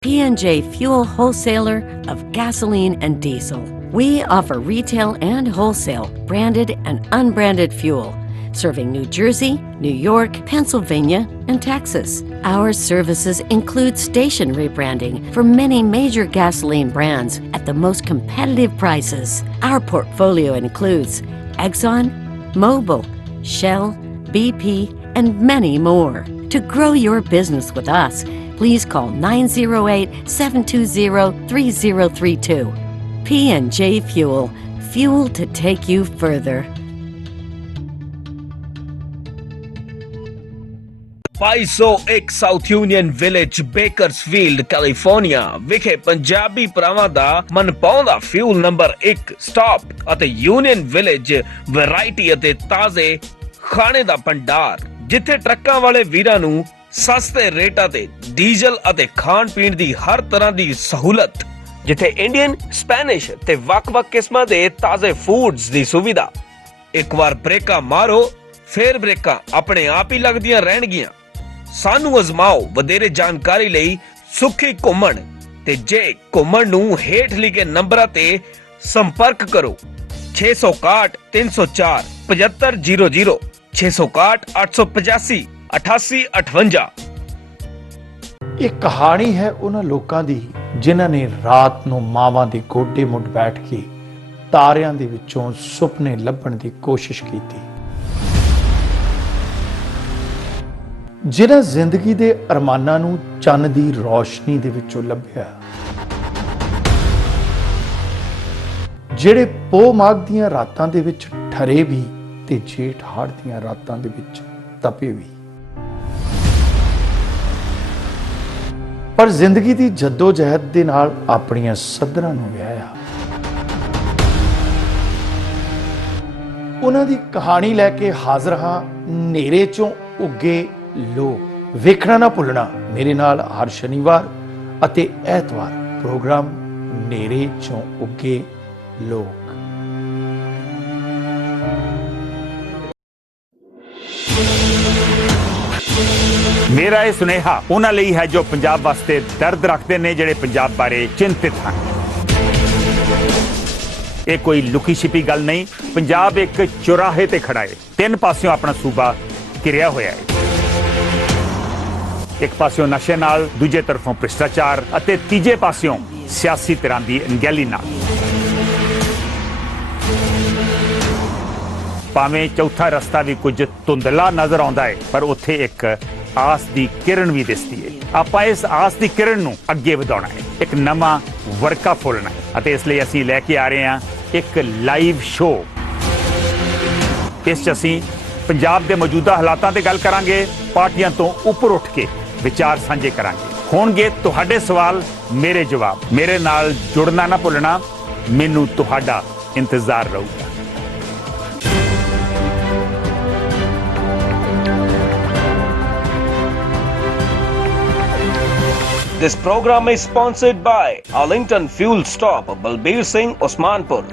P&J Fuel Wholesaler of gasoline and diesel. We offer retail and wholesale, branded and unbranded fuel, serving New Jersey, New York, Pennsylvania, and Texas. Our services include station rebranding for many major gasoline brands at the most competitive prices. Our portfolio includes Exxon, Mobil, Shell, BP, and many more. To grow your business with us, please call 908-720-3032. P&J Fuel, fuel to take you further. 2201 south union village, Bakersfield, California ਵਿਖੇ ਪੰਜਾਬੀ ਭਰਾਵਾਂ ਦਾ ਮਨਪਾਉਂਦਾ fuel number 1 stop ਅਤੇ union village variety ਅਤੇ ਤਾਜ਼ੇ ਖਾਣੇ ਦਾ ਭੰਡਾਰ, ਜਿੱਥੇ ਟਰੱਕਾਂ ਵਾਲੇ ਵੀਰਾਂ ਨੂੰ ਸਸਤੇ ਰੇਟਾਂ ਤੇ ਡੀਜ਼ਲ ਅਤੇ ਖਾਣ ਪੀਣ ਦੀ ਹਰ ਤਰ੍ਹਾਂ ਦੀ ਸਹੂਲਤ, ਜਿੱਥੇ ਇੰਡੀਅਨ, ਸਪੈਨਿਸ਼ ਤੇ ਵੱਖ-ਵੱਖ ਕਿਸਮਾਂ ਦੇ ਤਾਜ਼ੇ ਫੂਡਸ ਦੀ ਸੁਵਿਧਾ। ਇੱਕ ਵਾਰ ਬ੍ਰੇਕਾਂ ਮਾਰੋ, ਫੇਰ ਬ੍ਰੇਕਾਂ ਆਪਣੇ ਆਪ ਹੀ ਲੱਗਦੀਆਂ ਰਹਿਣਗੀਆਂ। ਸਾਨੂੰ ਅਜ਼ਮਾਓ। ਵਧੇਰੇ ਜਾਣਕਾਰੀ ਲਈ ਸੁਖੀ ਘੁੰਮਣ ਤੇ ਜੇ ਘੁੰਮਣ ਨੂੰ ਹੇਠ ਲਿਖੇ ਨੰਬਰਾਂ ਤੇ ਸੰਪਰਕ ਕਰੋ। 661 304 7500, 661 885 8858। ਇਹ ਕਹਾਣੀ ਹੈ ਉਹਨਾਂ ਲੋਕਾਂ ਦੀ ਜਿਨ੍ਹਾਂ ਨੇ ਰਾਤ ਨੂੰ ਮਾਵਾਂ ਦੇ ਗੋਡੇ ਮੁੱਢ ਬੈਠ ਕੇ ਤਾਰਿਆਂ ਦੇ ਵਿੱਚੋਂ ਸੁਪਨੇ ਲੱਭਣ ਦੀ ਕੋਸ਼ਿਸ਼ ਕੀਤੀ, ਜਿਨ੍ਹਾਂ ਜ਼ਿੰਦਗੀ ਦੇ ਅਰਮਾਨਾਂ ਨੂੰ ਚੰਨ ਦੀ ਰੌਸ਼ਨੀ ਦੇ ਵਿੱਚੋਂ ਲੱਭਿਆ, ਜਿਹੜੇ ਪੋਹ ਮਾਘ ਦੀਆਂ ਰਾਤਾਂ ਦੇ ਵਿੱਚ ਠਰੇ ਵੀ ਤੇ ਜੇਠ ਹਾੜ ਦੀਆਂ ਰਾਤਾਂ ਦੇ ਵਿੱਚ ਤਪੇ ਵੀ, ਪਰ ਜ਼ਿੰਦਗੀ ਦੀ ਜੱਦੋ-ਜਹਿਦ ਦੇ ਨਾਲ ਆਪਣੀਆਂ ਸੱਧਰਾਂ ਨੂੰ ਵਿਆਹਿਆ। ਉਹਨਾਂ ਦੀ ਕਹਾਣੀ ਲੈ ਕੇ ਹਾਜ਼ਰ ਹਾਂ ਹਨੇਰੇ ਚੋਂ ਉੱਗੇ ਲੋਕ। ਵੇਖਣਾ ਨਾ ਭੁੱਲਣਾ ਮੇਰੇ ਨਾਲ ਹਰ ਸ਼ਨੀਵਾਰ ਅਤੇ ਐਤਵਾਰ ਪ੍ਰੋਗਰਾਮ ਹਨੇਰੇ ਚੋਂ ਉੱਗੇ ਲੋਕ। ਮੇਰਾ ਇਹ ਸੁਨੇਹਾ ਉਹਨਾਂ ਲਈ ਹੈ ਜੋ ਪੰਜਾਬ ਵਾਸਤੇ ਦਰਦ ਰੱਖਦੇ ਨੇ, ਜਿਹੜੇ ਪੰਜਾਬ ਬਾਰੇ ਚਿੰਤਿਤ ਹਨ। ਇਹ ਕੋਈ ਲੁਕੀ ਛਿਪੀ ਗੱਲ ਨਹੀਂ। ਪੰਜਾਬ ਇੱਕ ਚੁਰਾਹੇ ਤੇ ਖੜਾ ਹੈ। ਤਿੰਨ ਪਾਸਿਓਂ ਆਪਣਾ ਸੂਬਾ ਘਿਰਿਆ ਹੋਇਆ ਹੈ। ਇੱਕ ਪਾਸਿਓਂ ਨਸ਼ੇ ਨਾਲ, ਦੂਜੇ ਤਰਫੋਂ ਭ੍ਰਿਸ਼ਟਾਚਾਰ ਅਤੇ ਤੀਜੇ ਪਾਸਿਓਂ ਸਿਆਸੀ ਧਿਰਾਂ ਦੀ ਅਣਗਹਿਲੀ ਨਾਲ। ਭਾਵੇਂ ਚੌਥਾ ਰਸਤਾ ਵੀ ਕੁਝ ਧੁੰਦਲਾ ਨਜ਼ਰ ਆਉਂਦਾ ਹੈ, ਪਰ ਉੱਥੇ ਇੱਕ ਆਸ ਦੀ ਕਿਰਨ ਵੀ ਦਿਸਦੀ ਹੈ। ਆਪਾਂ ਇਸ ਆਸ ਦੀ ਕਿਰਨ ਨੂੰ ਅੱਗੇ ਵਧਾਉਣਾ ਹੈ, ਇੱਕ ਨਵਾਂ ਵਰਕਾ ਫੋਲਣਾ ਹੈ ਅਤੇ ਇਸ ਲਈ ਅਸੀਂ ਲੈ ਕੇ ਆ ਰਹੇ ਹਾਂ ਇੱਕ ਲਾਈਵ ਸ਼ੋਅ। ਇਸ 'ਚ ਅਸੀਂ ਪੰਜਾਬ ਦੇ ਮੌਜੂਦਾ ਹਾਲਾਤਾਂ ਤੇ ਗੱਲ ਕਰਾਂਗੇ, ਪਾਰਟੀਆਂ ਤੋਂ ਉੱਪਰ ਉੱਠ ਕੇ ਵਿਚਾਰ ਸਾਂਝੇ ਕਰਾਂਗੇ। ਹੋਣਗੇ ਤੁਹਾਡੇ ਸਵਾਲ, ਮੇਰੇ ਜਵਾਬ। ਮੇਰੇ ਨਾਲ ਜੁੜਨਾ ਨਾ ਭੁੱਲਣਾ, ਮੈਨੂੰ ਤੁਹਾਡਾ ਇੰਤਜ਼ਾਰ ਰਹੂਗਾ। This program is sponsored by Arlington Fuel Stop, Balbir Singh, Osmanpur.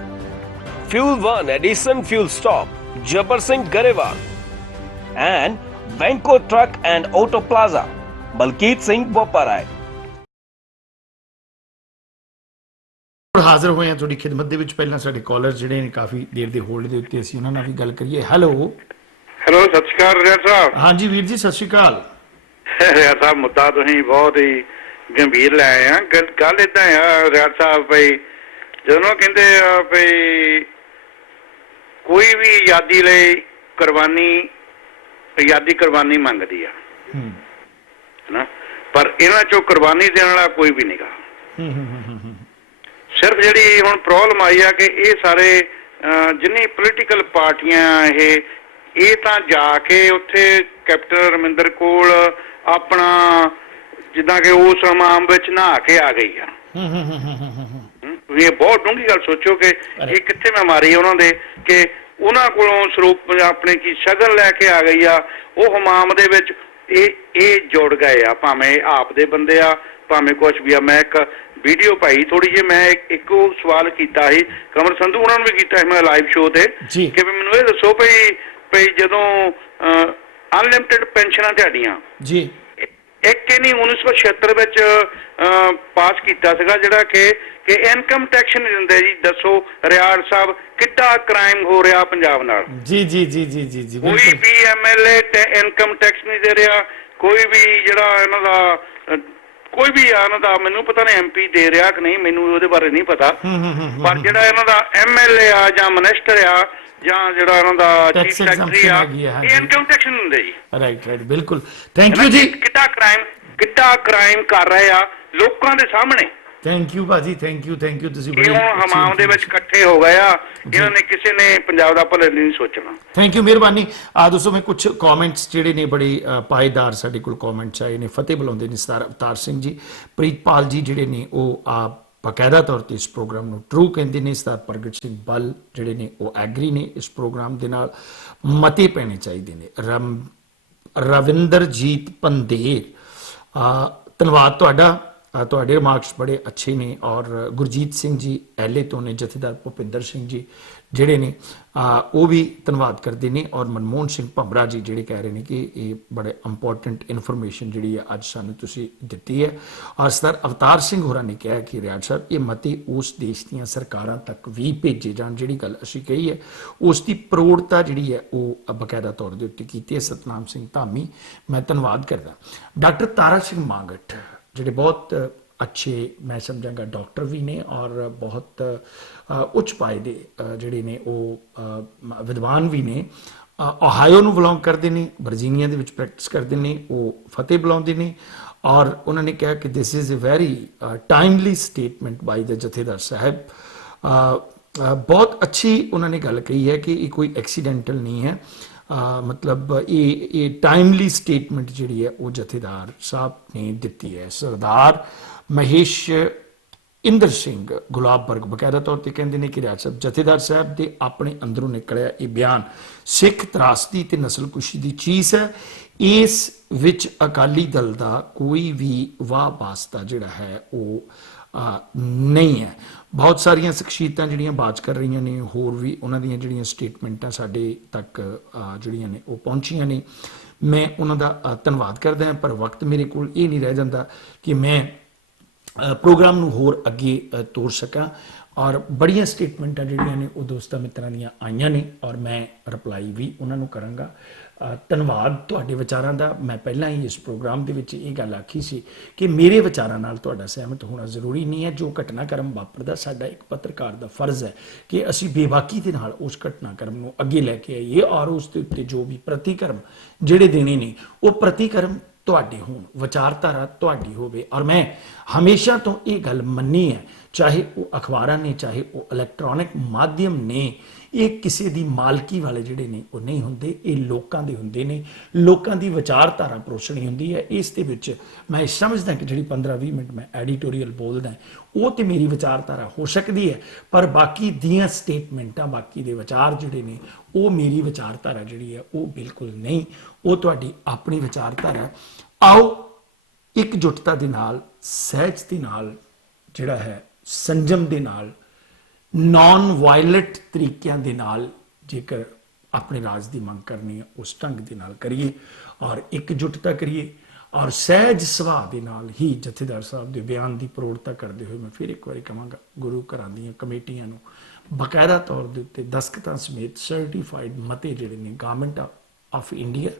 Fuel 1 Edison Fuel Stop, Jabbar Singh, Garewal. And Venko Truck and Auto Plaza, Balkeet Singh, Boparai. ਹਾਜ਼ਰ ਹੋਏ ਹਾਂ ਤੁਹਾਡੀ ਖਿਦਮਤ ਦੇ ਵਿੱਚ। ਪਹਿਲਾਂ ਸਾਡੇ ਕਾਲਰ ਜਿਹੜੇ ਨੇ ਕਾਫੀ ਦੇਰ ਦੇ ਹੋਲਡ ਦੇ ਉੱਤੇ, ਅਸੀਂ ਉਹਨਾਂ ਨਾਲ ਵੀ ਗੱਲ ਕਰੀਏ। ਹੈਲੋ ਸਤਿ ਸ਼੍ਰੀ ਅਕਾਲ ਰਿਆਜ਼ ਸਾਹਿਬ। ਹਾਂਜੀ ਵੀਰ ਜੀ, ਸਤਿ ਸ਼੍ਰੀ ਅਕਾਲ। ਰਿਆਜ਼ ਸਾਹਿਬ, ਮੁੱਦਾ ਤੁਸੀਂ ਬਹੁਤ ਹੀ ਗੰਭੀਰ ਲੈ ਆਏ ਆ। ਗੱਲ ਏਦਾਂ ਆ ਰਿਆਜ਼ ਸਾਹਿਬ, ਬਈ ਜਦੋਂ ਕਹਿੰਦੇ ਆ ਬਈ ਕੋਈ ਵੀ ਆਜ਼ਾਦੀ ਲਈ ਕੁਰਬਾਨੀ ਮੰਗਦੀ ਆ, ਹਨਾ, ਪਰ ਇਹਨਾਂ ਚੋਂ ਕੁਰਬਾਨੀ ਦੇਣ ਵਾਲਾ ਕੋਈ ਵੀ ਨਹੀਂਗਾ। ਸਿਰਫ ਜਿਹੜੀ ਹੁਣ ਪ੍ਰੋਬਲਮ ਆਈ ਆ ਕਿ ਇਹ ਸਾਰੇ ਜਿੰਨੀ ਪੋਲੀਟੀਕਲ ਪਾਰਟੀਆਂ ਇਹ ਤਾਂ ਜਾ ਕੇ ਉੱਥੇ ਕੈਪਟਨ ਅਮਰਿੰਦਰ ਕੋਲ ਆਪਣਾ ਜਿੱਦਾਂ ਕਿ ਉਸ ਹਮਾਮ ਵਿੱਚ ਨਹਾ ਕੇ ਆ ਗਈ ਆ। ਇਹ ਬਹੁਤ ਡੂੰਘੀ ਗੱਲ ਸੋਚੋ ਕਿ ਇਹ ਕਿੱਥੇ ਮੈਂ ਮਾਰੀ ਉਹਨਾਂ ਦੇ, ਕਿ ਉਹਨਾਂ ਕੋਲੋਂ ਸਰੂਪ ਆਪਣੇ ਕੀ ਸ਼ਗਨ ਲੈ ਕੇ ਆ ਗਈ ਆ। ਉਹ ਹਮਾਮ ਦੇ ਵਿੱਚ ਇਹ ਜੁੜ ਗਏ ਆ, ਭਾਵੇਂ ਆਪ ਦੇ ਬੰਦੇ ਆ, ਭਾਵੇਂ ਕੁਛ ਵੀ ਆ। ਮੈਂ ਇੱਕ ਵੀਡੀਓ ਪਾਈ ਥੋੜੀ ਜਿਹੀ, ਮੈਂ ਇੱਕੋ ਸਵਾਲ ਕੀਤਾ ਸੀ ਕਮਰ ਸੰਧੂ ਉਹਨਾਂ ਨੂੰ ਵੀ ਕੀਤਾ ਸੀ ਮੈਂ ਲਾਈਵ ਸ਼ੋਅ ਤੇ, ਕਿ ਮੈਨੂੰ ਇਹ ਦੱਸੋ ਭਈ ਜਦੋਂ ਅਨਲਿਮਿਟਿਡ ਪੈਨਸ਼ਨਾਂ ਤੁਹਾਡੀਆਂ ਜੀ ਇੱਕ ਨਹੀਂ 1976 ਵਿੱਚ ਪਾਸ ਕੀਤਾ ਸੀਗਾ, ਜਿਹੜਾ ਕਿ ਇਨਕਮ ਟੈਕਸ ਨਹੀਂ ਦਿੰਦੇ ਜੀ। ਦੱਸੋ ਰਿਆੜ ਸਾਹਿਬ, ਕਿੱਡਾ ਕ੍ਰਾਈਮ ਹੋ ਰਿਹਾ ਪੰਜਾਬ ਨਾਲ। ਜੀ ਜੀ ਜੀ ਜੀ ਜੀ ਜੀ ਕੋਈ ਵੀ ਐਮਐਲਏ ਇਨਕਮ ਟੈਕਸ ਨਹੀਂ ਦੇ ਰਿਹਾ, ਕੋਈ ਵੀ ਜਿਹੜਾ ਇਹਨਾਂ ਦਾ ਕੋਈ ਵੀ ਆ ਇਹਨਾਂ ਦਾ, ਮੈਨੂੰ ਪਤਾ ਨਹੀਂ ਐਮਪੀ ਦੇ ਰਿਹਾ ਕਿ ਨਹੀਂ, ਮੈਨੂੰ ਉਹਦੇ ਬਾਰੇ ਨਹੀਂ ਪਤਾ, ਪਰ ਜਿਹੜਾ ਇਹਨਾਂ ਦਾ ਐਮਐਲਏ ਆ ਜਾਂ ਮਿਨਿਸਟਰ ਆ ਜਾਂ ਜਿਹੜਾ ਇਹਨਾਂ ਦਾ ਚੀਫ ਸੈਕਟਰੀ ਆ, ਇਹ ਇਨਕਮ ਟੈਕਸ ਨਹੀਂ ਦਿੰਦੇ ਜੀ। ਰਾਈਟ ਬਿਲਕੁਲ, ਥੈਂਕ ਯੂ ਜੀ। ਕਿੱਡਾ ਕ੍ਰਾਈਮ ਕਰ ਰਹੇ ਆ ਲੋਕਾਂ ਦੇ ਸਾਹਮਣੇ। ਥੈਂਕ ਯੂ ਭਾਜੀ, ਥੈਂਕ ਯੂ ਤੁਸੀਂ ਬੜੇ ਹਮਾਮ ਦੇ ਵਿੱਚ ਇਕੱਠੇ ਹੋ ਗਏ ਆ। ਇਹਨਾਂ ਨੇ ਕਿਸੇ ਨੇ ਪੰਜਾਬ ਦਾ ਭਲੇ ਨਹੀਂ ਸੋਚਣਾ। ਥੈਂਕ ਯੂ, ਮਿਹਰਬਾਨੀ। ਦੋਸਤੋ ਮੈਂ ਕੁਝ ਕਮੈਂਟਸ ਜਿਹੜੇ ਨੇ ਬੜੇ ਪਾਏਦਾਰ ਸਾਡੇ ਕੋਲ ਕਮੈਂਟਸ ਆਏ ਨੇ। ਫਤਿਹ ਬੁਲਾਉਂਦੇ ਨੇ ਸਰਦਾਰ ਅਵਤਾਰ ਸਿੰਘ ਜੀ, ਪ੍ਰੀਤਪਾਲ ਜੀ ਜਿਹੜੇ ਨੇ ਉਹ ਬਕਾਇਦਾ ਤੌਰ ਤੇ ਇਸ ਪ੍ਰੋਗਰਾਮ ਨੂੰ ਟਰੂ ਕਹਿੰਦੇ ਨੇ। ਸਰਦਾਰ ਪ੍ਰਗਟ ਸਿੰਘ ਬੱਲ ਜਿਹੜੇ ਨੇ ਉਹ ਐਗਰੀ ਨੇ ਇਸ ਪ੍ਰੋਗਰਾਮ ਦੇ ਨਾਲ, ਮਤੇ ਪੈਣੇ ਚਾਹੀਦੇ ਨੇ। ਰਵਿੰਦਰਜੀਤ ਪੰਦੇਰ, ਧੰਨਵਾਦ ਤੁਹਾਡਾ। ਤੁਹਾਡੇ ਰਿਮਾਰਕਸ ਬੜੇ ਅੱਛੇ ਨੇ ਔਰ ਗੁਰਜੀਤ ਸਿੰਘ ਜੀ ਐਲੇ ਤੋਂ ਨੇ, ਜਥੇਦਾਰ ਭੁਪਿੰਦਰ ਸਿੰਘ ਜੀ ਜਿਹੜੇ ਨੇ ਉਹ ਵੀ ਧੰਨਵਾਦ ਕਰਦੇ ਨੇ ਔਰ ਮਨਮੋਹਨ ਸਿੰਘ ਭੰਬਰਾ ਜੀ ਜਿਹੜੇ ਕਹਿ ਰਹੇ ਨੇ ਕਿ ਇਹ ਬੜੇ ਇੰਪੋਰਟੈਂਟ ਇਨਫੋਰਮੇਸ਼ਨ ਜਿਹੜੀ ਹੈ ਅੱਜ ਸਾਨੂੰ ਤੁਸੀਂ ਦਿੱਤੀ ਹੈ। ਔਰ ਸਰਦਾਰ ਅਵਤਾਰ ਸਿੰਘ ਹੋਰਾਂ ਨੇ ਕਿਹਾ ਕਿ ਰਿਆੜ ਸਾਹਿਬ ਇਹ ਮਤੇ ਉਸ ਦੇਸ਼ ਦੀਆਂ ਸਰਕਾਰਾਂ ਤੱਕ ਵੀ ਭੇਜੇ ਜਾਣ, ਜਿਹੜੀ ਗੱਲ ਅਸੀਂ ਕਹੀ ਹੈ ਉਸ ਦੀ ਪ੍ਰੋੜਤਾ ਜਿਹੜੀ ਹੈ ਉਹ ਬਕਾਇਦਾ ਤੌਰ ਦੇ ਉੱਤੇ ਕੀਤੀ ਹੈ। ਸਤਨਾਮ ਸਿੰਘ ਧਾਮੀ ਮੈਂ ਧੰਨਵਾਦ ਕਰਦਾ। ਡਾਕਟਰ ਤਾਰਾ ਸਿੰਘ ਮਾਂਗਟ ਜਿਹੜੇ ਬਹੁਤ अच्छे मैं समझांगा डॉक्टर भी ने और बहुत उच्च पाए दे ਜਿਹੜੇ ਨੇ ਉਹ ਵਿਦਵਾਨ ਵੀ ਨੇ, ਓਹਾਇਓ ਨੂੰ ਬਿਲੋਂਗ ਕਰਦੇ ਨੇ, ਵਰਜੀਨੀਆ ਦੇ ਵਿੱਚ ਪ੍ਰੈਕਟਿਸ ਕਰਦੇ ਨੇ, ਉਹ ਫਤਿਹ ਬੁਲਾਉਂਦੇ ਨੇ ਔਰ ਉਹਨਾਂ ਨੇ ਕਿਹਾ ਕਿ this is a very timely statement by the Jathedar Sahib. ਬਹੁਤ ਅੱਛੀ ਉਹਨਾਂ ਨੇ ਗੱਲ ਕਹੀ ਹੈ ਕਿ ਇਹ ਕੋਈ ਐਕਸੀਡੈਂਟਲ ਨਹੀਂ ਹੈ, मतलब ये टाइमली स्टेटमेंट जी है वो जथेदार साहब ने दी है। सरदार महेश इंद्र सिंह गुलाबर्ग बकायदा तौर पर कहते हैं कि रियाज साहब जथेदार साहब के अपने अंदरों निकलिया ये बयान सिख त्रासदी ते नस्लकुशी की चीज़ है। इस विच अकाली दल का कोई भी वाह वास्ता जिहड़ा है वो नहीं है। बहुत सारिया शख्सियत जिहड़ियां बात कर रही ने, होर भी उन्हां दियां जिहड़ियां स्टेटमेंटां साडे तक जिहड़ियां ने वो पहुंचियां ने, मैं उन्हां दा धन्नवाद करदा हां। पर वक्त मेरे कोल ये नहीं रह जांदा कि मैं प्रोग्राम नूं होर अगे तोड़ सकां और बड़ियां स्टेटमेंटां जिहड़ियां ने वो दोस्तां मित्रां दियां आईयां ने और मैं रिप्लाई भी उन्हां नूं करांगा। ਧੰਨਵਾਦ ਤੁਹਾਡੇ ਵਿਚਾਰਾਂ ਦਾ। ਮੈਂ ਪਹਿਲਾਂ ਹੀ ਇਸ ਪ੍ਰੋਗਰਾਮ ਦੇ ਵਿੱਚ ਇਹ ਗੱਲ ਆਖੀ ਸੀ ਕਿ ਮੇਰੇ ਵਿਚਾਰਾਂ ਨਾਲ ਤੁਹਾਡਾ ਸਹਿਮਤ ਹੋਣਾ ਜ਼ਰੂਰੀ ਨਹੀਂ ਹੈ। ਜੋ ਘਟਨਾਕ੍ਰਮ ਵਾਪਰਦਾ ਸਾਡਾ ਇੱਕ ਪੱਤਰਕਾਰ ਦਾ ਫਰਜ਼ ਹੈ ਕਿ ਅਸੀਂ ਬੇਬਾਕੀ ਦੇ ਨਾਲ ਉਸ ਘਟਨਾਕ੍ਰਮ ਨੂੰ ਅੱਗੇ ਲੈ ਕੇ ਆਈਏ ਔਰ ਉਸ ਦੇ ਉੱਤੇ ਜੋ ਵੀ ਪ੍ਰਤੀਕਰਮ ਜਿਹੜੇ ਦੇਣੇ ਨੇ ਉਹ ਪ੍ਰਤੀਕਰਮ ਤੁਹਾਡੇ ਹੋਣ, ਵਿਚਾਰਧਾਰਾ ਤੁਹਾਡੀ ਹੋਵੇ। ਔਰ ਮੈਂ ਹਮੇਸ਼ਾ ਤੋਂ ਇਹ ਗੱਲ ਮੰਨੀ ਹੈ, ਚਾਹੇ ਉਹ ਅਖਬਾਰਾਂ ਨੇ ਚਾਹੇ ਉਹ ਇਲੈਕਟ੍ਰੋਨਿਕ ਮਾਧਿਅਮ ਨੇ, ਇਹ ਕਿਸੇ ਦੀ ਮਾਲਕੀ ਵਾਲੇ ਜਿਹੜੇ ਨੇ ਉਹ ਨਹੀਂ ਹੁੰਦੇ, ਇਹ ਲੋਕਾਂ ਦੇ ਹੁੰਦੇ ਨੇ। ਲੋਕਾਂ ਦੀ ਵਿਚਾਰਧਾਰਾ ਪਰੋਸਣੀ ਹੁੰਦੀ ਹੈ। ਇਸ ਦੇ ਵਿੱਚ ਮੈਂ ਸਮਝਦਾ ਕਿ ਜਿਹੜੀ 15-20 ਮਿੰਟ ਮੈਂ ਐਡੀਟੋਰੀਅਲ ਬੋਲਦਾ ਉਹ ਤੇ ਮੇਰੀ ਵਿਚਾਰਧਾਰਾ ਹੋ ਸਕਦੀ ਹੈ, ਪਰ ਬਾਕੀ ਦੀਆਂ ਸਟੇਟਮੈਂਟਾਂ ਬਾਕੀ ਦੇ ਵਿਚਾਰ ਜਿਹੜੇ ਨੇ ਉਹ ਮੇਰੀ ਵਿਚਾਰਧਾਰਾ ਜਿਹੜੀ ਹੈ ਉਹ ਬਿਲਕੁਲ ਨਹੀਂ, ਉਹ ਤੁਹਾਡੀ ਆਪਣੀ ਵਿਚਾਰਧਾਰਾ। ਆਓ ਇਕਜੁੱਟਤਾ ਦੇ ਨਾਲ, ਸਹਿਜ ਦੇ ਨਾਲ, ਜਿਹੜਾ ਹੈ ਸੰਜਮ ਦੇ ਨਾਲ, ਨॉन ਵਾਇਲੈਂਟ ਤਰੀਕਿਆਂ ਦੇ ਨਾਲ ਜੇਕਰ ਆਪਣੇ ਰਾਜ ਦੀ ਮੰਗ ਕਰਨੀ ਹੈ ਉਸ ਢੰਗ ਦੇ ਨਾਲ ਕਰੀਏ ਔਰ ਇਕਜੁੱਟਤਾ ਕਰੀਏ ਔਰ ਸਹਿਜ ਸੁਭਾਅ ਦੇ ਨਾਲ ਹੀ ਜਥੇਦਾਰ ਸਾਹਿਬ ਦੇ ਬਿਆਨ ਦੀ ਪ੍ਰੋੜਤਾ ਕਰਦੇ ਹੋਏ ਮੈਂ ਫਿਰ ਇੱਕ ਵਾਰੀ ਕਹਾਂਗਾ ਗੁਰੂ ਘਰਾਂ ਦੀਆਂ ਕਮੇਟੀਆਂ ਨੂੰ ਬਕਾਇਦਾ ਤੌਰ ਦੇ ਉੱਤੇ ਦਸਤਖਤਾਂ ਸਮੇਤ ਸਰਟੀਫਾਈਡ ਮਤੇ ਜਿਹੜੇ ਨੇ ਗਵਰਨਮੈਂਟ ਆਫ ਇੰਡੀਆ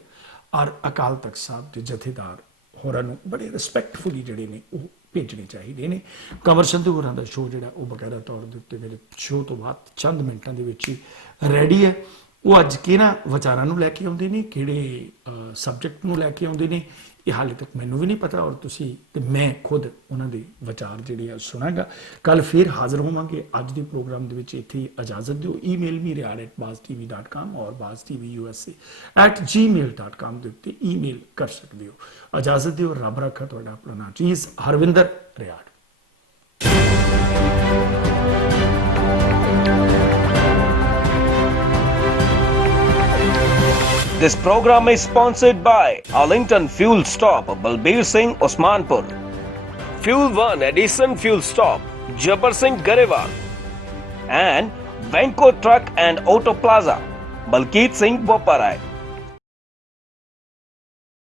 ਔਰ ਅਕਾਲ ਤਖਤ ਸਾਹਿਬ ਦੇ ਜਥੇਦਾਰ ਹੋਰਾਂ ਨੂੰ ਬੜੇ ਰਿਸਪੈਕਟਫੁਲੀ ਜਿਹੜੇ ਨੇ ਉਹ ਭੇਜਣੇ ਚਾਹੀਦੇ ਨੇ। ਕੰਵਰ ਸੰਧੂ ਹੋਰਾਂ ਦਾ ਸ਼ੋਅ ਜਿਹੜਾ ਉਹ ਬਕਾਇਦਾ ਤੌਰ ਦੇ ਉੱਤੇ ਮੇਰੇ ਸ਼ੋਅ ਤੋਂ ਬਾਅਦ ਚੰਦ ਮਿੰਟਾਂ ਦੇ ਵਿੱਚ ਹੀ ਰੈਡੀ ਹੈ। ਉਹ ਅੱਜ ਕਿਹਨਾਂ ਵਿਚਾਰਾਂ ਨੂੰ ਲੈ ਕੇ ਆਉਂਦੇ ਨੇ, ਕਿਹੜੇ ਸਬਜੈਕਟ ਨੂੰ ਲੈ ਕੇ ਆਉਂਦੇ ਨੇ, ਇਹ ਹਾਲੇ ਤੱਕ ਮੈਨੂੰ ਵੀ ਨਹੀਂ ਪਤਾ ਔਰ ਤੁਸੀਂ ਤੇ ਮੈਂ ਖੁਦ ਉਹਨਾਂ ਦੇ ਵਿਚਾਰ ਜਿਹੜੇ ਆ ਸੁਣਾਂਗਾ। ਕੱਲ ਫਿਰ ਹਾਜ਼ਰ ਹੋਵਾਂਗੇ। ਅੱਜ ਦੇ ਪ੍ਰੋਗਰਾਮ ਦੇ ਵਿੱਚ ਇੱਥੇ ਇਜਾਜ਼ਤ ਦਿਓ। ਈਮੇਲ me riyad@baztv.com ਔਰ baztvusa@gmail.com ਦੇ ਉੱਤੇ ਈਮੇਲ ਕਰ ਸਕਦੇ ਹੋ। ਇਜਾਜ਼ਤ ਦਿਓ। ਰੱਬ ਰੱਖਾ ਤੁਹਾਡਾ ਆਪਣਾ ਨਾਮ ਚੀਜ਼ Harvinder Riar. This program is sponsored by Arlington Fuel Stop, Balbir Singh, Osmanpur. Fuel 1 Edison Fuel Stop, Jabbar Singh, Garewal. And Venko Truck and Auto Plaza, Balkeet Singh, Boparai.